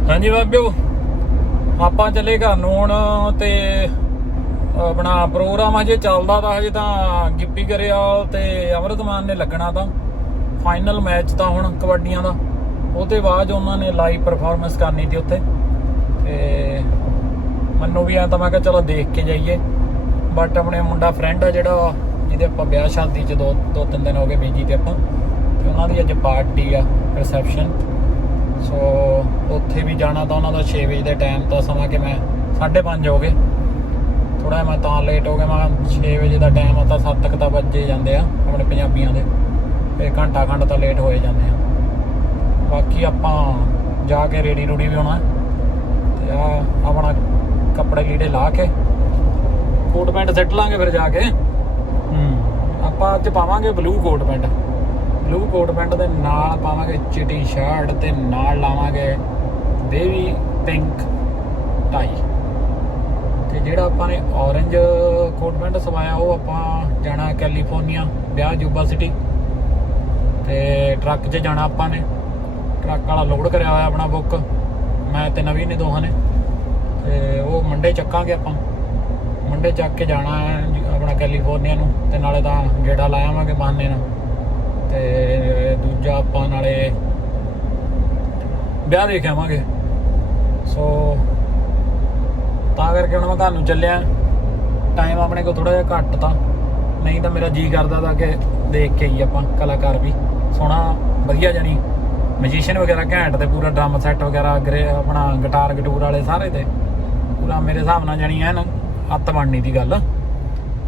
ਹਾਂਜੀ ਬਾਬਿਓ ਆਪਾਂ ਚੱਲੇ ਘਰ ਨੂੰ ਹੁਣ ਤੇ ਆਪਣਾ ਪ੍ਰੋਗਰਾਮ ਹਜੇ ਚੱਲਦਾ ਤਾਂ ਹਜੇ ਤਾਂ ਗਿੱਪੀ ਗਰੇਵਾਲ ਤੇ ਅੰਮ੍ਰਿਤਮਾਨ ਨੇ ਲੱਗਣਾ ਤਾਂ ਫਾਈਨਲ ਮੈਚ ਤਾਂ ਹੁਣ ਕਬੱਡੀਆਂ ਦਾ ਉਹਦੇ ਬਾਅਦ ਉਹਨਾਂ ਨੇ ਲਾਈਵ ਪਰਫਾਰਮੈਂਸ ਕਰਨੀ ਸੀ ਉੱਥੇ ਤੇ ਮੈਨੂੰ ਵੀ ਆ ਤਾਂ ਮੈਂ ਕਿਹਾ ਚਲੋ ਦੇਖ ਕੇ ਜਾਈਏ ਬਟ ਆਪਣੇ ਮੁੰਡਾ ਫਰੈਂਡ ਆ ਜਿਹੜਾ ਜਿਹਦੇ ਆਪਾਂ ਵਿਆਹ ਸ਼ਾਦੀ 'ਚ ਦੋ ਤਿੰਨ ਦਿਨ ਹੋ ਗਏ ਬੀਜੀ ਤੇ ਆਪਾਂ ਤੇ ਉਹਨਾਂ ਦੀ ਅੱਜ ਪਾਰਟੀ ਆ ਰਿਸੈਪਸ਼ਨ ਸੋ ਉੱਥੇ ਵੀ ਜਾਣਾ ਤਾਂ ਉਹਨਾਂ ਦਾ 6 ਵਜੇ ਦਾ ਟਾਈਮ ਤਾਂ ਸਮਾਂ ਕਿ ਮੈਂ 5:30 ਹੋ ਗਏ ਥੋੜਾ ਮੈਂ ਤਾਂ ਲੇਟ ਹੋ ਗਿਆ ਮੈਂ 6 ਵਜੇ ਦਾ ਟਾਈਮ ਆ ਤਾਂ 7 ਤੱਕ ਤਾਂ ਵੱਜੇ ਜਾਂਦੇ ਆ ਆਪਣੇ ਪੰਜਾਬੀਆਂ ਦੇ ਤੇ ਘੰਟਾ ਖੰਡ ਤਾਂ ਲੇਟ ਹੋਏ ਜਾਂਦੇ ਆ ਬਾਕੀ ਆਪਾਂ ਜਾ ਕੇ ਰੇੜੀ ਰੂੜੀ ਵੀ ਹੋਣਾ ਤੇ ਆ ਆਪਣਾ ਕੱਪੜੇ ਲੀੜੇ ਲਾ ਕੇ ਕੋਟ ਪੈਂਟ ਸੈੱਟ ਲਾਂਗੇ ਫਿਰ ਜਾ ਕੇ ਆਪਾਂ ਅੱਜ ਪਾਵਾਂਗੇ ਬਲੂ ਕੋਟ ਪੈਂਟ ਦੇ ਨਾਲ ਪਾਵਾਂਗੇ ਚਿੱਟੀ ਸ਼ਰਟ ਤੇ ਨਾਲ ਲਾਵਾਂਗੇ ਬੇਬੀ ਪਿੰਕ ਟਾਈ ਤੇ ਜਿਹੜਾ ਆਪਾਂ ਨੇ ਔਰੰਜ ਕੋਟ ਪੈਂਟ ਸਵਾਇਆ ਉਹ ਆਪਾਂ ਜਾਣਾ ਕੈਲੀਫੋਰਨੀਆ ਵਿਆਹ ਯੂਬਾ ਸਿਟੀ ਤੇ ਟਰੱਕ 'ਚ ਜਾਣਾ ਆਪਾਂ ਨੇ ਟਰੱਕ ਵਾਲਾ ਲੋਡ ਕਰਿਆ ਹੋਇਆ ਆਪਣਾ ਬੁੱਕ ਮੈਂ ਤੇ ਨਵੀਂ ਨੇ ਦੋਹਾਂ ਨੇ ਤੇ ਉਹ ਮੰਡੇ ਚੱਕਾਂਗੇ ਆਪਾਂ ਮੰਡੇ ਚੱਕ ਕੇ ਜਾਣਾ ਆਪਣਾ ਕੈਲੀਫੋਰਨੀਆ ਨੂੰ ਤੇ ਨਾਲੇ ਤਾਂ ਗੇੜਾ ਲਾਵਾਂਗੇ ਬਹਾਨੇ ਨਾਲ ਤੇ ਦੂਜਾ ਆਪਾਂ ਨਾਲੇ ਵਿਆਹ ਦੇਖ ਆਵਾਂਗੇ ਸੋ ਤਾਂ ਕਰਕੇ ਹੁਣ ਮੈਂ ਤੁਹਾਨੂੰ ਚੱਲਿਆ ਟਾਈਮ ਆਪਣੇ ਕੋਲ ਥੋੜਾ ਜਿਹਾ ਘੱਟ ਤਾਂ ਨਹੀਂ ਤਾਂ ਮੇਰਾ ਜੀ ਕਰਦਾ ਤਾਂ ਕਿ ਦੇਖ ਕੇ ਹੀ ਆਪਾਂ ਕਲਾਕਾਰ ਵੀ ਸੋਹਣਾ ਵਧੀਆ ਜਾਣੀ ਮਜੀਸ਼ੀਅਨ ਵਗੈਰਾ ਘੈਂਟ ਤੇ ਪੂਰਾ ਡਰਮ ਸੈੱਟ ਵਗੈਰਾ ਆਪਣਾ ਗਿਟਾਰ ਗਟੂਰ ਵਾਲੇ ਸਾਰੇ ਤੇ ਪੂਰਾ ਮੇਰੇ ਹਿਸਾਬ ਨਾਲ ਜਾਣੀ ਐਨ ਅੱਤ ਬਣਨੀ ਦੀ ਗੱਲ।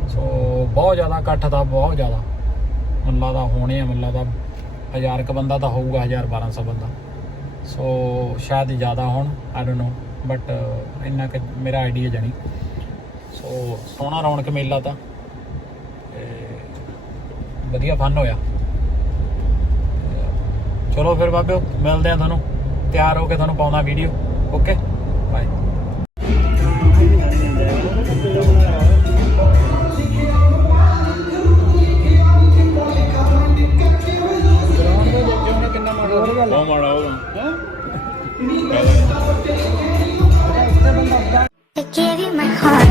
ਸੋ ਬਹੁਤ ਜ਼ਿਆਦਾ ਇਕੱਠ ਦਾ, ਬਹੁਤ ਜ਼ਿਆਦਾ ਮੱਲਾ ਦਾ ਹੋਣੇ ਆ, ਮੱਲਾ ਦਾ 1000 ਕ ਬੰਦਾ ਤਾਂ ਹੋਊਗਾ, 1000-1200 ਬੰਦਾ। ਸੋ ਸ਼ਾਇਦ ਜ਼ਿਆਦਾ ਹੋਣ, ਆਈ ਡੋਂਟ ਨੋ, ਬਟ ਇੰਨਾ ਕੁ ਮੇਰਾ ਆਈਡੀਆ ਜਾਣੀ। ਸੋ ਸੋਹਣਾ ਰੌਣਕ ਮੇਲਾ ਤਾਂ ਵਧੀਆ ਫਨ ਹੋਇਆ। ਚਲੋ ਫਿਰ ਬਾਬਿਓ ਮਿਲਦੇ ਆ ਤੁਹਾਨੂੰ, ਤਿਆਰ ਹੋ ਕੇ ਤੁਹਾਨੂੰ ਪਾਉਂਦਾ ਵੀਡੀਓ। Okay bye. ਬਹੁਤ ਮਾੜਾ ਹੋਗਾ I gave you my heart.